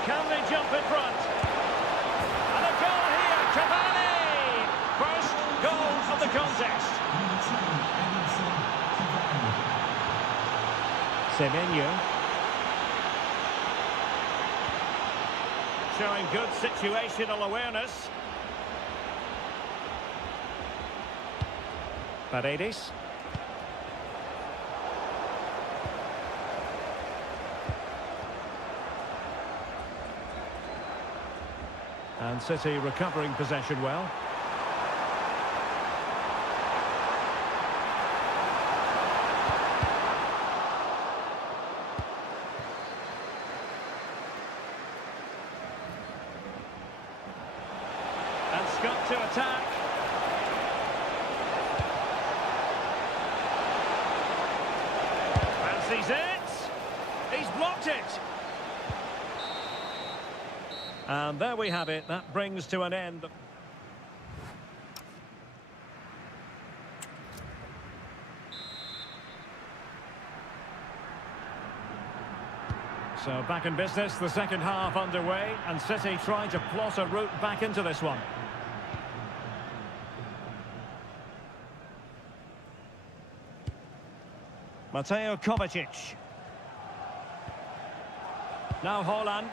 Can they jump in front? And a goal here, Cavani! First goal of the contest. Semenyo. Showing good situational awareness. Paredes. And City recovering possession well. And Scott to attack. Fancies it. He's blocked it. And there we have it. That brings to an end. So back in business, the second half underway, and City trying to plot a route back into this one. Mateo Kovacic. Now Haaland.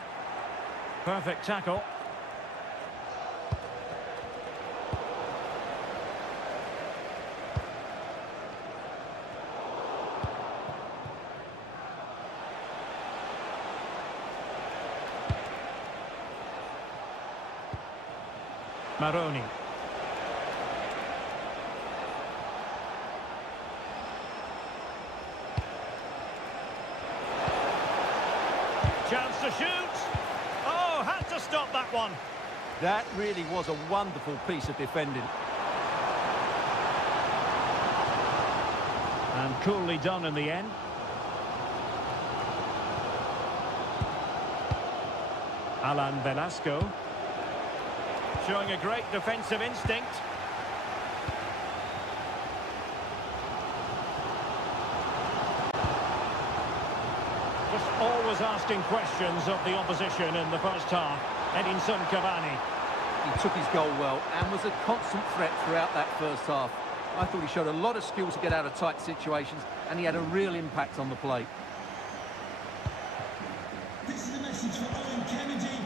Perfect tackle. Baroni. Chance to shoot. Oh, had to stop that one. That really was a wonderful piece of defending. And coolly done in the end. Alan Velasco. Showing a great defensive instinct. Just always asking questions of the opposition in the first half. Edinson Cavani. He took his goal well and was a constant threat throughout that first half. I thought he showed a lot of skill to get out of tight situations, and he had a real impact on the play. This is a message for Owen Kennedy.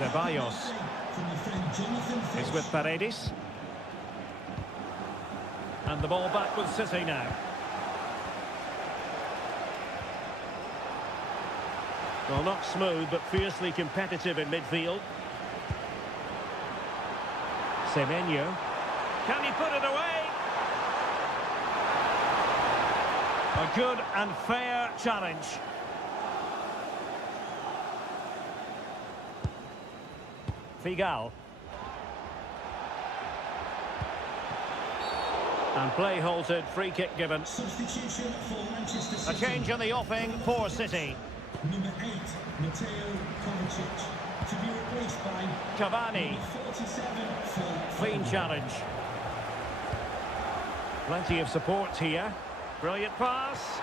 Ceballos is with Paredes. And the ball back with City now. Well, not smooth, but fiercely competitive in midfield. Semenyo. Can he put it away? A good and fair challenge. Figal. And play halted, free kick given. Substitution for Manchester City. A change in the offing for City. Number 8, Mateo Kovacic, to be replaced by Cavani. number 47, Phil Clean challenge. Plenty of support here. Brilliant pass.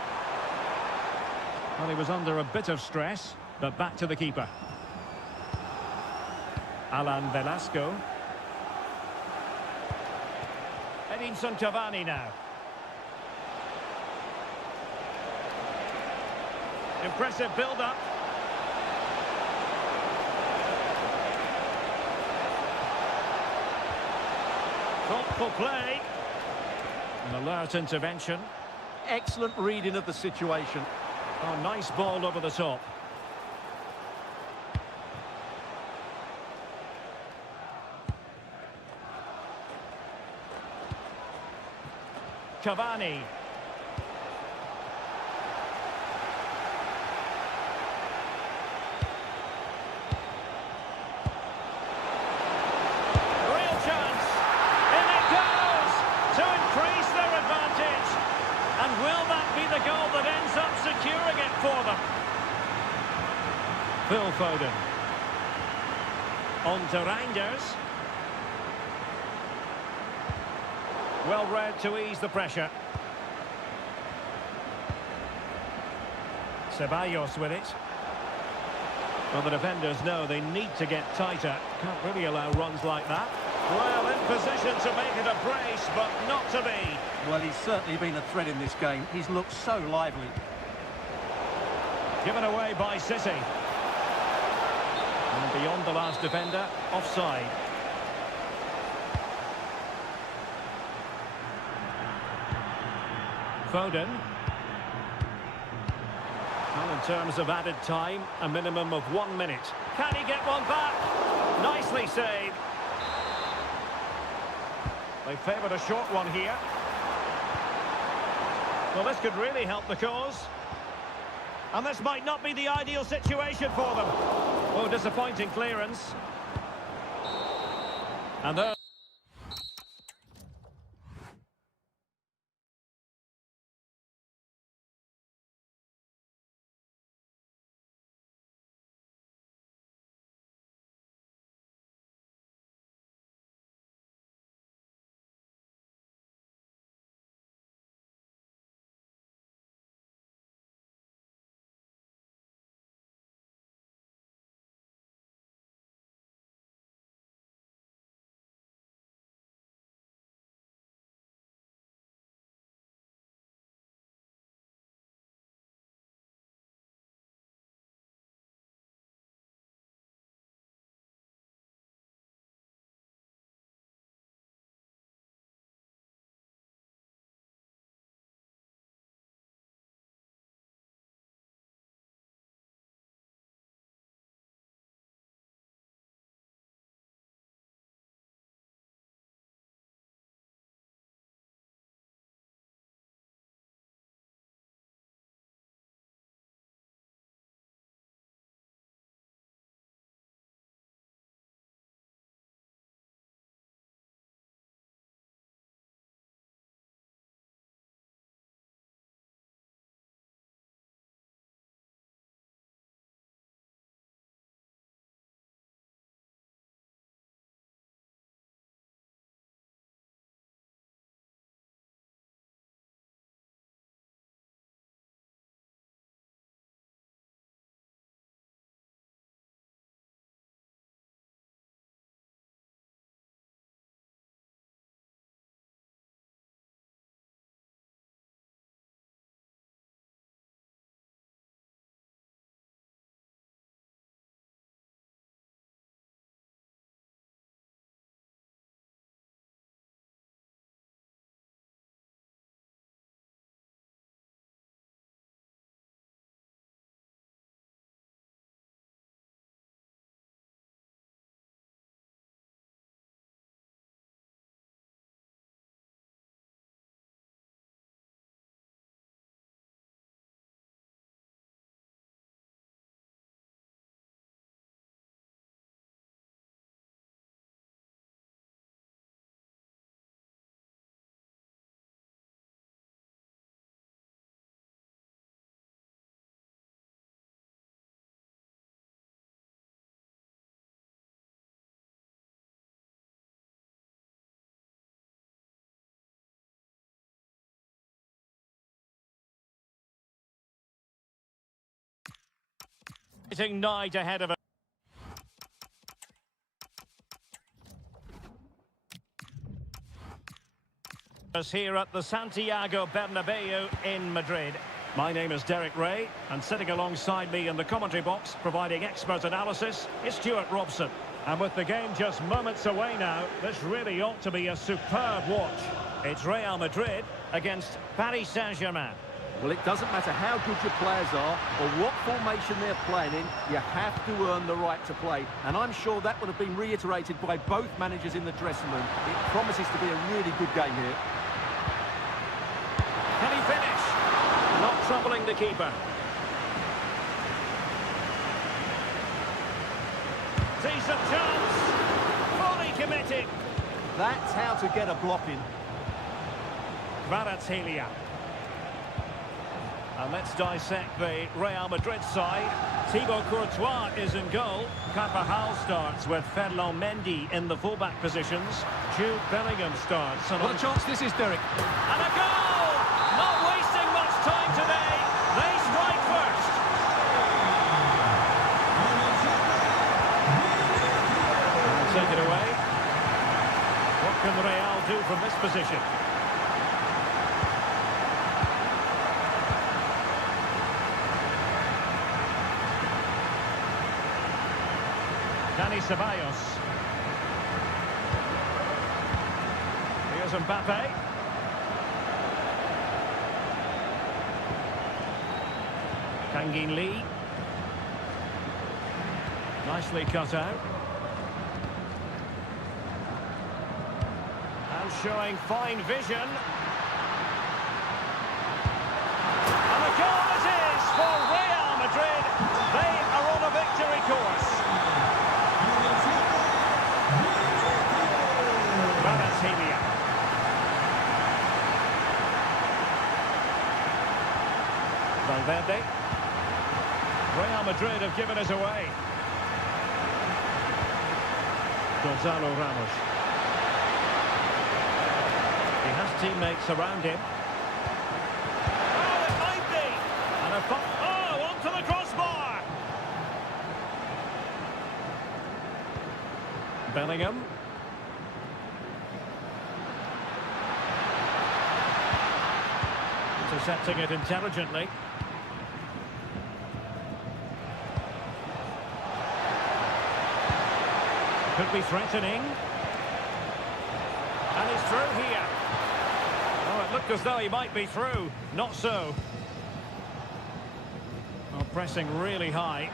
Well, he was under a bit of stress, but back to the keeper. Alan Velasco. Edinson Cavani now. Impressive build-up. Thoughtful play. An alert intervention. Excellent reading of the situation. Oh, nice ball over the top. Cavani. Real chance. In it goes to increase their advantage. And will that be the goal that ends up securing it for them? Phil Foden. On to Reinders. Well read to ease the pressure. Ceballos with it. Well, the defenders know they need to get tighter. Can't really allow runs like that. Well, in position to make it a brace, but not to be. Well, he's certainly been a threat in this game. He's looked so lively. Given away by City. And beyond the last defender, offside. Foden. Well, in terms of added time, a minimum of 1 minute. Can he get one back? Nicely saved. They favoured a short one here. Well, this could really help the cause. And this might not be the ideal situation for them. Oh, disappointing clearance. And there. Getting night ahead of us here at the Santiago Bernabeu in Madrid. My name is Derek Ray, and sitting alongside me in the commentary box, providing expert analysis, is Stuart Robson. And with the game just moments away now, this really ought to be a superb watch. It's Real Madrid against Paris Saint-Germain. Well, it doesn't matter how good your players are or what formation they're playing in, you have to earn the right to play. And I'm sure that would have been reiterated by both managers in the dressing room. It promises to be a really good game here. Can he finish? Not troubling the keeper. Sees a chance. Fully committed. That's how to get a block in. Kvaratskhelia. And let's dissect the Real Madrid side. Thibaut Courtois is in goal. Carvajal starts with Ferland Mendy in the fullback positions. Jude Bellingham starts. And What a chance this is, Derek. And a goal! Not wasting much time today. They strike first. And take it away. What can Real do from this position? Dani Ceballos. Here's Mbappe. Kangin Lee. Nicely cut out. And showing fine vision. And the goal it is for Real Madrid. They are on a victory course. Kvaratskhelia. Valverde. Real Madrid have given us away. Gonzalo Ramos. He has teammates around him. Oh, it might be! And a onto the crossbar! Bellingham. Intercepting it intelligently. Could be threatening. And he's through here. Oh, it looked as though he might be through. Not so. Oh, pressing really high.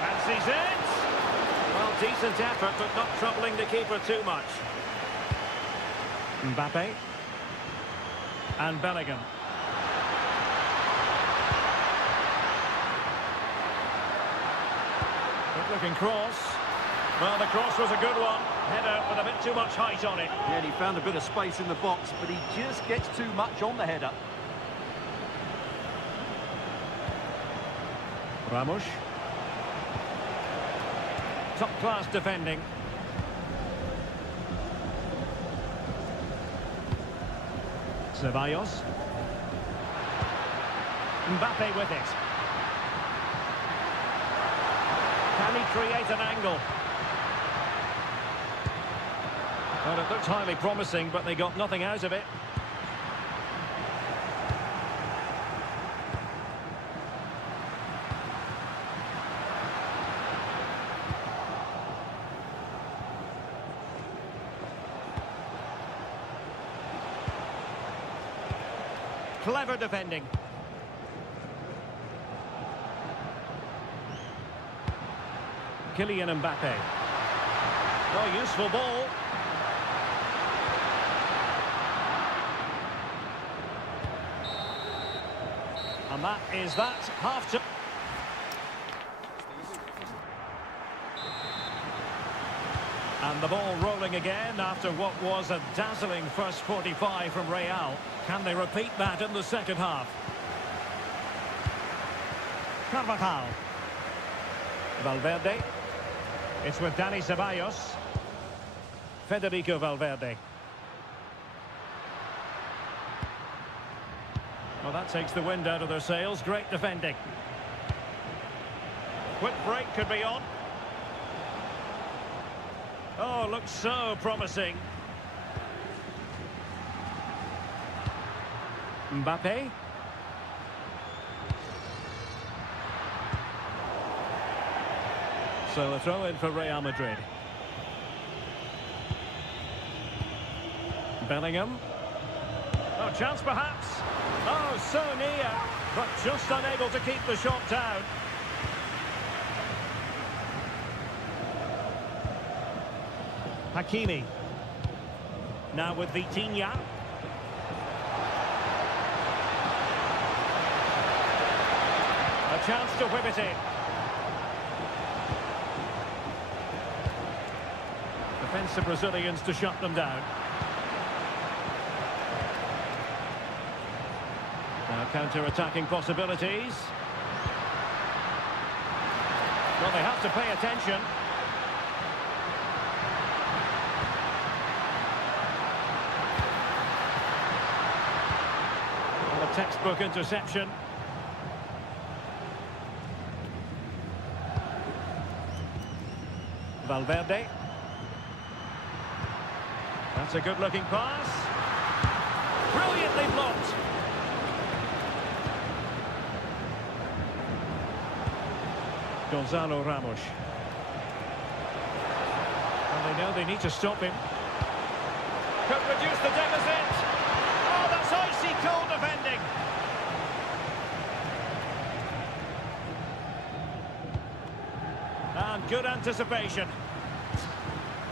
Fancies it. Well, decent effort, but not troubling the keeper too much. Mbappe. And Bellingham. Good looking cross. Well, the cross was a good one. Header with a bit too much height on it. Yeah, and he found a bit of space in the box, but he just gets too much on the header. Ramos. Top class defending. Ceballos. Mbappe with it. Can he create an angle? Well, it looked highly promising, but they got nothing out of it. Clever defending. Kylian Mbappe. Oh, useful ball. And that is that. Half to... And the ball rolling again after what was a dazzling first 45 from Real. Can they repeat that in the second half? Carvajal. Valverde. It's with Dani Ceballos. Federico Valverde. Well, that takes the wind out of their sails. Great defending. Quick break could be on. Oh, looks so promising. Mbappe. So a throw in for Real Madrid. Bellingham. Oh, chance perhaps. Oh, so near, but just unable to keep the shot down. Hakimi. Now with Vitinha. A chance to whip it in. Defensive Brazilians to shut them down. Now counter-attacking possibilities. Well, they have to pay attention. A textbook interception. Valverde. That's a good-looking pass. Brilliantly blocked. Gonzalo Ramos. And they know they need to stop him. Could reduce the deficit. Oh, that's icy cold defending. And good anticipation.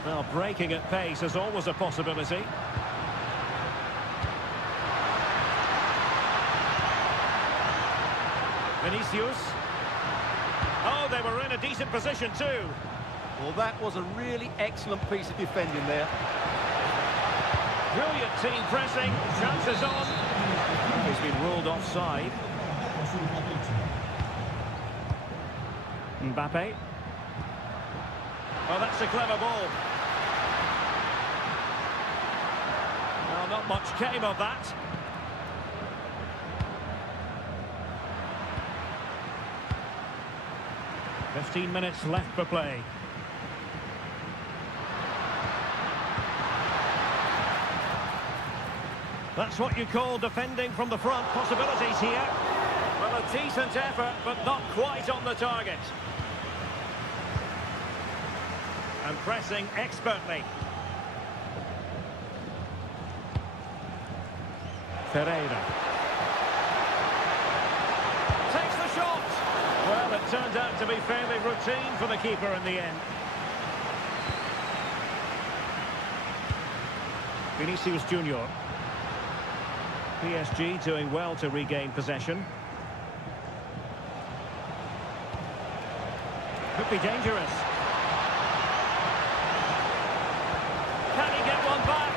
Well, breaking at pace is always a possibility. Vinicius. Oh, they were in a decent position too. Well, that was a really excellent piece of defending there. Brilliant team pressing. Chances on. He's been ruled offside. Mbappe. Oh, that's a clever ball. Well, not much came of that. "15 minutes left for play. That's what you call defending from the front. Possibilities here. Well, a decent effort, but not quite on the target. And pressing expertly. Ferreira. Takes the shot. Well, it turned out to be fairly routine for the keeper in the end. Vinicius Junior. PSG doing well to regain possession. Could be dangerous. Can he get one back?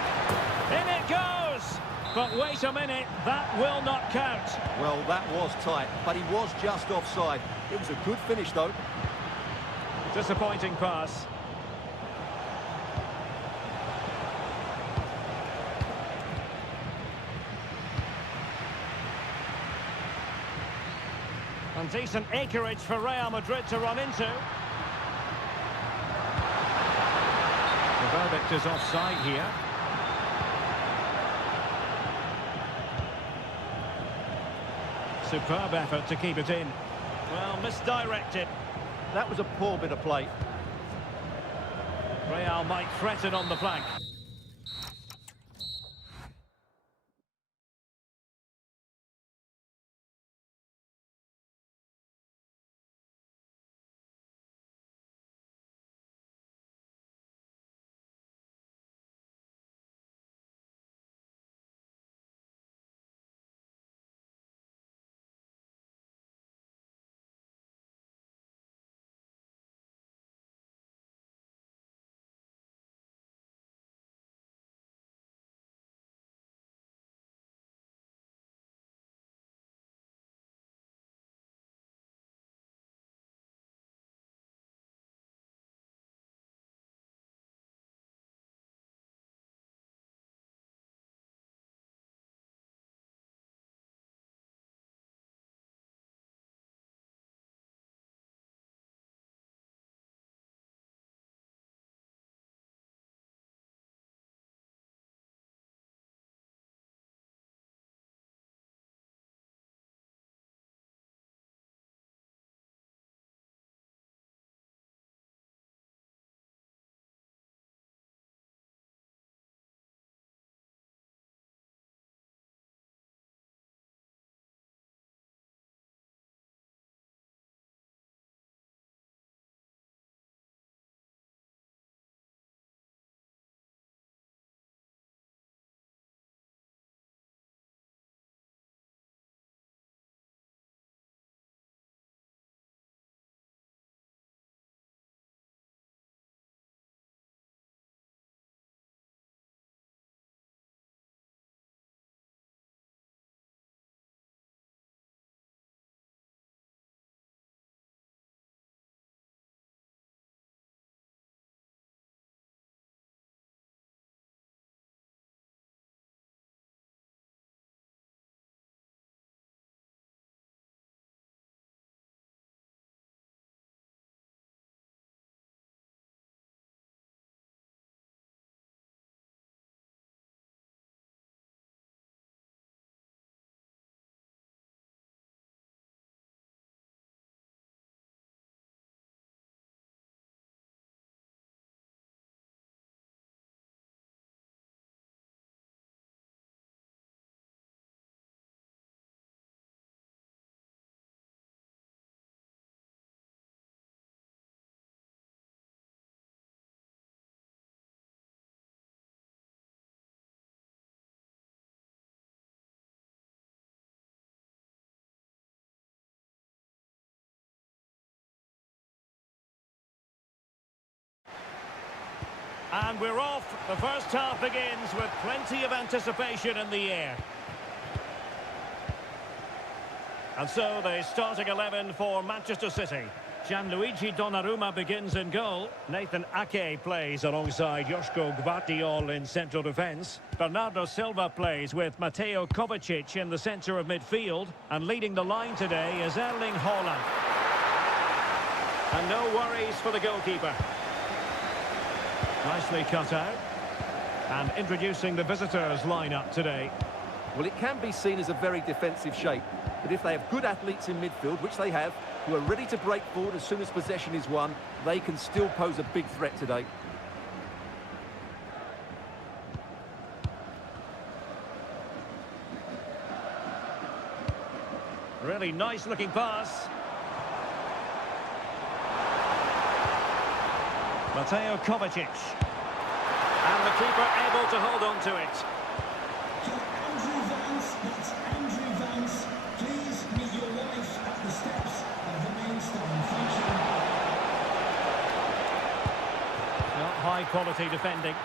In it goes! But wait a minute, that will not count. Well, that was tight, but he was just offside. It was a good finish, though. Disappointing pass. And decent acreage for Real Madrid to run into. The verdict is offside here. Superb effort to keep it in. Well, misdirected. That was a poor bit of play. Real might threaten on the flank. And we're off. The first half begins with plenty of anticipation in the air. And so the starting 11 for Manchester City. Gianluigi Donnarumma begins in goal. Nathan Ake plays alongside Joško Gvardiol in central defence. Bernardo Silva plays with Mateo Kovacic in the centre of midfield. And leading the line today is Erling Haaland. And no worries for the goalkeeper. Nicely cut out. And introducing the visitors' lineup today. Well, it can be seen as a very defensive shape. But if they have good athletes in midfield, which they have, who are ready to break forward as soon as possession is won, they can still pose a big threat today. Really nice looking pass. Mateo Kovacic. And the keeper able to hold on to it. Andrew Vance, that's Andrew Vance. Please meet your wife at the steps of the main stand. Thank you. Not high quality defending.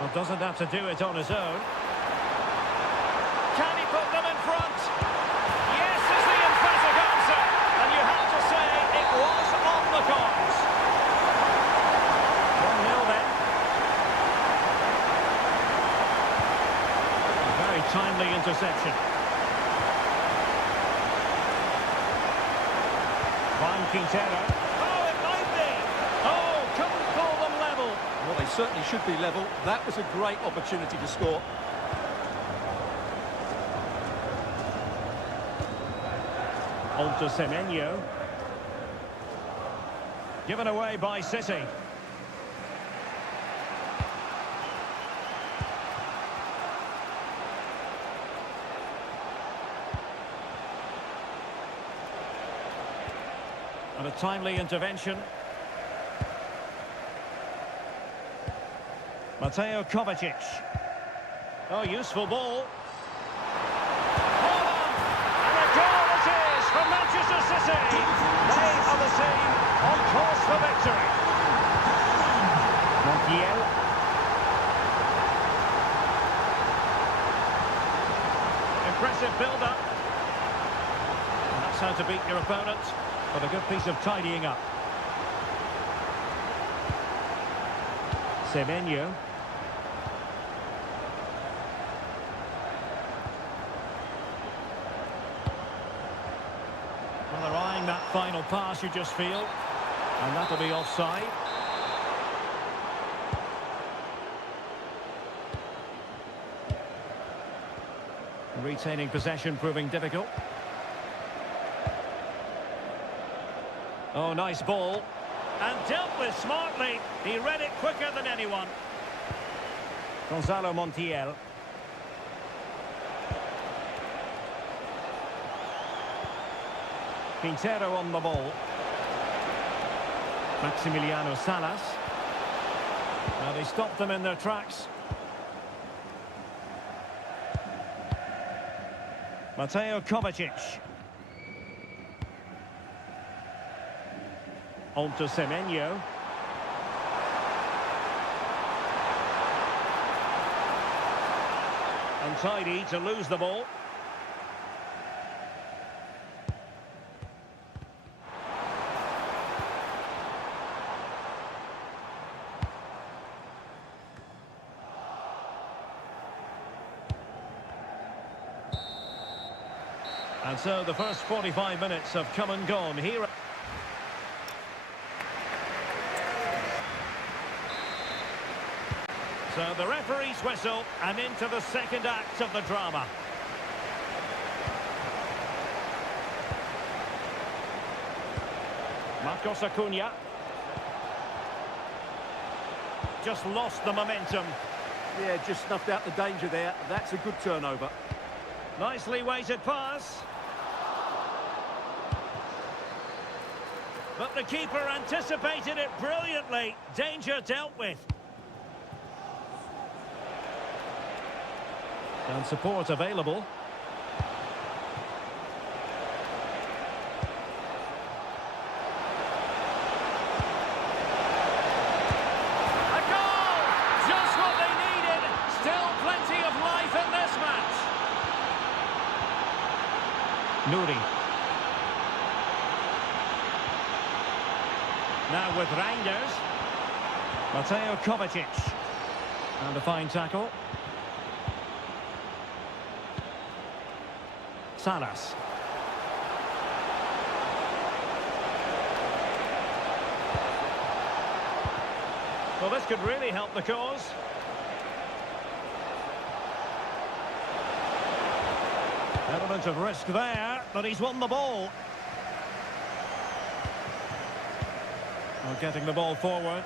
Well, doesn't have to do it on his own. Can he put them in front? Yes is the emphatic answer. And you have to say it was on the cards. 1-0 then. A very timely interception. Juan Quintero. Oh, it might be. Oh, couldn't call them level. Well, they certainly should be level. That was a great opportunity to score. On to Semenyo. Given away by City. And a timely intervention. Mateo Kovacic. Oh, useful ball. For Manchester City, they are the team on course for victory. Montiel. Impressive build-up. And that's how to beat your opponent, but a good piece of tidying up. Semenyo. Well, they're eyeing that final pass, you just feel. And that'll be offside. Retaining possession proving difficult. Oh, nice ball. And dealt with smartly. He read it quicker than anyone. Gonzalo Montiel. Quintero on the ball. Maximiliano Salas. Now they stopped them in their tracks. Mateo Kovacic. On to Semenyo. Untidy to lose the ball. And so the first 45 minutes have come and gone here. So the referee's whistle and into the second act of the drama. Marcos Acuna. Just lost the momentum. Yeah, just snuffed out the danger there. That's a good turnover. Nicely weighted pass. But the keeper anticipated it brilliantly. Danger dealt with. And support available. Nuri. Now with Reinders. Mateo Kovacic. And a fine tackle. Salas. Well, this could really help the cause. Element of risk there, but he's won the ball. Well, getting the ball forward.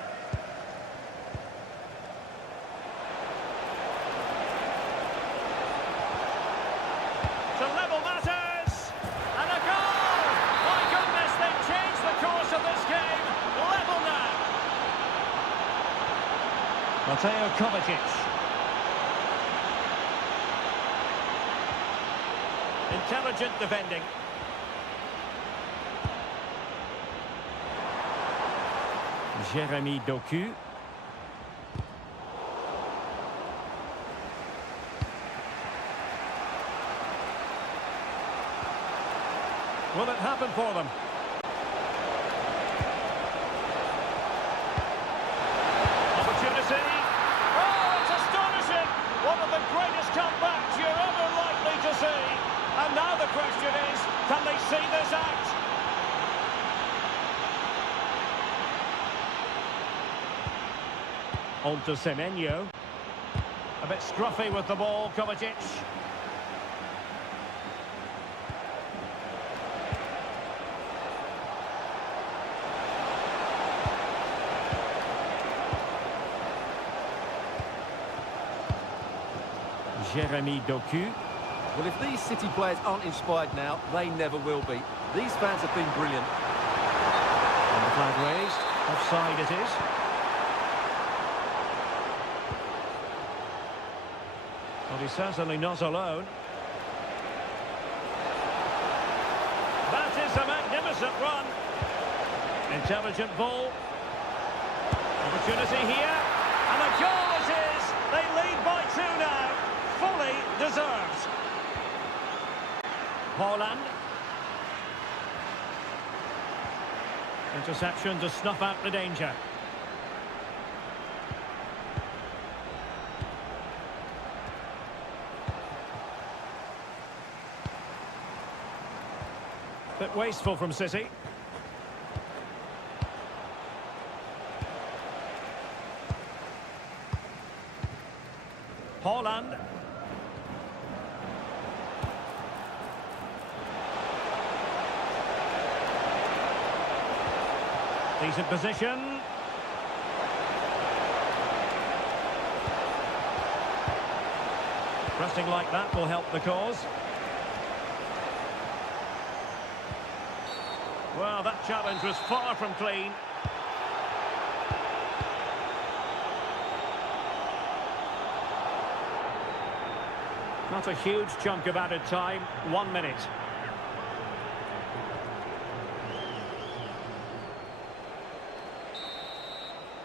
To level matters! And a goal! My goodness, they've changed the course of this game. Level now. Mateo Kovacic. Intelligent defending. Jeremy Doku. Will it happen for them? Opportunity. Oh, it's astonishing! One of the greatest comebacks you're ever likely to see. And now the question is, can they see this out? On to Semenyo. A bit scruffy with the ball, Kovacic. Jeremy Doku. Well, if these City players aren't inspired now, they never will be. These fans have been brilliant. And the flag raised. Offside it is. Well, he's certainly not alone. That is a magnificent run. Intelligent ball. Opportunity here. And a goal it is. They lead by 2 now. Fully deserved. Holland. Interception to snuff out the danger. Bit wasteful from City. Holland. Decent position. Pressing like that will help the cause. Well, that challenge was far from clean. Not a huge chunk of added time. 1 minute.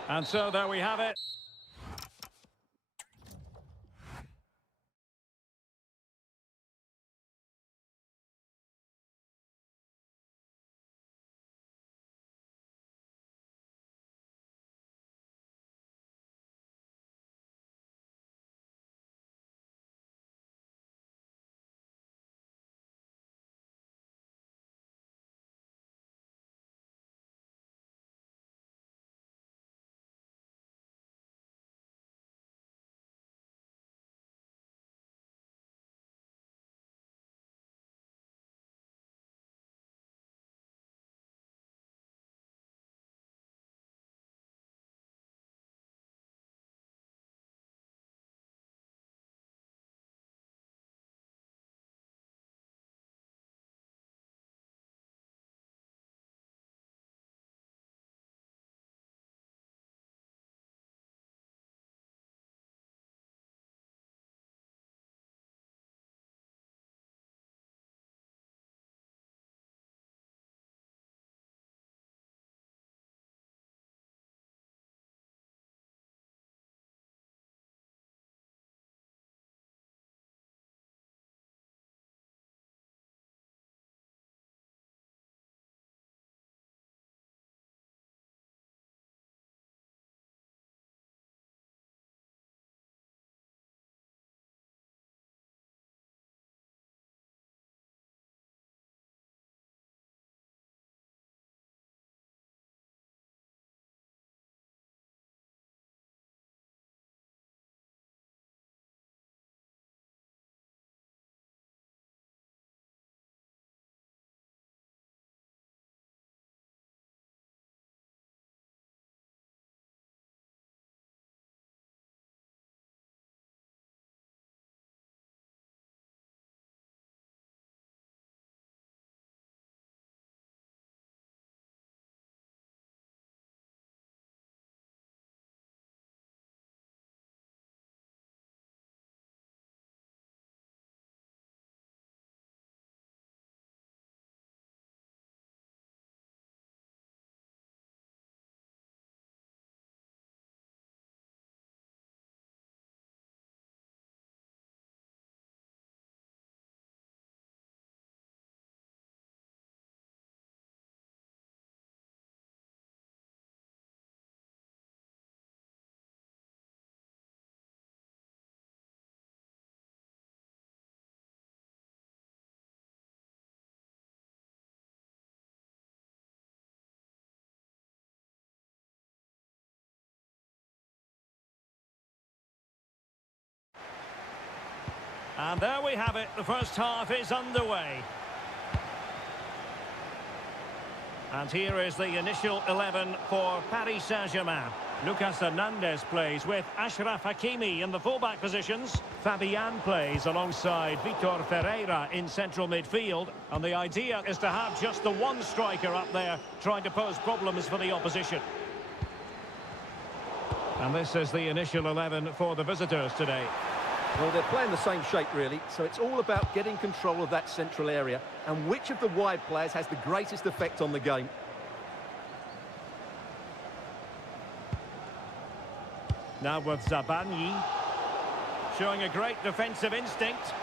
And so there we have it. And there we have it. The first half is underway. And here is the initial 11 for Paris Saint-Germain. Lucas Hernandez plays with Ashraf Hakimi in the fullback positions. Fabian plays alongside Vitor Ferreira in central midfield. And the idea is to have just the one striker up there trying to pose problems for the opposition. And this is the initial 11 for the visitors today. Well, they're playing the same shape, really, so it's all about getting control of that central area and which of the wide players has the greatest effect on the game. Now with Zabani, showing a great defensive instinct.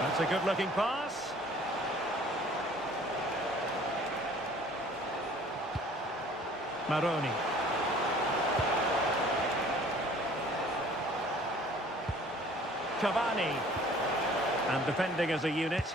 That's a good-looking pass. Maroni. Cavani. And defending as a unit.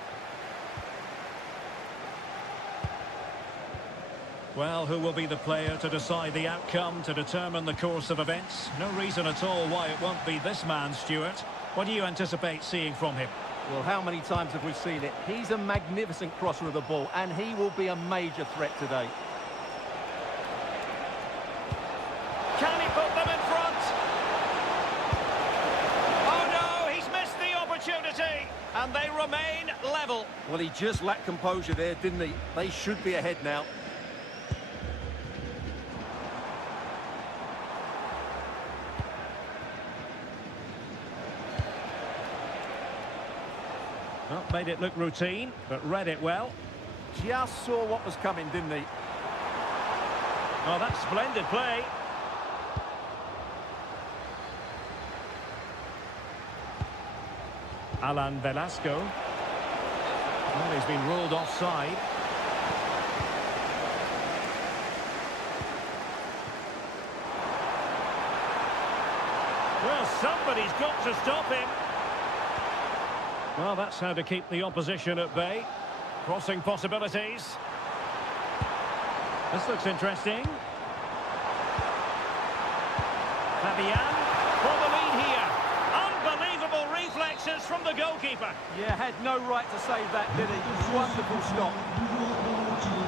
Well, who will be the player to decide the outcome, to determine the course of events? No reason at all why it won't be this man, Stuart. What do you anticipate seeing from him? Well, how many times have we seen it? He's a magnificent crosser of the ball, and he will be a major threat today. Can he put them in front? Oh no, he's missed the opportunity, and they remain level. Well, he just lacked composure there, didn't he? They should be ahead now. Well, made it look routine, but read it well. Just saw what was coming, didn't he? Oh, that's splendid play. Alan Velasco. Well, he's been ruled offside. Well, somebody's got to stop him. Well, that's how to keep the opposition at bay. Crossing possibilities. This looks interesting. Fabian for the lead here. Unbelievable reflexes from the goalkeeper. Yeah, had no right to save that, did he? Wonderful stop.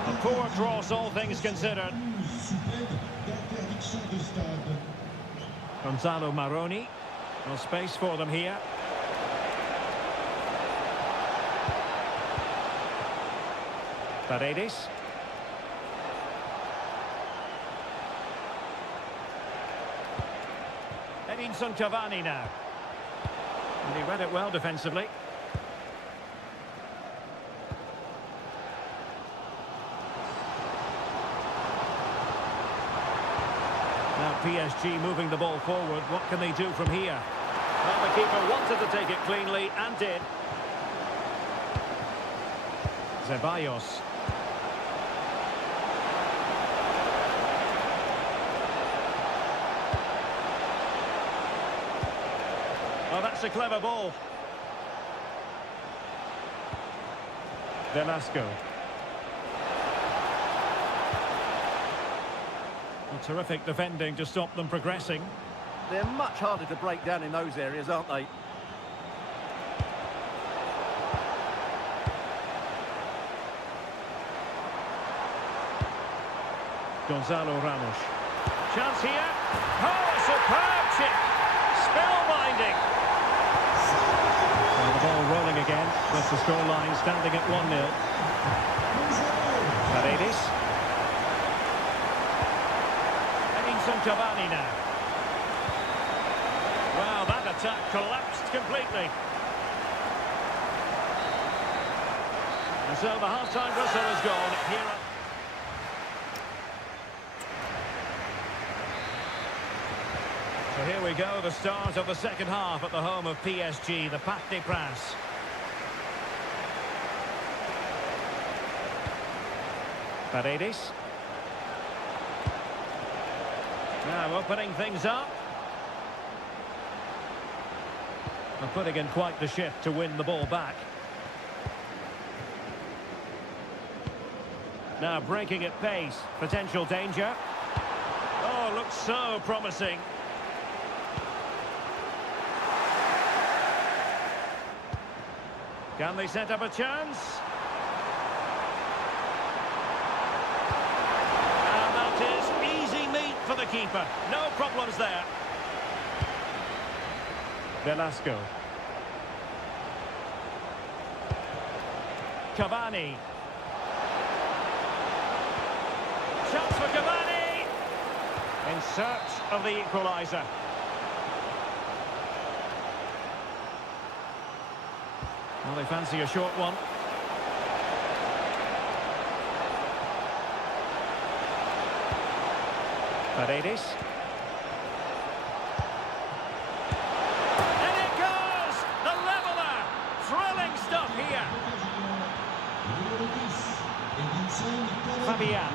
A poor cross, all things considered. Gonzalo Maroni. No space for them here. Paredes. Edinson Cavani now. And he read it well defensively. Now PSG moving the ball forward. What can they do from here? Well, the keeper wanted to take it cleanly and did. Ceballos. Oh, that's a clever ball. Velasco. Well, terrific defending to stop them progressing. They're much harder to break down in those areas, aren't they? Gonzalo Ramos. Chance here. Oh, superb chip. Spellbinding. And the ball rolling again with the scoreline standing at 1-0. Paredes. Edinson Cavani now. Wow, that attack collapsed completely. And so the half-time whistle is gone. Here. So here we go, the start of the second half at the home of PSG, the Parc des Princes. Paredes. Now opening things up. And putting in quite the shift to win the ball back. Now breaking at pace, potential danger. Oh, looks so promising. Can they set up a chance? And that is easy meat for the keeper. No problems there. Velasco. Cavani. Chance for Cavani. In search of the equaliser. Well, they fancy a short one. Paredes. And it goes! The leveller! Thrilling stuff here. Fabian.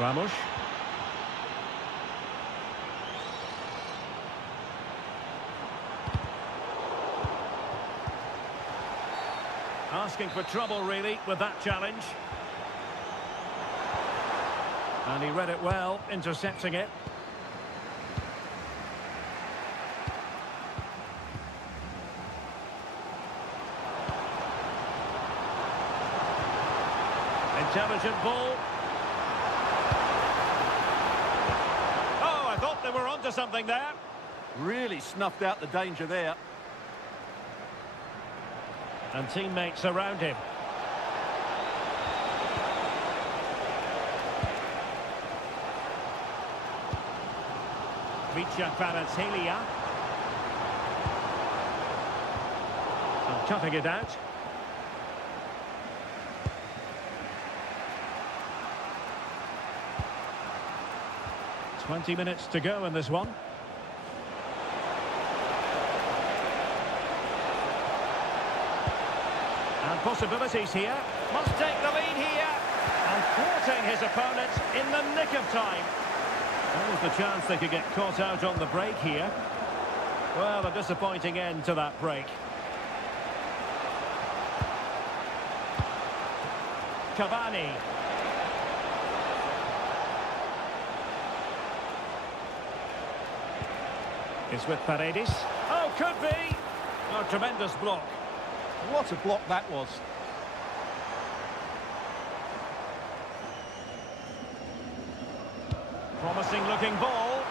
Ramos. Asking for trouble, really, with that challenge. And he read it well, intercepting it. Intelligent ball. Oh, I thought they were onto something there. Really snuffed out the danger there. And teammates around him. Kvaratskhelia. And cutting it out. "20 minutes to go in this one. And possibilities here. Must take the lead here. And thwarting his opponent in the nick of time. That was the chance they could get caught out on the break here. Well, a disappointing end to that break. Cavani. It's with Paredes. Oh, could be. Oh, tremendous block. What a block that was. Promising looking ball.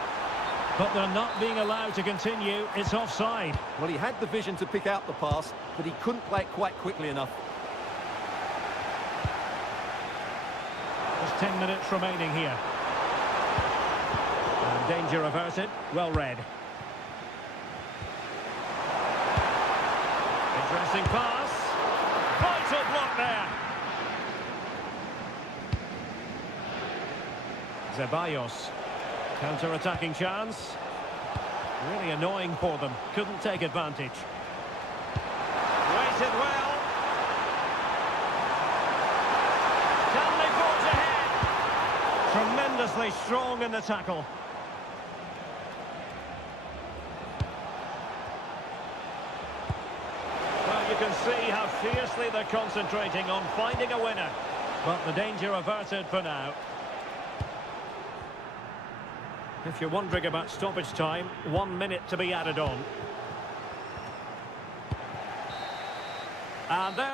But they're not being allowed to continue. It's offside. Well, he had the vision to pick out the pass, but he couldn't play it quite quickly enough. There's 10 minutes remaining here. And danger averted. Well read. Interesting pass. Vital block there. Ceballos. Counter-attacking chance. Really annoying for them. Couldn't take advantage. Waited well. Can they forge ahead? Tremendously strong in the tackle. Well, you can see how fiercely they're concentrating on finding a winner. But the danger averted for now. If you're wondering about stoppage time, 1 minute to be added on. And there...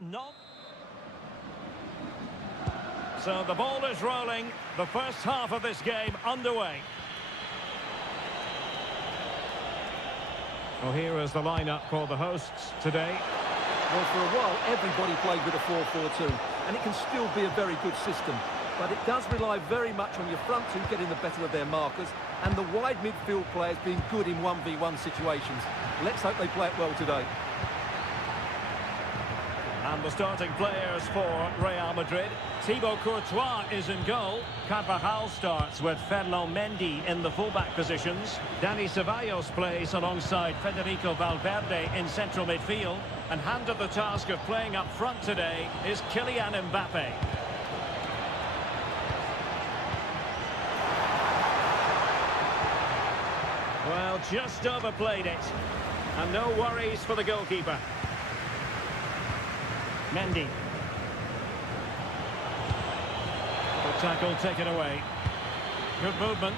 Not. So the ball is rolling. The first half of this game underway. Well, here is the lineup for the hosts today. Well, for a while, everybody played with a 4-4-2, and it can still be a very good system. But it does rely very much on your front two getting the better of their markers, and the wide midfield players being good in 1v1 situations. Let's hope they play it well today. And the starting players for Real Madrid. Thibaut Courtois is in goal. Carvajal starts with Ferland Mendy in the fullback positions. Dani Ceballos plays alongside Federico Valverde in central midfield. And handed the task of playing up front today is Kylian Mbappe. Well, just overplayed it. And no worries for the goalkeeper. Mendy. Good tackle taken away. Good movement.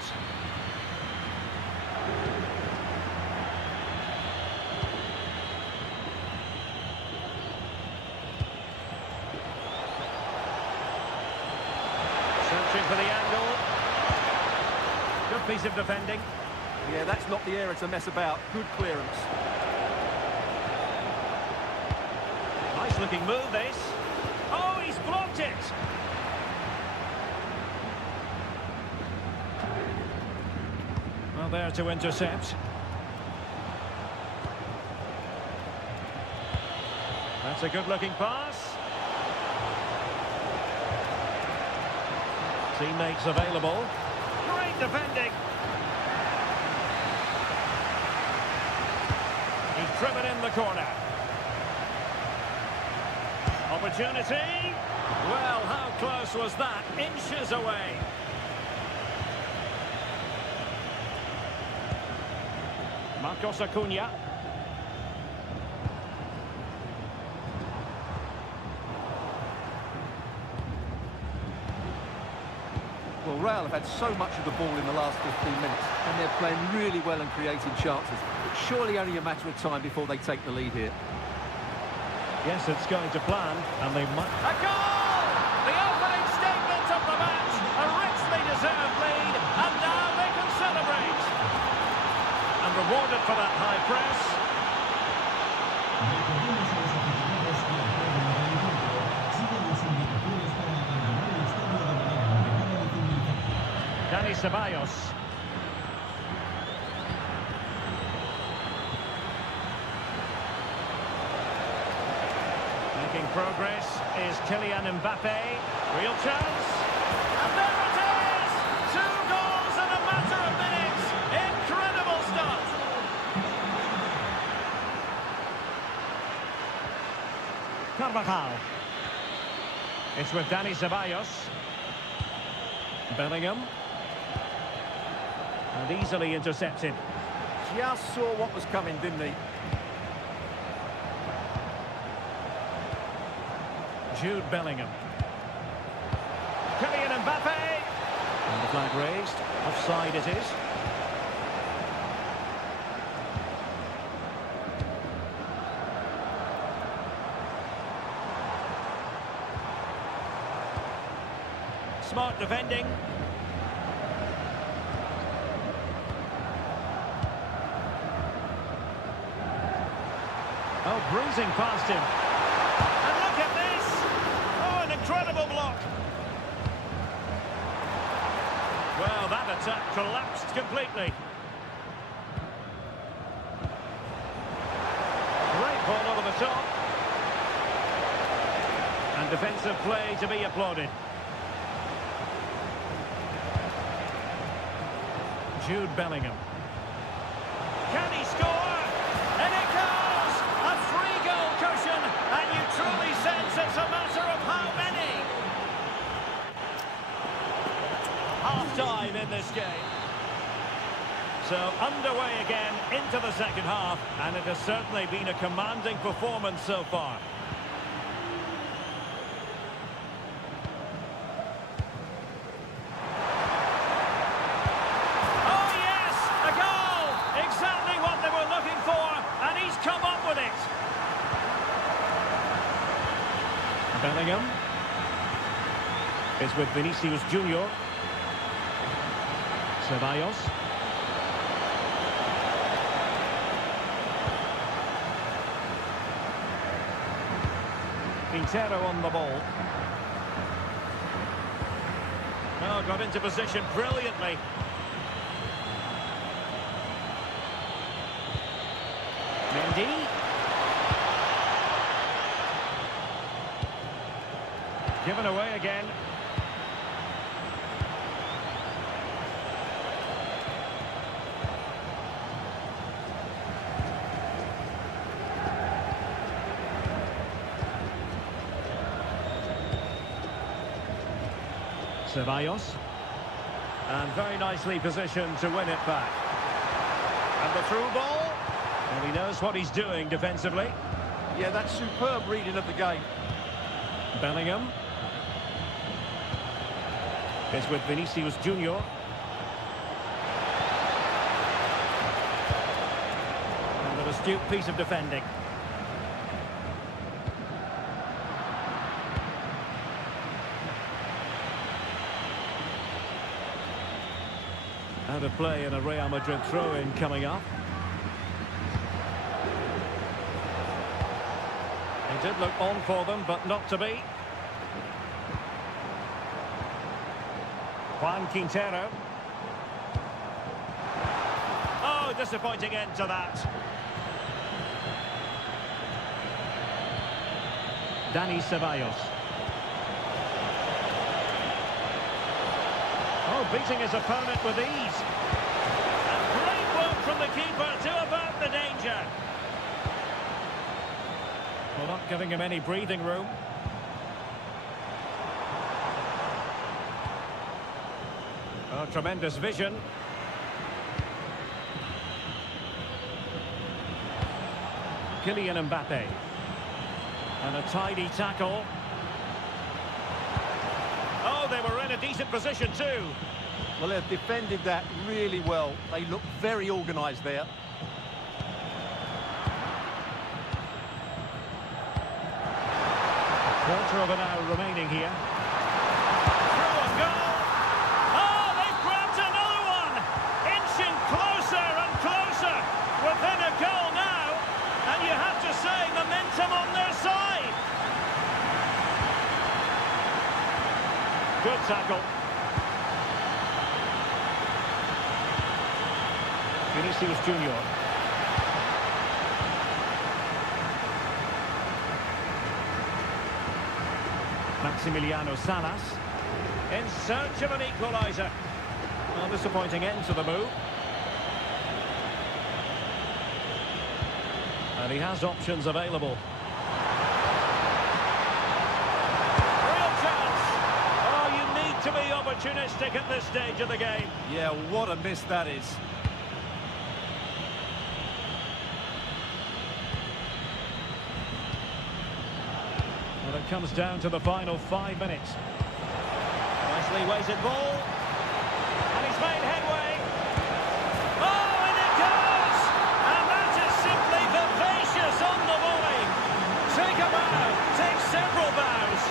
Searching for the angle. Good piece of defending. Yeah, that's not the area to mess about. Good clearance. Nice looking move, this. Oh, he's blocked it. Well, there to intercept. That's a good looking pass. Teammates available. Great defending. He's driven in the corner. Opportunity. Well, how close was that? Inches away. Marcos Acuna. Well, Real have had so much of the ball in the last 15 minutes, and they're playing really well and creating chances. It's surely only a matter of time before they take the lead here. Yes, it's going to plan, and they might... A goal! The opening statement of the match, a richly deserved lead, and now they can celebrate. And rewarded for that high press. Dani Ceballos. Making progress is Kylian Mbappe. Real chance. And there it is! 2 goals in a matter of minutes. Incredible stuff. Carvajal. It's with Dani Ceballos. Bellingham. And easily intercepted. Just saw what was coming, didn't he? Jude Bellingham. Kylian Mbappe. And the flag raised. Offside it is. Smart defending. Oh, bruising past him. And look at this! Oh, an incredible block. Well, that attack collapsed completely. Great ball over the top. And defensive play to be applauded. Jude Bellingham. Can he score? And it goes! A 3-goal cushion, and you truly sense it's a matter of how many. Half-time in this game. So underway again into the second half, and it has certainly been a commanding performance so far. Bellingham. It's with Vinicius Junior. Ceballos. Quintero on the ball. Oh, got into position brilliantly. Mendy. Given away again. Ceballos. And very nicely positioned to win it back. And the through ball. And he knows what he's doing defensively. Yeah, that's superb reading of the game. Bellingham. It's with Vinicius Junior. And an astute piece of defending. Out of play and a Real Madrid throw-in coming up. It did look on for them, but not to be. Juan Quintero. Oh, disappointing end to that. Dani Ceballos. Oh, beating his opponent with ease. And great work from the keeper to avert the danger. Well, not giving him any breathing room. Oh, tremendous vision. Kylian Mbappe. And a tidy tackle. Oh, they were in a decent position too. Well, they've defended that really well. They look very organised there. Quarter of an hour remaining here. Through a goal. Oh, they've grabbed another one. Inching closer and closer. Within a goal now. And you have to say, momentum on their side. Good tackle. Vinicius Junior. Maximiliano Salas in search of an equaliser. Well, disappointing end to the move. And he has options available. Real chance. Oh, you need to be opportunistic at this stage of the game. Yeah, what a miss that is. Well, it comes down to the final 5 minutes. Nicely weighted ball. And he's made headway. Oh, and it goes! And that is simply vivacious on the volley. Take a bow, take several bows.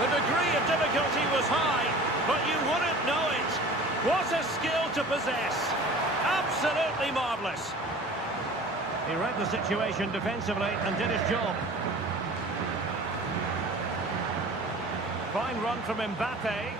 The degree of difficulty was high, but you wouldn't know it. What a skill to possess. Absolutely marvellous. He read the situation defensively and did his job. Fine run from Mbappe.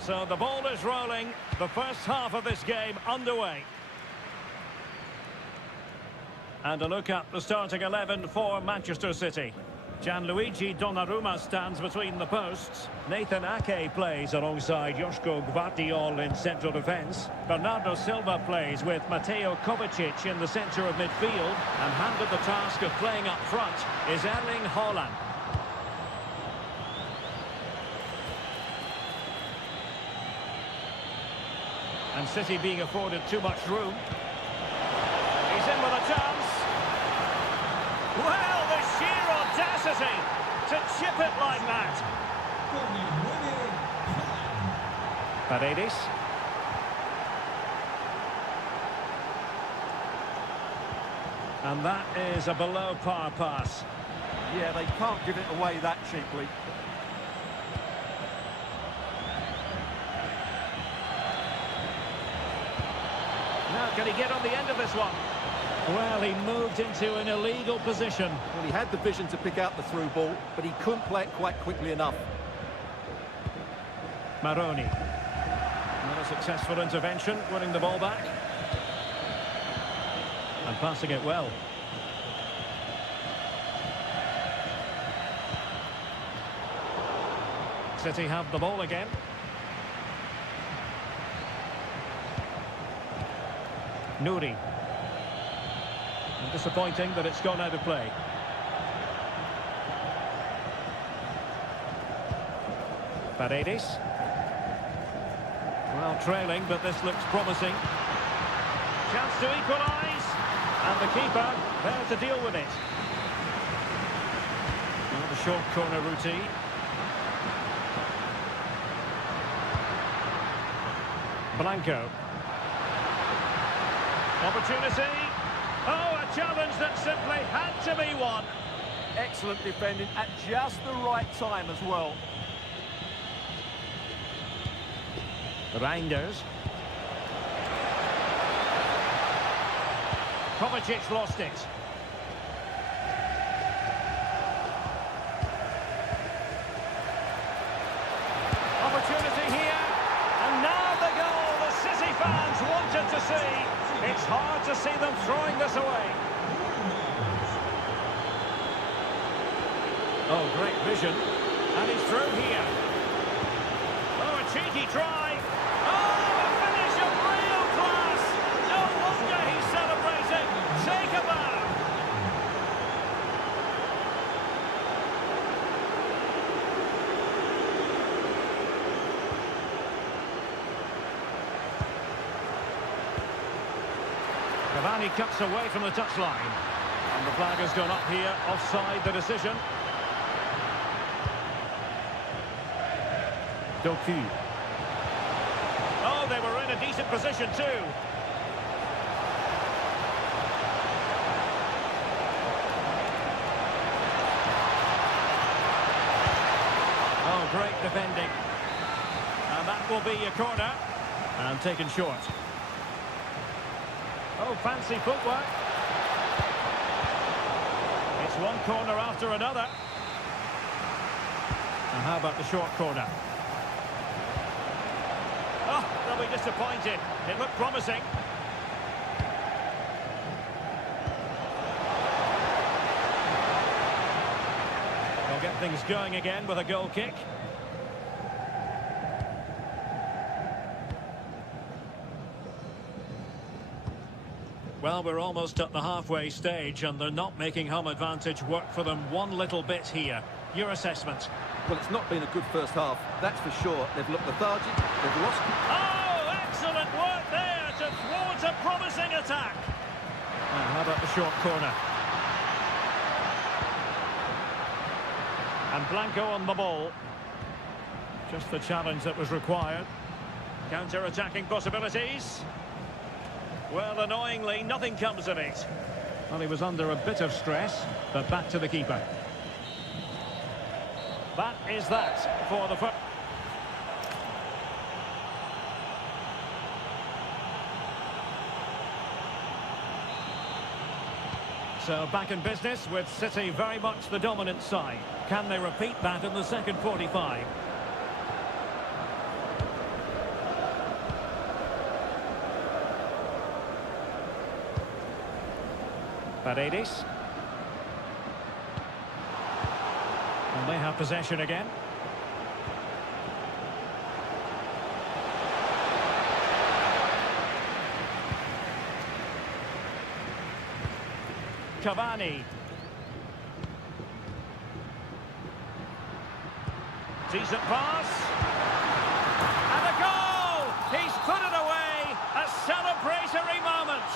So the ball is rolling. The first half of this game underway. And a look at the starting 11 for Manchester City. Gianluigi Donnarumma stands between the posts. Nathan Ake plays alongside Joško Gvardiol in central defence. Bernardo Silva plays with Mateo Kovacic in the centre of midfield. And handed the task of playing up front is Erling Haaland. And City being afforded too much room. He's in with a chance. Well, the sheer audacity to chip it like that. Paredes. And that is a below-par pass. Yeah, they can't give it away that cheaply. Now, can he get on the end of this one? Well, he moved into an illegal position. Well, he had the vision to pick out the through ball, but he couldn't play it quite quickly enough. Maroni. Not a successful intervention, winning the ball back. And passing it well. City have the ball again. Nouri. And disappointing that it's gone out of play. Paredes. Well, trailing, but this looks promising. Chance to equalise. And the keeper there to deal with it. Well, the short corner routine. Blanco. Opportunity. Oh, a challenge that simply had to be won. Excellent defending at just the right time as well. Reinders. Kovacic lost it. Opportunity here. And now the goal the City fans wanted to see. It's hard to see them throwing this away. Oh, great vision. And he's through here. Oh, a cheeky try. Oh, a finish of real class. No wonder he's celebrating. Take a bow. Cavani cuts away from the touchline. And the flag has gone up here, offside the decision. Doku. Oh, they were in a decent position too. Oh, great defending. And that will be a corner. And taken short. Oh, fancy footwork. It's one corner after another. And how about the short corner? Oh, they'll be disappointed. It looked promising. They'll get things going again with a goal kick. Well, we're almost at the halfway stage and they're not making home advantage work for them one little bit here. Your assessment? Well, it's not been a good first half, that's for sure. They've looked lethargic, they've lost... Oh, excellent work there to thwart a promising attack. And how about the short corner? And Blanco on the ball. Just the challenge that was required. Counter-attacking possibilities. Well, annoyingly, nothing comes of it. Well, he was under a bit of stress, but back to the keeper. That is that for the first. So back in business with City very much the dominant side. Can they repeat that in the second 45? Paredes. And they have possession again. Cavani. Decent pass. And a goal! He's put it away. A celebratory moment.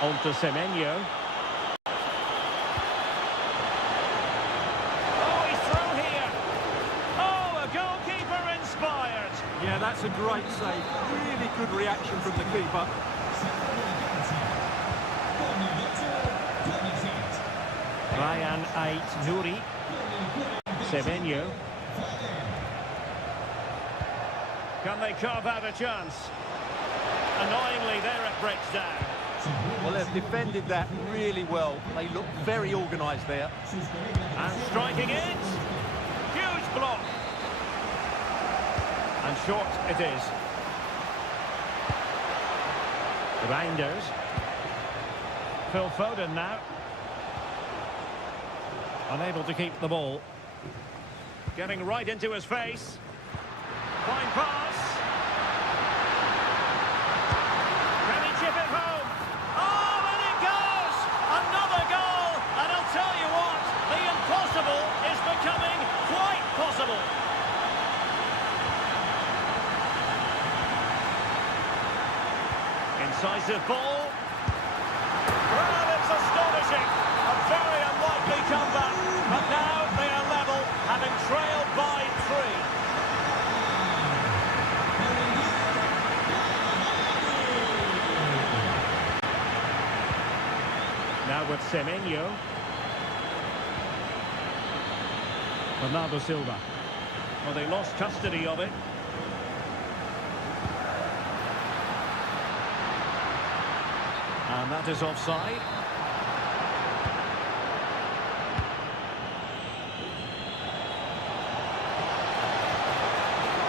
On to Semenyo. Oh, he's through here. Oh, a goalkeeper inspired. Yeah, that's a great save. Really good reaction from the keeper. Ryan Ait-Nouri. Semenyo. Can they carve out a chance? Annoyingly, there it breaks down. Well, they've defended that really well. They look very organised there. And striking it. Huge block. And short it is. Reinders. Phil Foden now. Unable to keep the ball. Getting right into his face. Fine pass. Can he chip it home? Oh, and it goes! Another goal! And I'll tell you what, the impossible is becoming quite possible. Incisive ball. Well, it's astonishing. A very unlikely comeback. But now they are level, having trailed by 3. Now with Semenyo. Bernardo Silva. Well, they lost custody of it. And that is offside.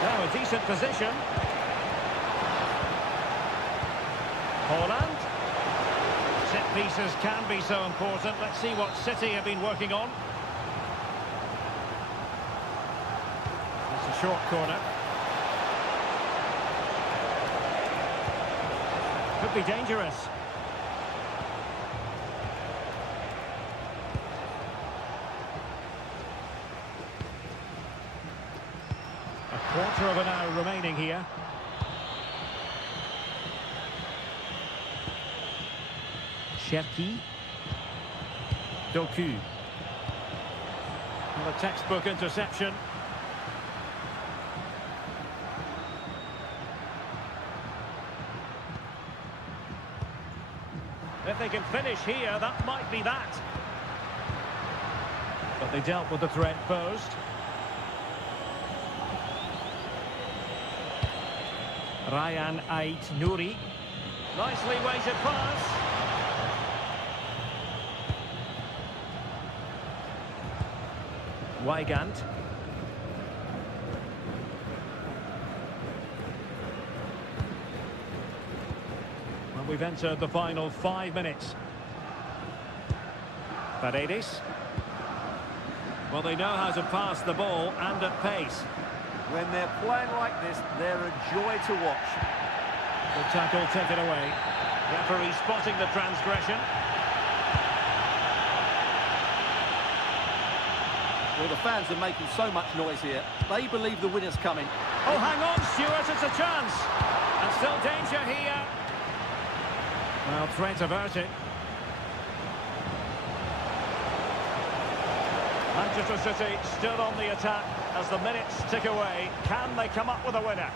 Now a decent position. Holland. Set pieces can be so important. Let's see what City have been working on. It's a short corner. Could be dangerous. A quarter of an hour remaining here. Cherki. Doku. Well, a textbook interception. If they can finish here, that might be that. But they dealt with the threat posed. Ryan Ait-Nouri. Nicely weighted pass. Weigand. Well, we've entered the final 5 minutes. Paredes. Well, they know how to pass the ball and at pace. When they're playing like this, they're a joy to watch. The tackle taken away. Referee spotting the transgression. Well, the fans are making so much noise here. They believe the winner's coming. Oh, hang on, Stuart, it's a chance. And still danger here. Well, threat averted. Manchester City still on the attack as the minutes tick away. Can they come up with a winner?